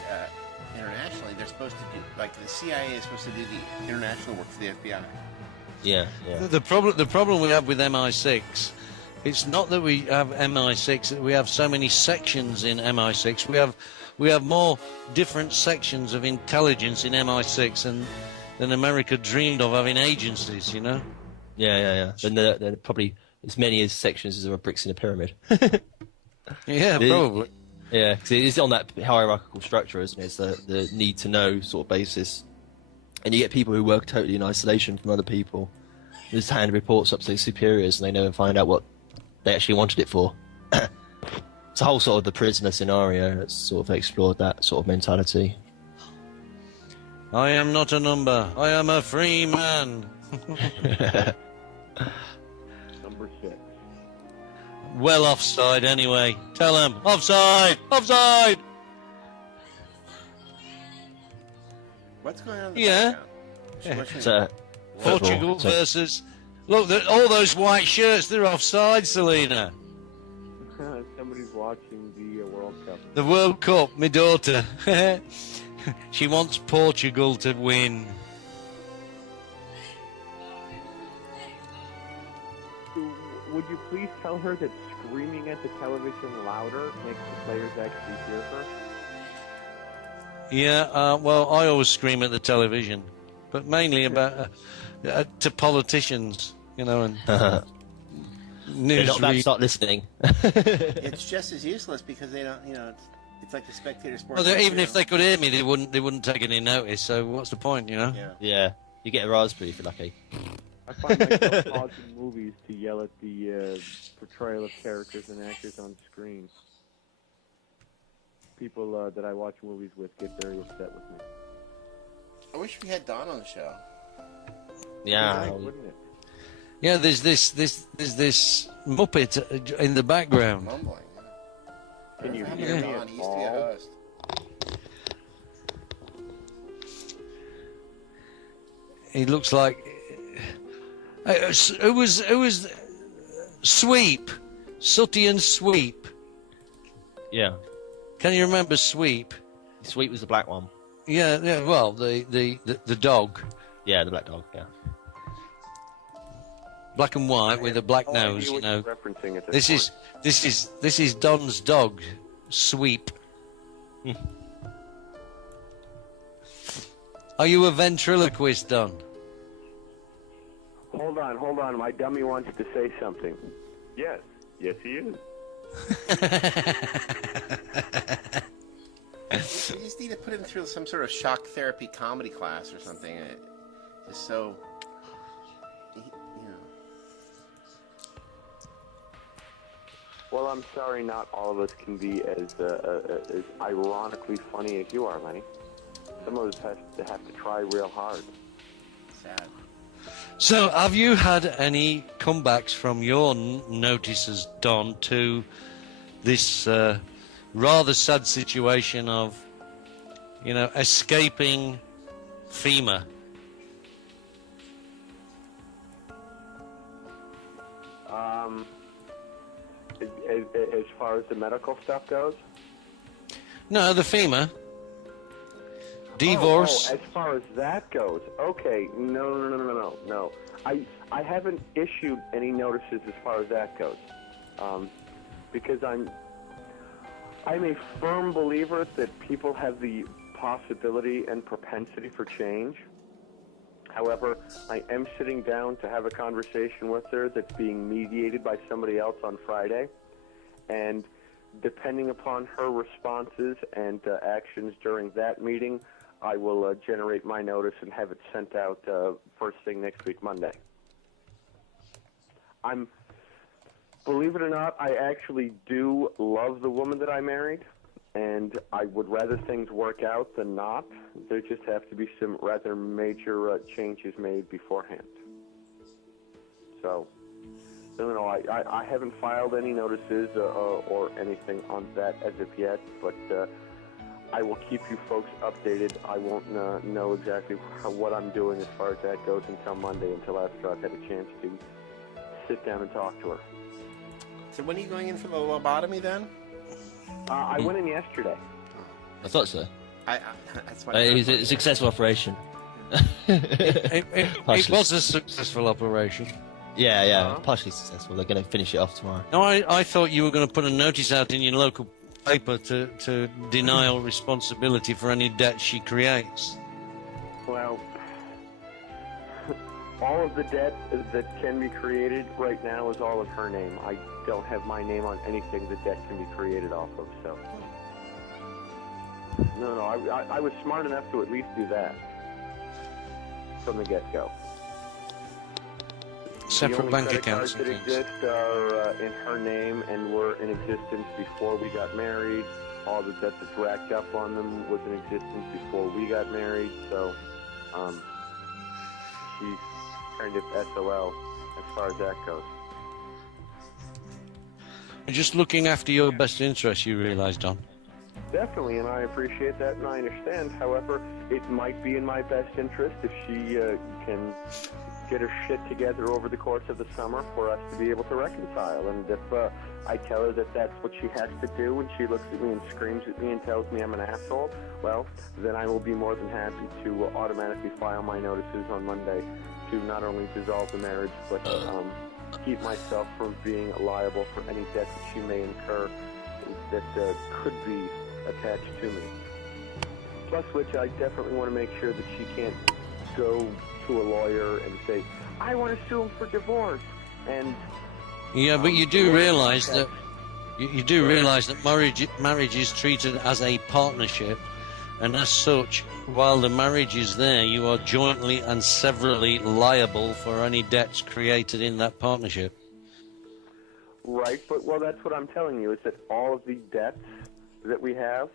internationally. They're supposed to do, like the CIA is supposed to do the international work for the FBI. Yeah. The problem we have with MI6, it's not that we have MI6, that we have so many sections in MI6. We have more different sections of intelligence in MI6 than America dreamed of having agencies, you know? Yeah. And there are probably as many as sections as there are bricks in a pyramid. Yeah, probably. Yeah, because it is on that hierarchical structure, isn't it? It's the need to know sort of basis. And you get people who work totally in isolation from other people. They just hand reports up to their superiors and they never find out what they actually wanted it for. It's a whole sort of the prisoner scenario that's sort of explored that sort of mentality. I am not a number. I am a free man. Number 6. Well offside anyway. Tell them. Offside! Offside! What's going on in the Yeah. background? Portugal versus... Look, all those white shirts, they're offside, Selena. Somebody's watching the World Cup. The World Cup, my daughter. She wants Portugal to win. Would you please tell her that screaming at the television louder makes the players actually hear her? Yeah, well, I always scream at the television, but mainly about to politicians, you know, and They're not about to newsread. start listening. It's just as useless because they don't, it's like the spectator sports. Well, even if they could hear me, they wouldn't take any notice. So what's the point, you know? Yeah. Yeah, you get a raspberry if you're lucky. I find myself pausing movies to yell at the portrayal of characters and actors on screen. People that I watch movies with get very upset with me. I wish we had Don on the show. Yeah. Wouldn't it? Yeah, there's this Muppet in the background. Mumbling. Can you Don, hear me he at used to be a all? host. He looks like it was Sweep, Sooty and Sweep. Yeah. Can you remember Sweep? Sweet was the black one. Yeah. Well, the dog, Yeah, the black dog, yeah. black and white with a black I nose. knew You what know, you're referencing at this is Don's dog, Sweep. Are you a ventriloquist, Don? Hold on. My dummy wants to say something. Yes, he is. You just need to put him through some sort of shock therapy comedy class or something. Just so, Well, I'm sorry not all of us can be as ironically funny as you are, Lenny. Some of us have to try real hard. sad. So, have you had any comebacks from your notices, Don, to this rather sad situation of, escaping FEMA? As far as the medical stuff goes? No, the FEMA. Divorce. Oh, as far as that goes, okay. No. I haven't issued any notices as far as that goes, because I'm a firm believer that people have the possibility and propensity for change. However, I am sitting down to have a conversation with her that's being mediated by somebody else on Friday, and depending upon her responses and actions during that meeting, I will generate my notice and have it sent out first thing next week, Monday. Believe it or not, I actually do love the woman that I married, and I would rather things work out than not. There just have to be some rather major changes made beforehand. So, no, I haven't filed any notices or anything on that as of yet, but I will keep you folks updated. I won't know exactly what I'm doing as far as that goes until Monday, until after I've had a chance to sit down and talk to her. So when are you going in for the lobotomy then? I went in yesterday. I thought so. That's why It was a successful operation. It was a successful operation. Yeah, partially successful. They're going to finish it off tomorrow. No, I thought you were going to put a notice out in your local paper to deny all responsibility for any debt she creates. Well, all of the debt that can be created right now is all of her name. I don't have my name on anything the debt can be created off of, so... No, I was smart enough to at least do that from the get-go. Separate bank accounts. The only credit cards that exist are in her name and were in existence before we got married. All the debt that's racked up on them was in existence before we got married, so she's kind of SOL as far as that goes. Just looking after your best interests, you realise, Don. Definitely, and I appreciate that, and I understand. However, it might be in my best interest if she can get her shit together over the course of the summer for us to be able to reconcile. And if I tell her that that's what she has to do, and she looks at me and screams at me and tells me I'm an asshole, well, then I will be more than happy to automatically file my notices on Monday to not only dissolve the marriage, but keep myself from being liable for any debt that she may incur that could be attached to me. Plus which, I definitely want to make sure that she can't go to a lawyer and say, I want to sue him for divorce. And yeah, but you do realise that marriage is treated as a partnership, and as such, while the marriage is there, you are jointly and severally liable for any debts created in that partnership. Right, but well, that's what I'm telling you, is that all of the debts that we have,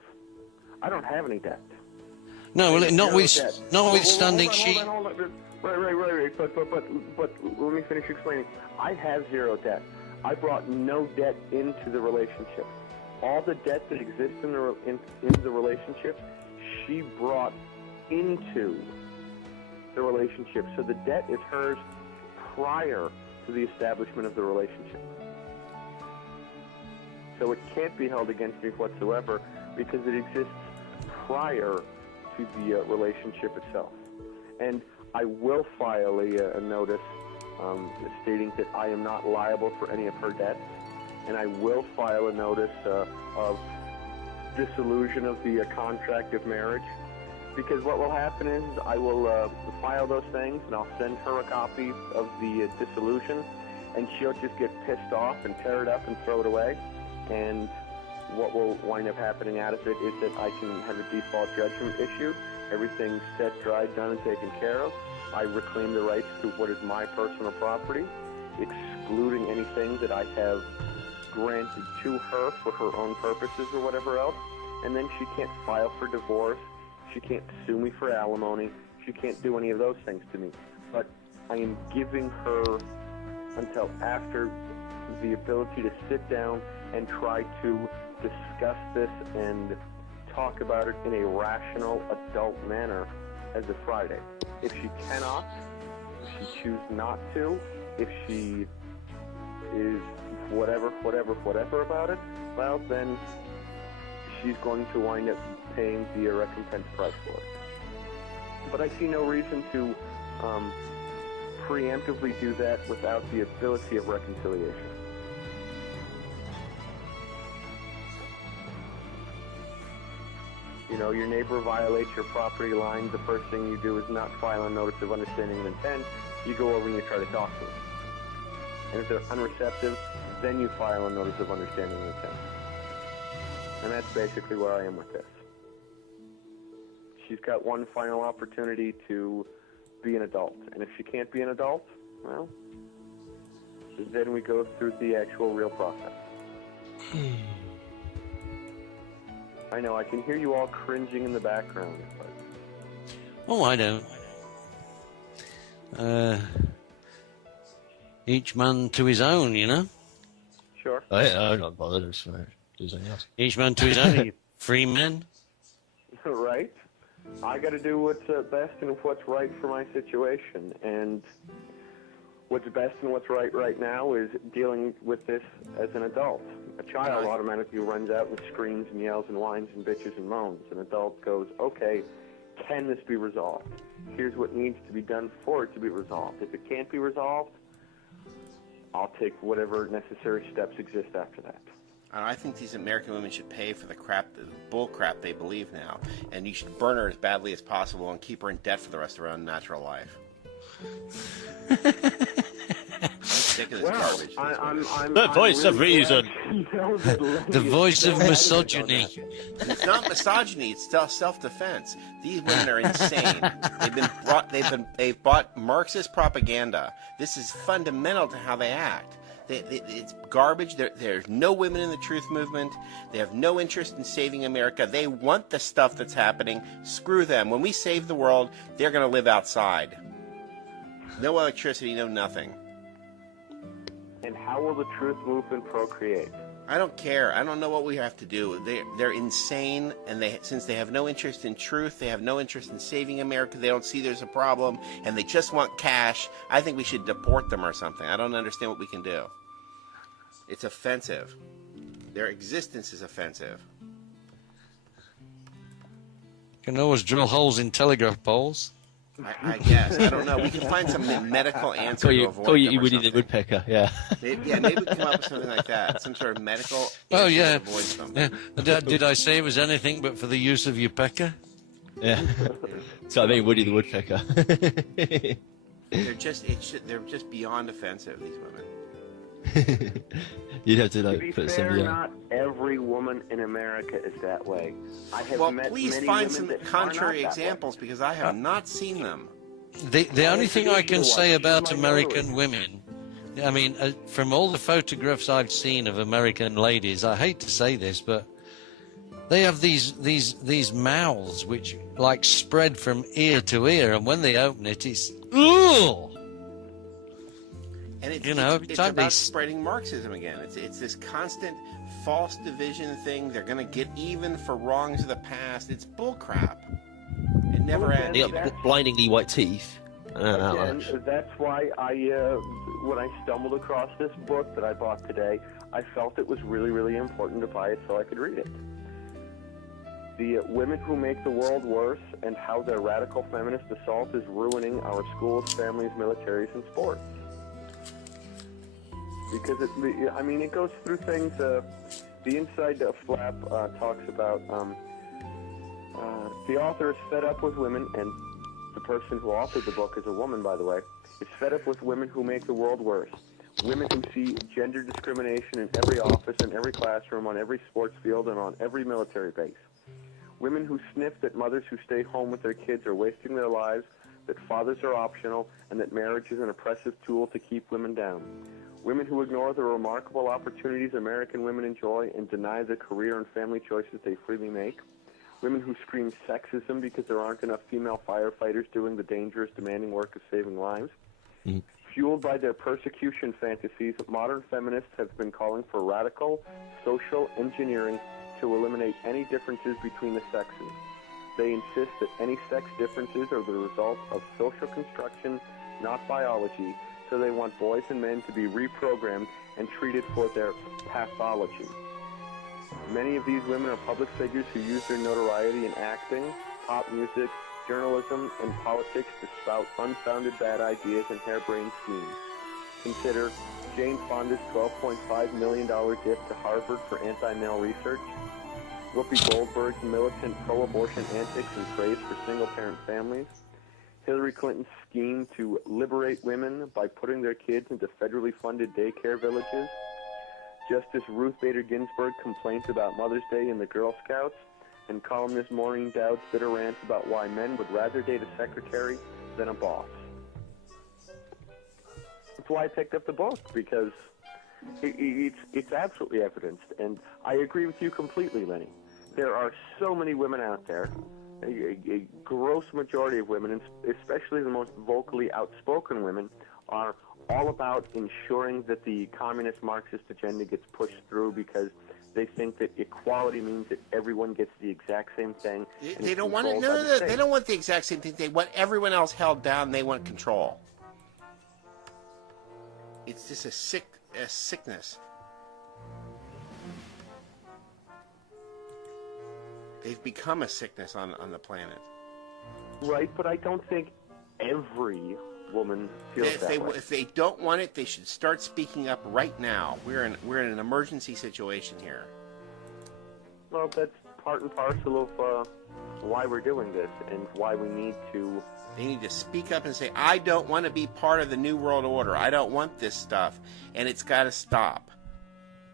I don't have any debt. No, well, notwithstanding she... Hold on. Right, but let me finish explaining. I have zero debt. I brought no debt into the relationship. All the debt that exists in the relationship, she brought into the relationship. So the debt is hers prior to the establishment of the relationship. So it can't be held against me whatsoever because it exists prior to the relationship itself. And I will file a notice stating that I am not liable for any of her debts, and I will file a notice of dissolution of the contract of marriage, because what will happen is I will file those things, and I'll send her a copy of the dissolution, and she'll just get pissed off and tear it up and throw it away. And what will wind up happening out of it is that I can have a default judgment issued. Everything's set, dried, done, and taken care of. I reclaim the rights to what is my personal property, excluding anything that I have granted to her for her own purposes or whatever else. And then she can't file for divorce. She can't sue me for alimony. She can't do any of those things to me. But I am giving her until after the ability to sit down and try to discuss this and talk about it in a rational, adult manner as a Friday. If she cannot, if she chooses not to, if she is whatever about it, well, then she's going to wind up paying the recompense price for it. But I see no reason to preemptively do that without the ability of reconciliation. You know, your neighbor violates your property line, the first thing you do is not file a notice of understanding and intent. You go over and you try to talk to them. And if they're unreceptive, then you file a notice of understanding and intent. And that's basically where I am with this. She's got one final opportunity to be an adult. And if she can't be an adult, well, then we go through the actual real process. I know, I can hear you all cringing in the background. But... Oh, I don't. Each man to his own, you know? Sure. I'm not bothered. Do something else. Each man to his own. Freeman. right? I got to do what's best and what's right for my situation. And what's best and what's right now is dealing with this as an adult. A child automatically runs out and screams and yells and whines and bitches and moans. An adult goes, okay, can this be resolved? Here's what needs to be done for it to be resolved. If it can't be resolved, I'll take whatever necessary steps exist after that. I think these American women should pay for the crap, the bull crap they believe now, and you should burn her as badly as possible and keep her in debt for the rest of her unnatural life. I'm sick of this garbage. The voice of reason. The voice of misogyny. It's not misogyny. It's self-defense. These women are insane. They've bought Marxist propaganda. This is fundamental to how they act. It's garbage. There's no women in the truth movement. They have no interest in saving America. They want the stuff that's happening. Screw them. When we save the world, they're going to live outside. No electricity, no nothing. And how will the truth movement procreate? I don't care. I don't know what we have to do. They're insane, and since they have no interest in truth, they have no interest in saving America, they don't see there's a problem, and they just want cash. I think we should deport them or something. I don't understand what we can do. It's offensive. Their existence is offensive. You can always drill holes in telegraph poles. I guess. I don't know. We can find some medical answer to avoid them you or Woody the something. Woodpecker, yeah. Maybe we come up with something like that. Some sort of medical answer Oh, yeah. to avoid them. Yeah. Did I say it was anything but for the use of your pecker? Yeah. So I mean Woody the Woodpecker. They're just beyond offensive, these women. You'd have to To be put fair, some not every woman in America is that way. I have Well, met please many find women some that contrary are not that way. examples because I have not seen them. The only thing I can say about My American women, I mean, from all the photographs I've seen of American ladies, I hate to say this, but they have these mouths which like spread from ear to ear, and when they open it, it's ugh. And it's, You know, every it's time about they spreading Marxism again. It's this constant false division thing. They're going to get even for wrongs of the past. It's bullcrap. It never ends. They got blindingly white teeth. Again, that's why when I stumbled across this book that I bought today, I felt it was really, really important to buy it so I could read it. The women who make the world worse and how their radical feminist assault is ruining our schools, families, militaries, and sports. Because it goes through things. The inside flap talks about the author is fed up with women, and the person who authored the book is a woman, by the way, is fed up with women who make the world worse. Women who see gender discrimination in every office, in every classroom, on every sports field, and on every military base. Women who sniff that mothers who stay home with their kids are wasting their lives, that fathers are optional, and that marriage is an oppressive tool to keep women down. Women who ignore the remarkable opportunities American women enjoy and deny the career and family choices they freely make. Women who scream sexism because there aren't enough female firefighters doing the dangerous, demanding work of saving lives. Mm. Fueled by their persecution fantasies, modern feminists have been calling for radical social engineering to eliminate any differences between the sexes. They insist that any sex differences are the result of social construction, not biology, so they want boys and men to be reprogrammed and treated for their pathology. Many of these women are public figures who use their notoriety in acting, pop music, journalism, and politics to spout unfounded bad ideas and harebrained schemes. Consider Jane Fonda's $12.5 million gift to Harvard for anti-male research, Whoopi Goldberg's militant pro-abortion antics and praise for single-parent families, Hillary Clinton's scheme to liberate women by putting their kids into federally funded daycare villages, Justice Ruth Bader Ginsburg complaints about Mother's Day in the Girl Scouts, and columnist Maureen Dowd's bitter rants about why men would rather date a secretary than a boss. That's why I picked up the book, because it's absolutely evidenced, and I agree with you completely, Lenny. There are so many women out there, a gross majority of women, and especially the most vocally outspoken women, are all about ensuring that the communist Marxist agenda gets pushed through because they think that equality means that everyone gets the exact same thing. They don't want it. No. They don't want the exact same thing. They want everyone else held down. They want control. It's just a sickness. They've become a sickness on the planet. Right, but I don't think every woman feels that way. If they don't want it, they should start speaking up right now. We're in an emergency situation here. Well, that's part and parcel of why we're doing this and why we need to... They need to speak up and say, I don't want to be part of the New World Order. I don't want this stuff. And it's got to stop.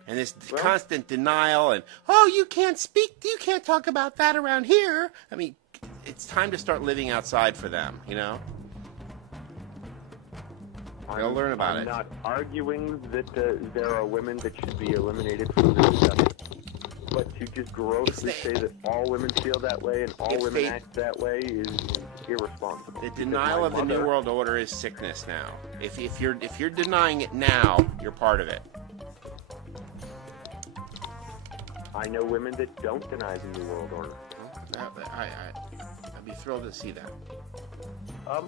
And this constant denial and, oh, you can't speak, you can't talk about that around here. I mean, it's time to start living outside for them, you know? They'll learn about it. I'm not arguing that there are women that should be eliminated from the discussion. But to just grossly say that all women feel that way and all women act that way is irresponsible. The denial of the New World Order is sickness now. If you're denying it now, you're part of it. I know women that don't deny the New World Order. I'd be thrilled to see that.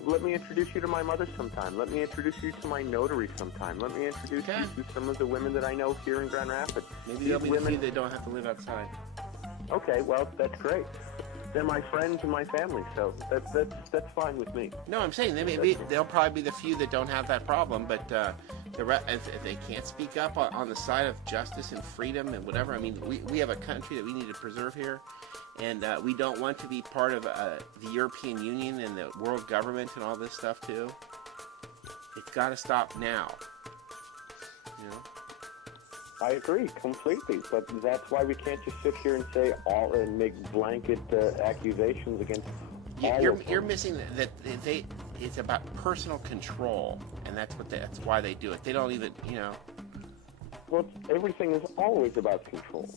Let me introduce you to my mother sometime. Let me introduce you to my notary sometime. Let me introduce you to some of the women that I know here in Grand Rapids. Maybe they'll be the few that don't have to live outside. Okay, well, that's great. They're my friends and my family, so that's fine with me. No, I'm saying they'll probably be the few that don't have that problem, but if they can't speak up on the side of justice and freedom and whatever, I mean, we have a country that we need to preserve here, and we don't want to be part of the European Union and the world government and all this stuff too. It's got to stop now. You know. I agree completely, but that's why we can't just sit here and say all and make blanket accusations against all of them. You're missing that it's about personal control, and that's why they do it. They don't even, you know. Well, everything is always about control.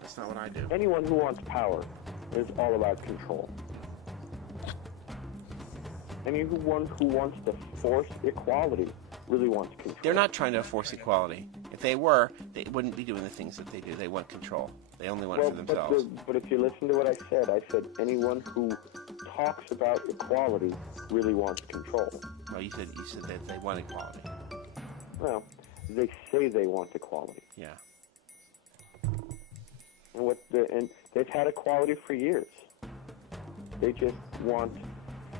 That's not what I do. Anyone who wants power is all about control. Anyone who wants to force equality really wants control. They're not trying to force equality. If they were, they wouldn't be doing the things that they do. They want control. They only want it for themselves. But if you listen to what I said anyone who talks about equality really wants control. Well, you said that they want equality. Well, they say they want equality. Yeah. And they've had equality for years. They just want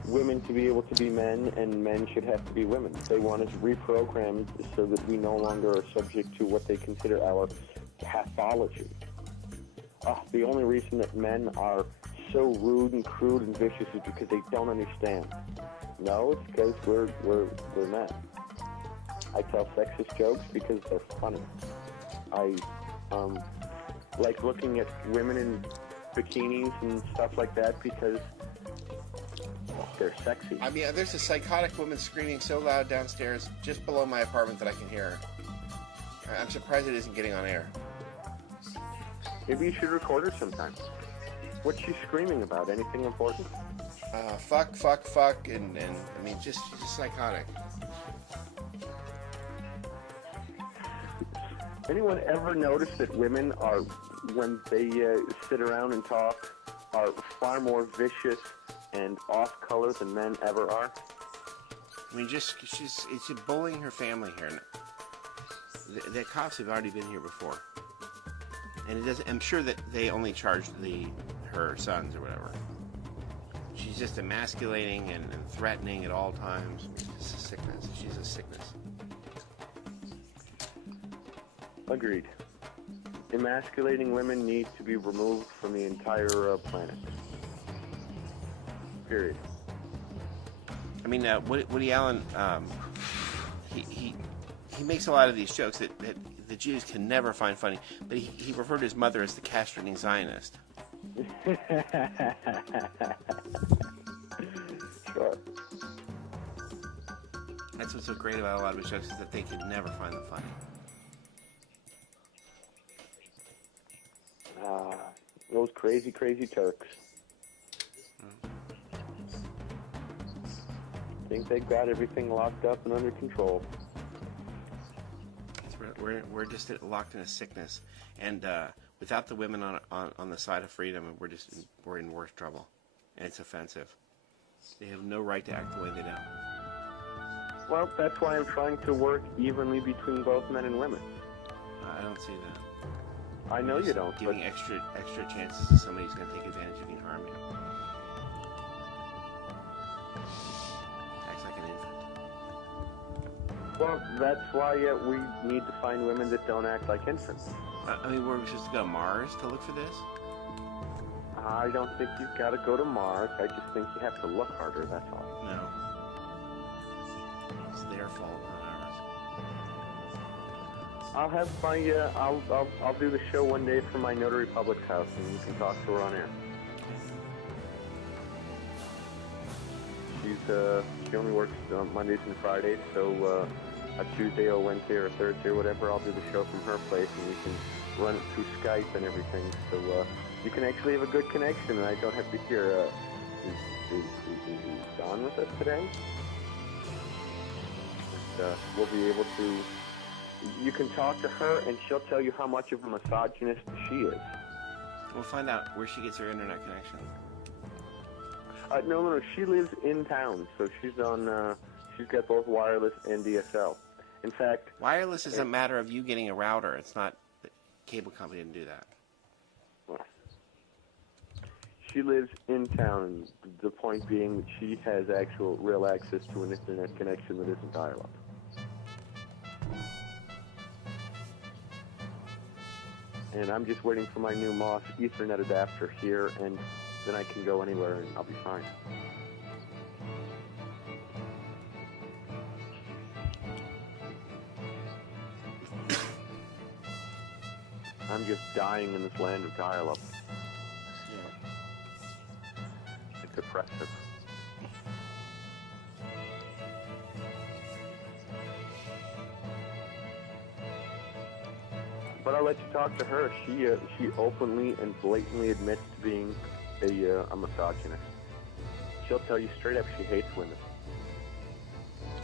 women to be able to be men, and men should have to be women. They want us reprogrammed so that we no longer are subject to what they consider our pathology. The only reason that men are so rude and crude and vicious is because they don't understand. No, it's because we're men. I tell sexist jokes because they're funny. I like looking at women in bikinis and stuff like that because they're sexy. I mean, there's a psychotic woman screaming so loud downstairs just below my apartment that I can hear her. I'm surprised it isn't getting on air. Maybe you should record her sometime. What's she screaming about? Anything important? Fuck, and I mean, she's just psychotic. Anyone ever notice that women are, when they sit around and talk, are far more vicious and off-color than men ever are? I mean, she's bullying her family here. The cops have already been here before, and I'm sure that they only charged her sons or whatever. She's just emasculating and threatening at all times. It's a sickness. She's a sickness. Agreed. Emasculating women need to be removed from the entire planet. Period. I mean, Woody Allen, he makes a lot of these jokes that the Jews can never find funny, but he referred to his mother as the castrating Zionist. Sure. That's what's so great about a lot of his jokes is that they could never find them funny. Those crazy Turks. Think they've got everything locked up and under control. we're just locked in a sickness, and without the women on the side of freedom, we're in worse trouble, and it's offensive. They have no right to act the way they do. Well, that's why I'm trying to work evenly between both men and women. I don't see that. I know you don't. Giving extra chances to somebody who's going to take advantage of you and harm you. Acts like an infant. Well, that's why we need to find women that don't act like infants. I mean, were we supposed to go to Mars to look for this? I don't think you've got to go to Mars. I just think you have to look harder, that's all. No. It's their fault, not ours. I'll have my, I'll do the show one day from my Notary Public's house, and you can talk to her on air. She only works Mondays and Fridays, so a Tuesday or Wednesday or Thursday or whatever, I'll do the show from her place, and we can run it through Skype and everything. So you can actually have a good connection, and I don't have to hear, is Dawn with us today? And, we'll be able to, you can talk to her, and she'll tell you how much of a misogynist she is. We'll find out where she gets her internet connection. No, she lives in town, so she's on, she's got both wireless and DSL. In fact... Wireless is a matter of you getting a router. It's not... The cable company didn't do that. She lives in town, and the point being that she has actual real access to an internet connection that isn't dial-up. And I'm just waiting for my new Moss Ethernet adapter here, and then I can go anywhere and I'll be fine. I'm just dying in this land of dial-up. It's oppressive. But I'll let you talk to her. She openly and blatantly admits to being a misogynist. She'll tell you straight up she hates women.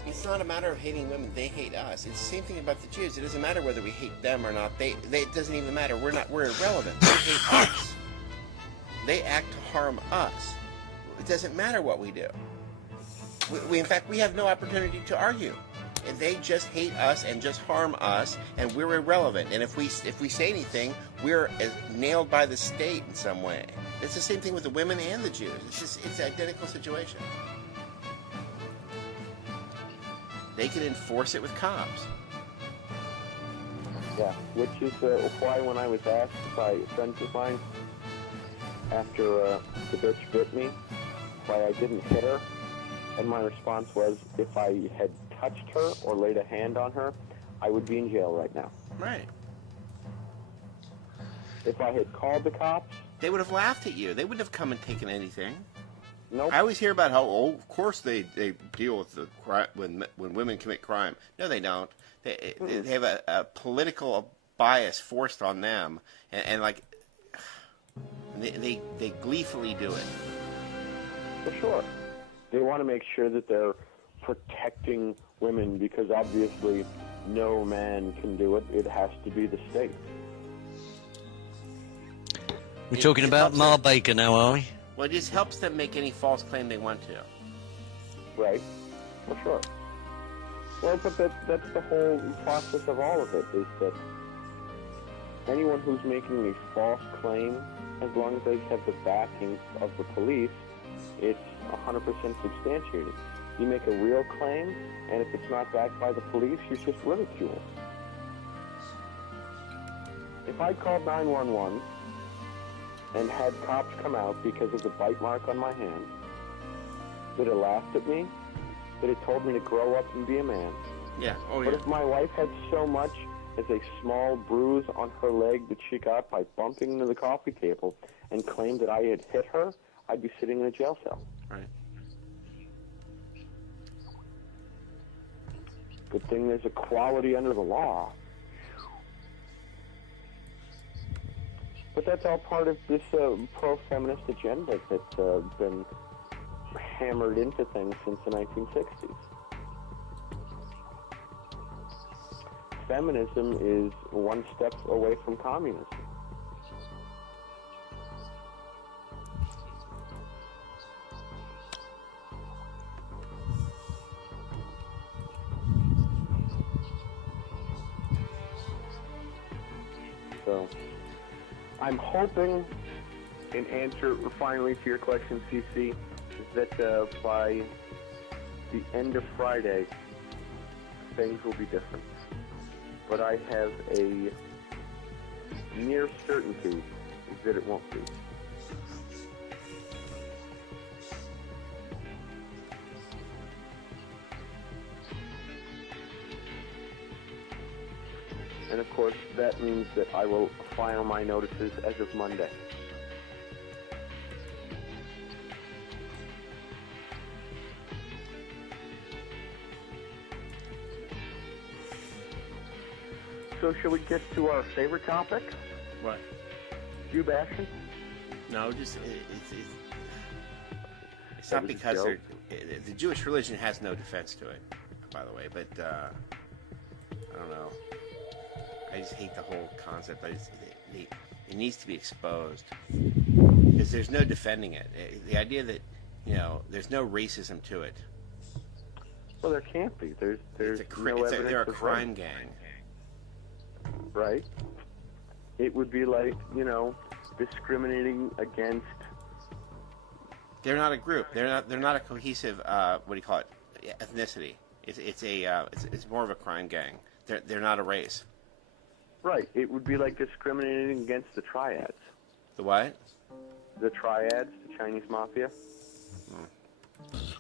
It's not a matter of hating women. They hate us. It's the same thing about the Jews. It doesn't matter whether we hate them or not. It doesn't even matter. We're irrelevant. They hate us. They act to harm us. It doesn't matter what we do. In fact, we have no opportunity to argue. And they just hate us and just harm us, and we're irrelevant. And if we say anything, we're nailed by the state in some way. It's the same thing with the women and the Jews. It's an identical situation. They can enforce it with cops. Yeah, which is why when I was asked by friends of mine after the bitch bit me, why I didn't hit her, and my response was, if I had touched her or laid a hand on her, I would be in jail right now. Right. If I had called the cops... They would have laughed at you. They wouldn't have come and taken anything. Nope. I always hear about how, of course they deal with the crime when women commit crime. No, they don't. They have a political bias forced on them, and like they gleefully do it. For sure. They want to make sure that they're protecting women because obviously no man can do it. It has to be the state. We're talking about Ma Baker now, are we? Well, it just helps them make any false claim they want to. Right. For sure. Well, but that's the whole process of all of it, is that anyone who's making a false claim, as long as they have the backing of the police, it's 100% substantiated. You make a real claim, and if it's not backed by the police, you're just ridiculed. If I called 911 and had cops come out because of the bite mark on my hand, that have laughed at me, that have told me to grow up and be a man. Yeah. Oh, but yeah. if my wife had so much as a small bruise on her leg that she got by bumping into the coffee table and claimed that I had hit her, I'd be sitting in a jail cell. Right. Good thing there's equality under the law. But that's all part of this pro-feminist agenda that's been hammered into things since the 1960s. feminism is one step away from communism. So, I'm hoping, in answer finally to your question, CC, that by the end of Friday, things will be different. But I have a near certainty that it won't be. And of course, that means that I will file my notices as of Monday. So shall we get to our favorite topic? What? Jew bashing? No, just it's not because the Jewish religion has no defense to it, by the way. But I don't know. I just hate the whole concept. It needs to be exposed because there's no defending it. The idea that there's no racism to it. Well, there can't be. There's they're a crime gang. Right. It would be like discriminating against. They're not a group. They're not a cohesive. What do you call it? Ethnicity. It's more of a crime gang. They're not a race. Right. It would be like discriminating against the triads. The what? The triads, the Chinese mafia.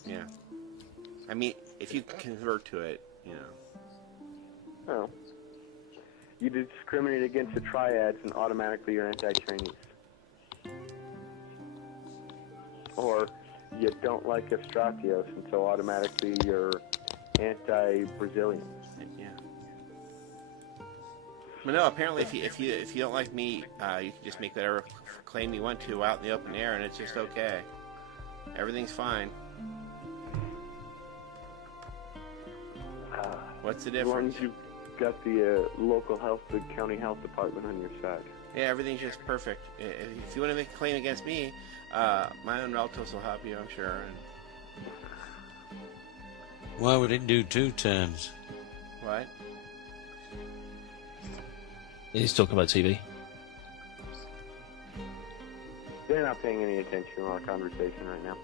Yeah. I mean, if you convert to it, Oh. You discriminate against the triads and automatically you're anti-Chinese. Or you don't like Estratios and so automatically you're anti-Brazilian. Yeah. But no, apparently if you don't like me, you can just make whatever claim you want to out in the open air and it's just okay. Everything's fine. What's the difference? As long as you've got the local health, the county health department on your side. Yeah, everything's just perfect. If you want to make a claim against me, my own relatives will help you, I'm sure. Why would it do 2 turns? What? He's talking about TV. They're not paying any attention to our conversation right now.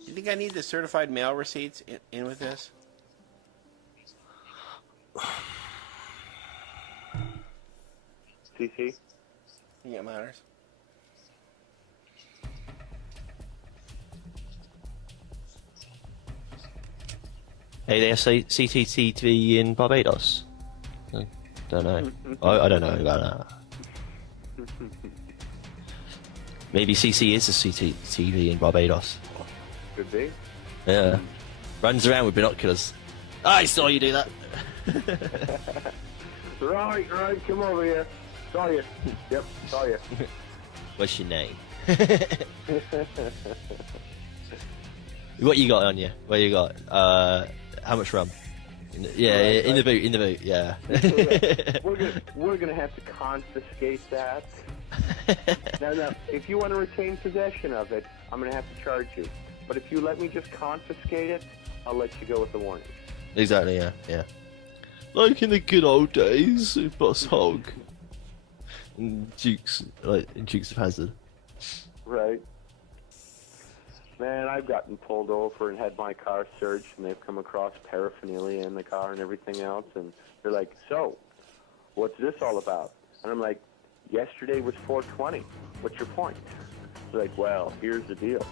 Do you think I need the certified mail receipts in with this? CC? Yeah, it matters. Hey, they have CCTV in Barbados? I don't know. I don't know about that. Maybe CC is a CCTV in Barbados. Could be. Yeah. Runs around with binoculars. I saw you do that. Right, come over here. Saw you. Yep, saw you. What's your name? What you got on you? What you got? How much rum? In the boot, yeah. We're gonna have to confiscate that. Now, if you want to retain possession of it, I'm gonna have to charge you. But if you let me just confiscate it, I'll let you go with the warning. Exactly, yeah. Like in the good old days, Boss Hog. And Dukes of Hazzard. Right. Man, I've gotten pulled over and had my car searched, and they've come across paraphernalia in the car and everything else, and they're like, so, what's this all about? And I'm like, yesterday was 420. What's your point? They're like, well, here's the deal.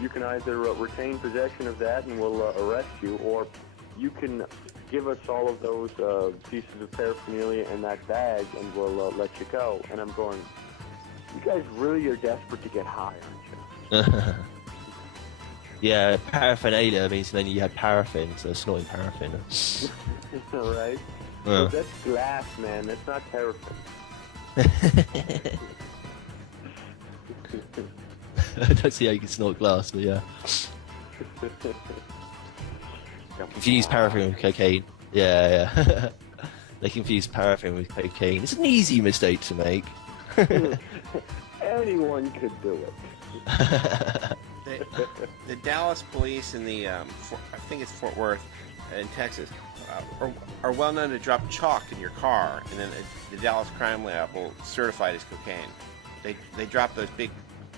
You can either retain possession of that and we'll arrest you, or you can give us all of those pieces of paraphernalia in that bag and we'll let you go. And I'm going, you guys really are desperate to get high, aren't you? Yeah, paraphernalia means then you had paraffin, so snorting paraffin. Right? Well, that's glass, man. That's not paraffin. I don't see how you can snort glass, but yeah. Confuse paraffin with cocaine. Yeah. They confuse paraffin with cocaine. It's an easy mistake to make. Anyone could do it. The Dallas police and the, I think it's Fort Worth in Texas, are well known to drop chalk in your car, and then the Dallas Crime Lab will certify it as cocaine. They drop those big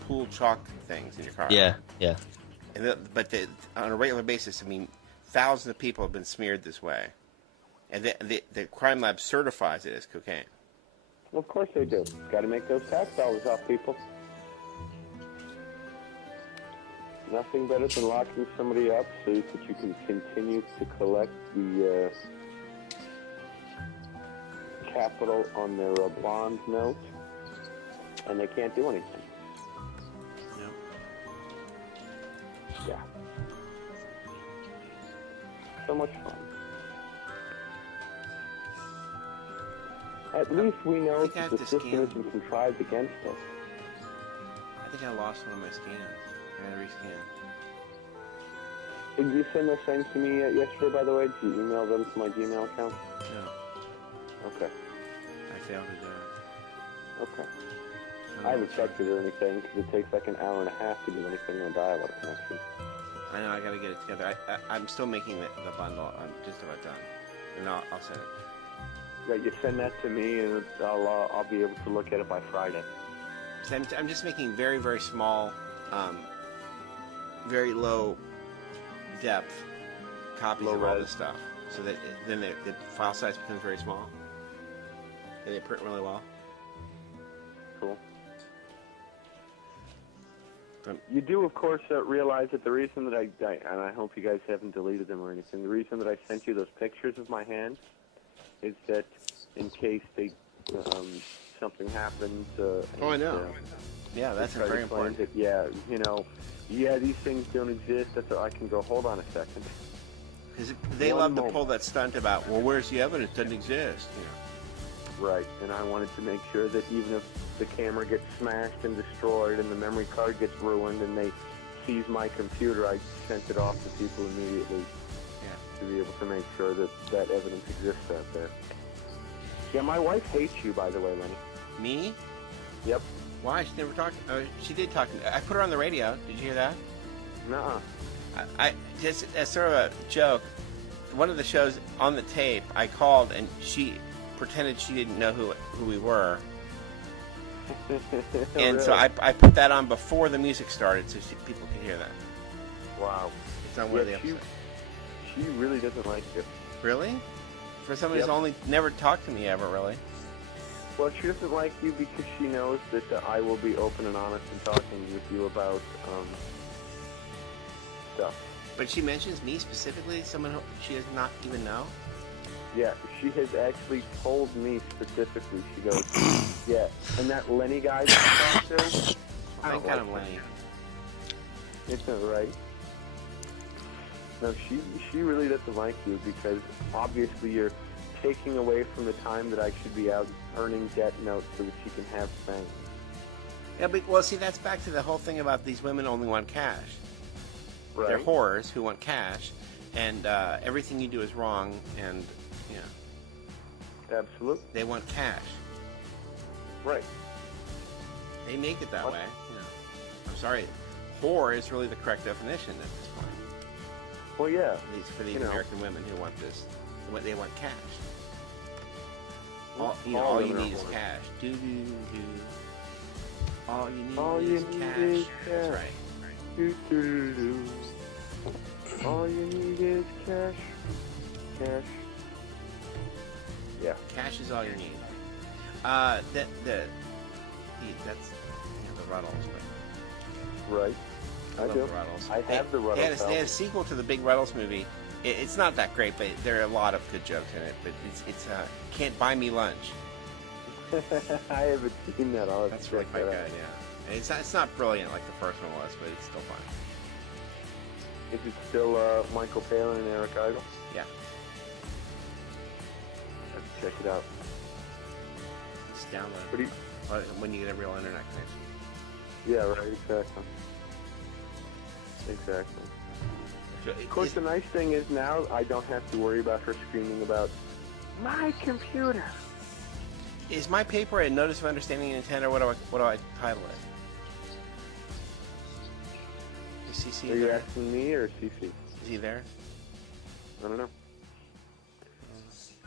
pool chalk things in your car. Yeah. And on a regular basis, I mean, thousands of people have been smeared this way, and the crime lab certifies it as cocaine. Well, of course they do. Got to make those tax dollars off, people. Nothing better than locking somebody up so that you can continue to collect the capital on their bond note, and they can't do anything. No. Yeah. So much fun. At least we know that the system isn't contrived against us. I think I lost one of my scans. I gotta rescan. Did you send those things to me yesterday, by the way? Did you email them to my Gmail account? No. Okay. I failed to do it. Okay. I haven't checked it or anything because it takes like an hour and a half to do anything on dial-up connection. I know, I gotta get it together. I'm still making the bundle. I'm just about done. And I'll send it. Right, you send that to me and I'll be able to look at it by Friday. So I'm just making very, very small, very low depth copies of all this stuff. So that then the file size becomes very small. And they print really well. Cool. You do, of course, realize that the reason that and I hope you guys haven't deleted them or anything, the reason that I sent you those pictures of my hands is that in case something happens. I know. Yeah, that's very important. These things don't exist. I can go, hold on a second. Because they love to pull that stunt about, well, where's the evidence? It doesn't exist. Right, and I wanted to make sure that even if the camera gets smashed and destroyed and the memory card gets ruined and they seize my computer, I sent it off to people immediately to be able to make sure that that evidence exists out there. Yeah, my wife hates you, by the way, Lenny. Me? Yep. Why? She never talked. She did talk. I put her on the radio. Did you hear that? Nuh-uh. I just as sort of a joke. One of the shows on the tape, I called and she pretended she didn't know who we were. And really? So I put that on before the music started so people could hear that. Wow. It's on one of the episodes. She really doesn't like you. Really? For someone who's only never talked to me ever, really? Well, she doesn't like you because she knows that I will be open and honest and talking with you about stuff. But she mentions me specifically, someone who she does not even know? Yeah, she has actually told me specifically. She goes, yeah, and that Lenny guy that you talked to? I think kind of Lenny. It's not right. No, she really doesn't like you because obviously you're taking away from the time that I should be out earning debt notes so that she can have things. Yeah, but, well, see, that's back to the whole thing about these women only want cash. Right. They're whores who want cash, and everything you do is wrong, and, Absolutely. They want cash. Right. They make it that way. I'm sorry. Whore is really the correct definition at this point. Well, yeah. For these American women who want this, they want cash. All you need is cash. Do. All you need is cash. That's right. Do. All you need is cash. Cash. Yeah. Cash is all you need. That's the Ruddles, but right. I love do. the Ruddles. I have the Ruddles. They had a sequel to the big Ruddles movie. It's not that great, but there are a lot of good jokes in it. But it's Can't Buy Me Lunch. I haven't seen that. That's really quite good. Yeah. And it's not brilliant like the first one was, but it's still fun. Is it still Michael Palin and Eric Idle? Yeah. have to check it out. Just download What do you? it when you get a real internet connection. Yeah, right. Exactly. Exactly. Of course, the nice thing is now I don't have to worry about her screaming about my computer. Is my paper a notice of understanding intent, or what do I title it? Is CC Are you there? asking me or CC? Is he there? I don't know.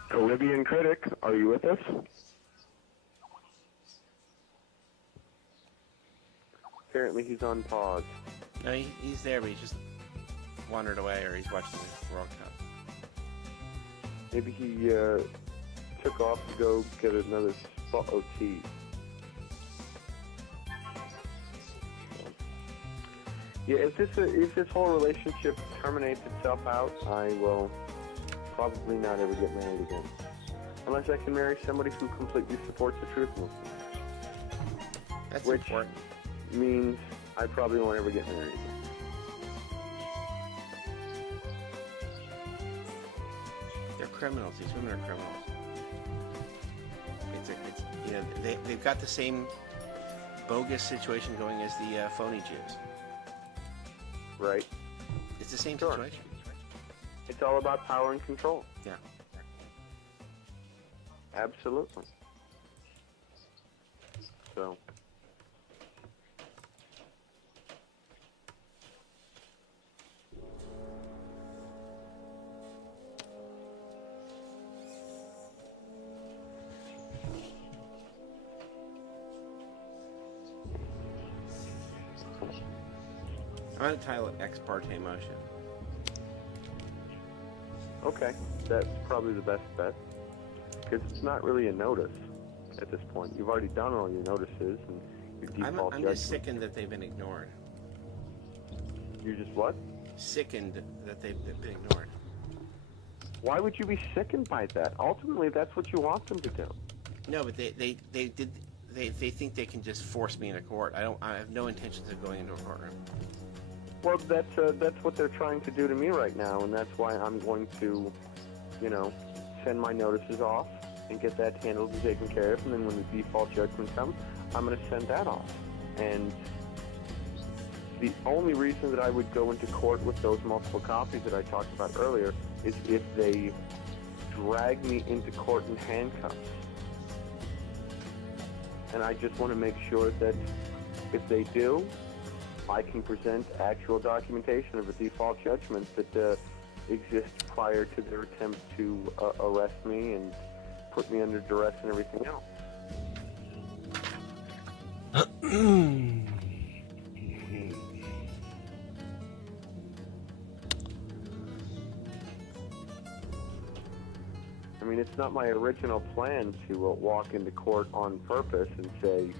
Caribbean Critic, are you with us? Apparently he's on pause. No, he's there, but he just wandered away, or he's watching the World Cup. Maybe he took off to go get another spot of tea. Yeah, if this whole relationship terminates itself out, I will probably not ever get married again. Unless I can marry somebody who completely supports the truth movement. That's Which important. means I probably won't ever get married again. They're criminals. These women are criminals. It's you know, they've got the same bogus situation going as the phony Jews. Right? It's the same Sure. situation. It's all about power and control. Yeah. Absolutely. So. I'm going to title it Ex parte motion. Okay, that's probably the best bet. Because it's not really a notice at this point. You've already done all your notices and your default I'm just sickened that they've been ignored. You're just what? Sickened that they've been ignored. Why would you be sickened by that? Ultimately, that's what you want them to do. No, but they think they can just force me into court. I have no intentions of going into a courtroom. Well, that's what they're trying to do to me right now, and that's why I'm going to, send my notices off and get that handled and taken care of, and then when the default judgment comes, I'm going to send that off. And the only reason that I would go into court with those multiple copies that I talked about earlier is if they drag me into court in handcuffs. And I just want to make sure that if they do, I can present actual documentation of a default judgment that exists prior to their attempt to arrest me and put me under duress and everything else. I mean, it's not my original plan to walk into court on purpose and say,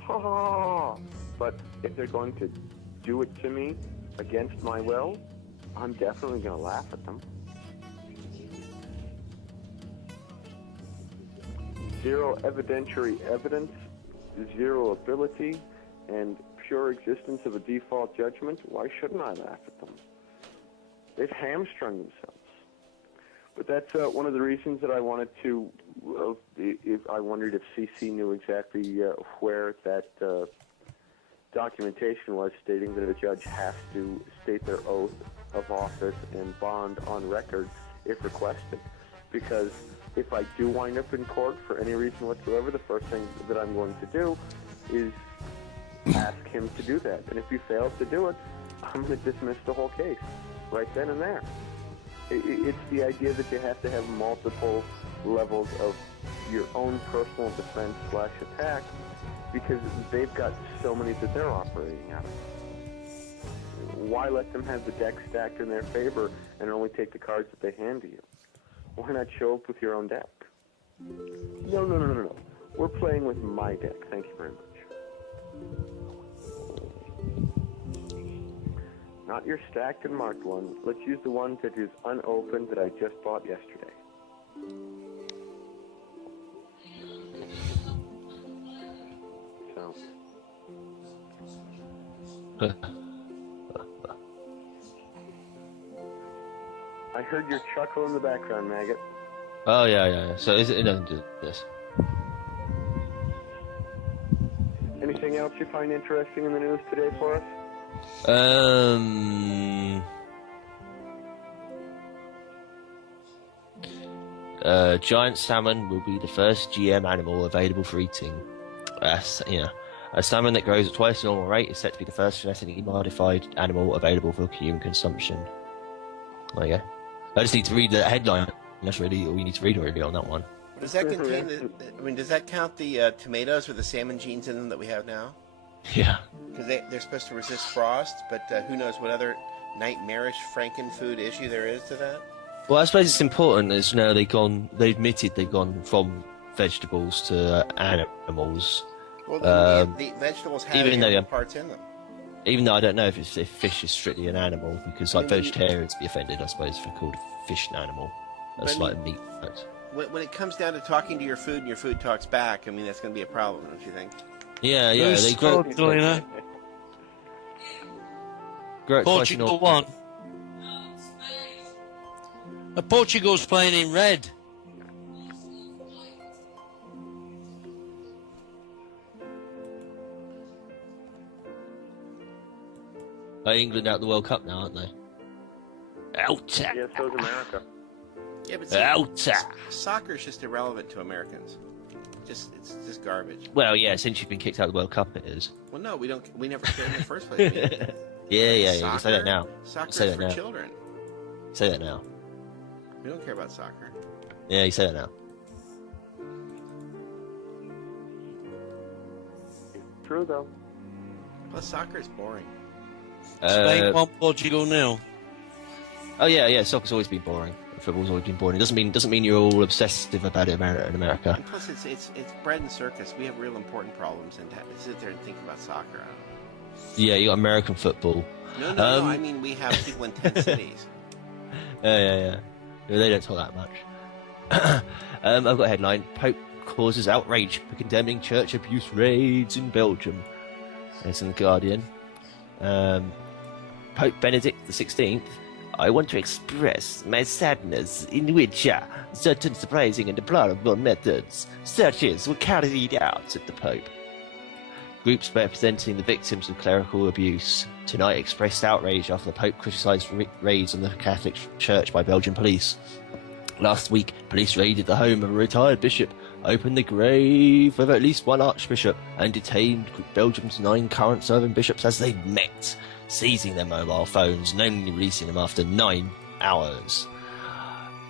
ha ha, but if they're going to do it to me against my will, I'm definitely going to laugh at them. Zero evidentiary evidence, zero ability, and pure existence of a default judgment. Why shouldn't I laugh at them? They've hamstrung themselves. But that's one of the reasons that I wanted to, I wondered if CC knew exactly where that documentation was stating that a judge has to state their oath of office and bond on record if requested. Because if I do wind up in court for any reason whatsoever, the first thing that I'm going to do is ask him to do that. And if he fails to do it, I'm going to dismiss the whole case right then and there. It's the idea that you have to have multiple levels of your own personal defense / attack because they've got so many that they're operating out of. Why let them have the deck stacked in their favor and only take the cards that they hand to you? Why not show up with your own deck? No. We're playing with my deck. Thank you very much. Not your stacked and marked one. Let's use the one that is unopened that I just bought yesterday. So. I heard your chuckle in the background, Maggot. Oh, yeah. So it doesn't do this. Anything else you find interesting in the news today for us? Giant salmon will be the first GM animal available for eating. A salmon that grows at twice the normal rate is set to be the first genetically modified animal available for human consumption. There you go. I just need to read the headline. That's really all you need to read really on that one. Does that contain? Does that count the tomatoes with the salmon genes in them that we have now? Yeah. Because they're supposed to resist frost, but who knows what other nightmarish frankenfood issue there is to that? Well, I suppose it's important as they admitted they've gone from vegetables to animals. Well, the vegetables have animal parts in them. Even though I don't know if fish is strictly an animal, because vegetarians be offended, I suppose, if they're called fish an animal. That's like meat. When it comes down to talking to your food and your food talks back, that's going to be a problem, don't you think? Yeah. They grow Portugal won. Portugal's playing in red. England out of the World Cup now, aren't they? Out. Yeah, so's America. Yeah, but soccer is just irrelevant to Americans. It's just garbage. Well, yeah, since you've been kicked out of the World Cup, it is. Well, no, we never cared in the first place. Yeah. Soccer, you say that now. Soccer is for children. Say that now. We don't care about soccer. Yeah, you say that now. True, though. Plus, soccer is boring. Spain won, Portugal 0. Oh yeah. Soccer's always been boring. Football's always been boring. It doesn't mean you're all obsessive about it in America. And plus, it's bread and circus. We have real important problems, and to sit there and think about soccer. Yeah, you got American football. No. I mean, we have people in 10 cities. Yeah. They don't talk that much. I've got a headline: Pope causes outrage for condemning church abuse raids in Belgium. It's in the Guardian. Pope Benedict XVI. I want to express my sadness in which certain surprising and deplorable methods, searches were carried out, said the Pope. Groups representing the victims of clerical abuse tonight expressed outrage after the Pope criticised raids on the Catholic Church by Belgian police. Last week, police raided the home of a retired bishop, opened the grave of at least one archbishop, and detained Belgium's 9 current serving bishops as they met, seizing their mobile phones and only releasing them after 9 hours.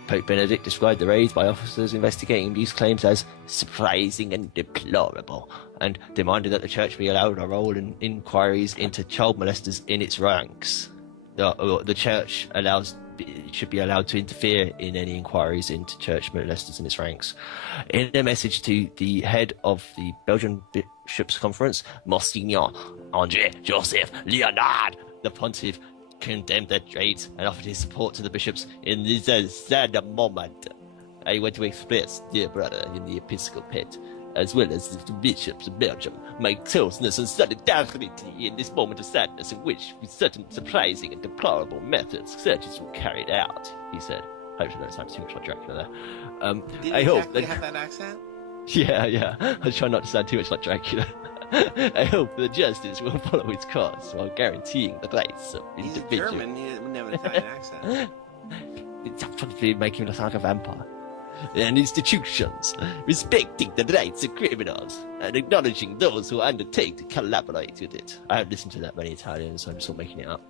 Pope Benedict described the raids by officers investigating abuse claims as surprising and deplorable, and demanded that the church be allowed a role in inquiries into child molesters in its ranks. The church should be allowed to interfere in any inquiries into church molesters in its ranks. In a message to the head of the Belgian Bishops' Conference, Monsignor André Joseph Leonard, the pontiff condemned the raids and offered his support to the bishops in this sad moment. I want to express, dear brother, in the episcopate, as well as the bishops of Belgium, my closeness and solidarity in this moment of sadness in which, with certain surprising and deplorable methods, searches were carried out, he said. Hopefully I don't sound too much like Dracula there. Did I hope you have that accent? Yeah. I try not to sound too much like Dracula. I hope that justice will follow its course while guaranteeing the rights of individuals. He's a German, he wouldn't have an Italian accent. It's actually making him look like a vampire. And institutions, respecting the rights of criminals and acknowledging those who undertake to collaborate with it. I haven't listened to that many Italians, so I'm just not making it up.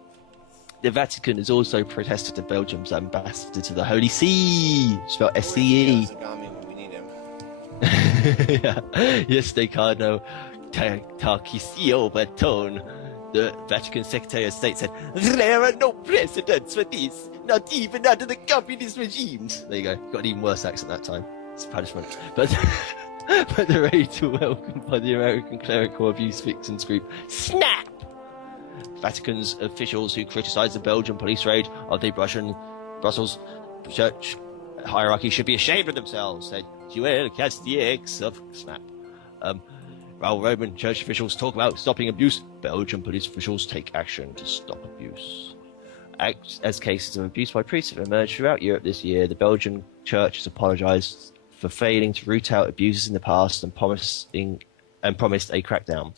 The Vatican has also protested to Belgium's ambassador to the Holy See, spelled S-C-E. We need him. Yeah. Yesterday, Cardinal Tarcisio Bertone, the Vatican Secretary of State, said, "There are no precedents for this, not even under the communist regimes." There you go. Got an even worse accent that time. It's punishment. But the raids were welcomed by the American clerical abuse victims group SNAP. Vatican's officials who criticised the Belgian police raid of the Brussels church hierarchy should be ashamed of themselves, said Joël Castex of SNAP. While Roman church officials talk about stopping abuse, Belgian police officials take action to stop abuse. As cases of abuse by priests have emerged throughout Europe this year, the Belgian Church has apologised for failing to root out abuses in the past and promised a crackdown.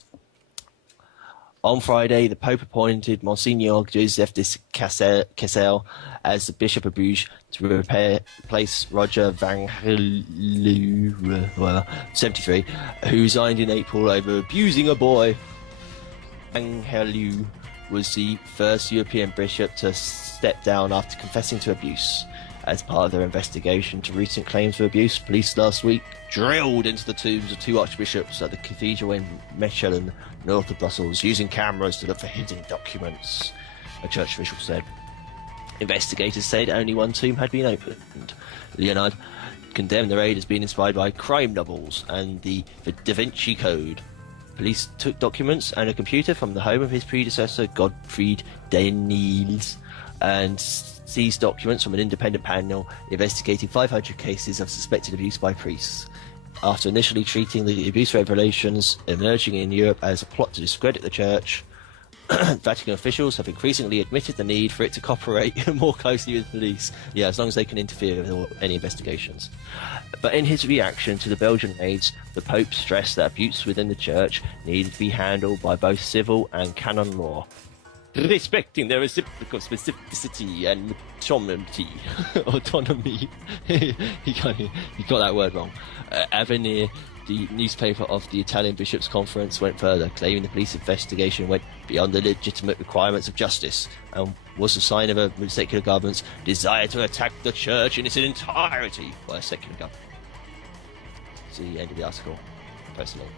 On Friday, the Pope appointed Monsignor Joseph de Kessel as the Bishop of Bruges to replace Roger Van Hellew, 73, who resigned in April over abusing a boy. Van Hellew was the first European bishop to step down after confessing to abuse. As part of their investigation into recent claims of abuse, police last week drilled into the tombs of 2 archbishops at the cathedral in Mechelen, north of Brussels, using cameras to look for hidden documents, a church official said. Investigators said only 1 tomb had been opened. Leonard condemned the raid as being inspired by crime novels and the Da Vinci Code. Police took documents and a computer from the home of his predecessor, Gottfried Daniels, and seized documents from an independent panel investigating 500 cases of suspected abuse by priests. After initially treating the abuse revelations emerging in Europe as a plot to discredit the Church, Vatican officials have increasingly admitted the need for it to cooperate more closely with police, as long as they can interfere with any investigations. But in his reaction to the Belgian raids, the Pope stressed that abuse within the Church needed to be handled by both civil and canon law, respecting their reciprocal specificity and autonomy. he got that word wrong. Avenir, the newspaper of the Italian Bishops' Conference, went further, claiming the police investigation went beyond the legitimate requirements of justice and was a sign of a secular government's desire to attack the Church in its entirety by a secular government. See the end of the article. Post link.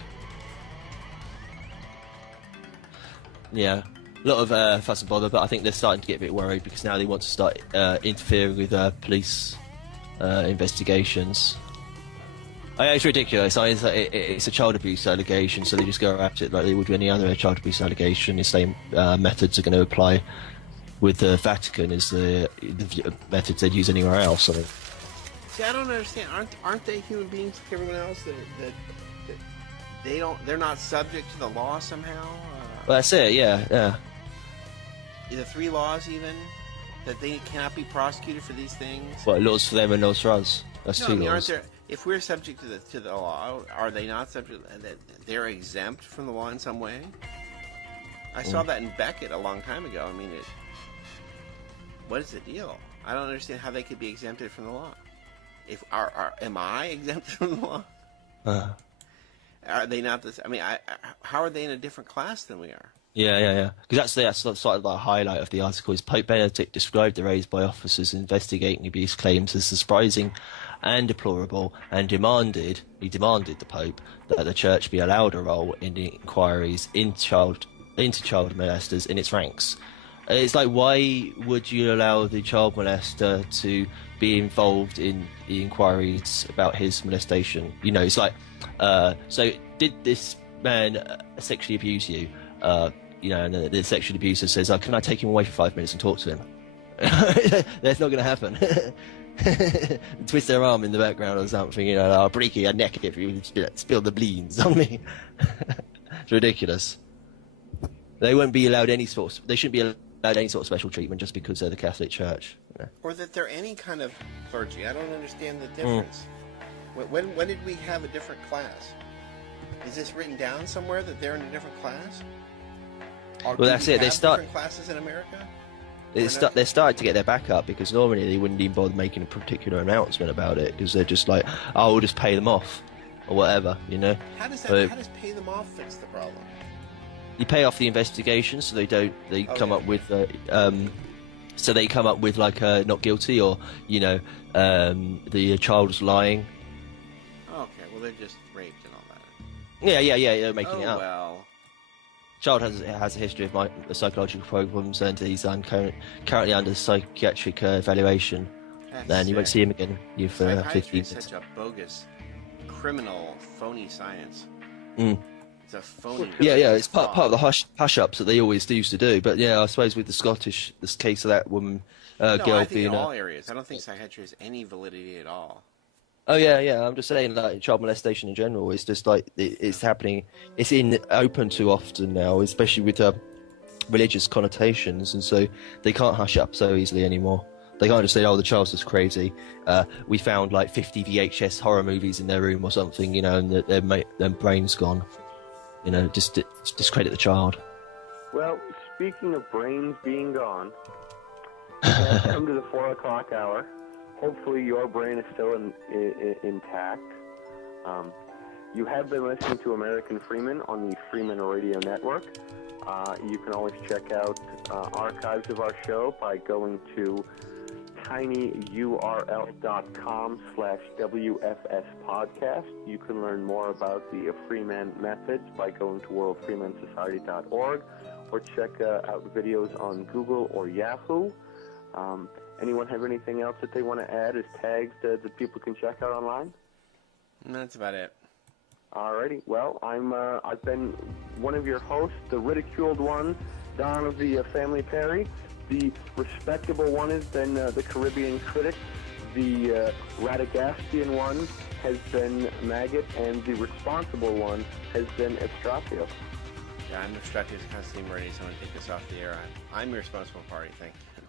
Yeah. A lot of fuss and bother, but I think they're starting to get a bit worried because now they want to start interfering with police investigations. It's ridiculous. It's a child abuse allegation, so they just go at it like they would with any other child abuse allegation. The same methods are going to apply with the Vatican as the methods they'd use anywhere else. I think. See, I don't understand. Aren't they human beings like everyone else? That they're not subject to the law somehow. Well, that's it. Yeah. The 3 laws even that they cannot be prosecuted for these things. What, laws for them and laws for us? That's 2 laws. Aren't there? If we're subject to the law, are they not subject? They're exempt from the law in some way. I saw that in Beckett a long time ago. I mean, what is the deal? I don't understand how they could be exempted from the law. Am I exempt from the law? Are they not this? I mean, how are they in a different class than we are? Yeah. Because that's sort of the highlight of the article. Is Pope Benedict described the raids by officers investigating abuse claims as surprising and deplorable, and demanded the Pope that the Church be allowed a role in the inquiries into child molesters in its ranks. It's like, why would you allow the child molester to be involved in the inquiries about his molestation? It's like, so did this man sexually abuse you? And the sexual abuser says, can I take him away for 5 minutes and talk to him? That's not going to happen. Twist their arm in the background or something, I'll break your neck if you spill the beans on me. It's ridiculous. They won't be allowed they shouldn't be allowed any sort of special treatment just because they're the Catholic Church. Or that they're any kind of clergy. I don't understand the difference. When did we have a different class? Is this written down somewhere that they're in a different class? Or well, that's it. They start different classes in America. They're starting to get their back up because normally they wouldn't even bother making a particular announcement about it because they're just like, we'll just pay them off or whatever, How does pay them off fix the problem? You pay off the investigation, so they come up with like not guilty or the child was lying. Okay, well they're just raped and all that. Yeah, they're making it up. Well. Child has a history of psychological problems and he's currently under psychiatric evaluation. Then you won't see him again. Psychiatry is such a bogus, criminal, phony science. It's a phony. Yeah, it's part of the hush-ups that they always used to do. But yeah, I suppose with this case of that woman, girl I think being in all areas. I don't think psychiatry has any validity at all. Oh yeah. I'm just saying, like, child molestation in general is just like it's happening. It's open too often now, especially with religious connotations, and so they can't hush up so easily anymore. They can't just say, "Oh, the child's just crazy." We found like 50 VHS horror movies in their room or something, and their brain's gone. Just discredit the child. Well, speaking of brains being gone, we've come to the 4 o'clock hour. Hopefully your brain is still intact. You have been listening to American Freeman on the Freeman Radio Network. You can always check out archives of our show by going to tinyurl.com/WFS podcast. You can learn more about the Freeman methods by going to worldfreemansociety.org or check out videos on Google or Yahoo. Anyone have anything else that they want to add as tags that people can check out online? That's about it. Alrighty. Well, I've been one of your hosts, the ridiculed one, Don of the Family Perry. The respectable one has been the Caribbean Critic. The Radagasian one has been Maggot, and the responsible one has been Estrapio. Yeah, I'm Estrapio's constantly ready. Someone take this off the air. I'm your responsible party. Thank you.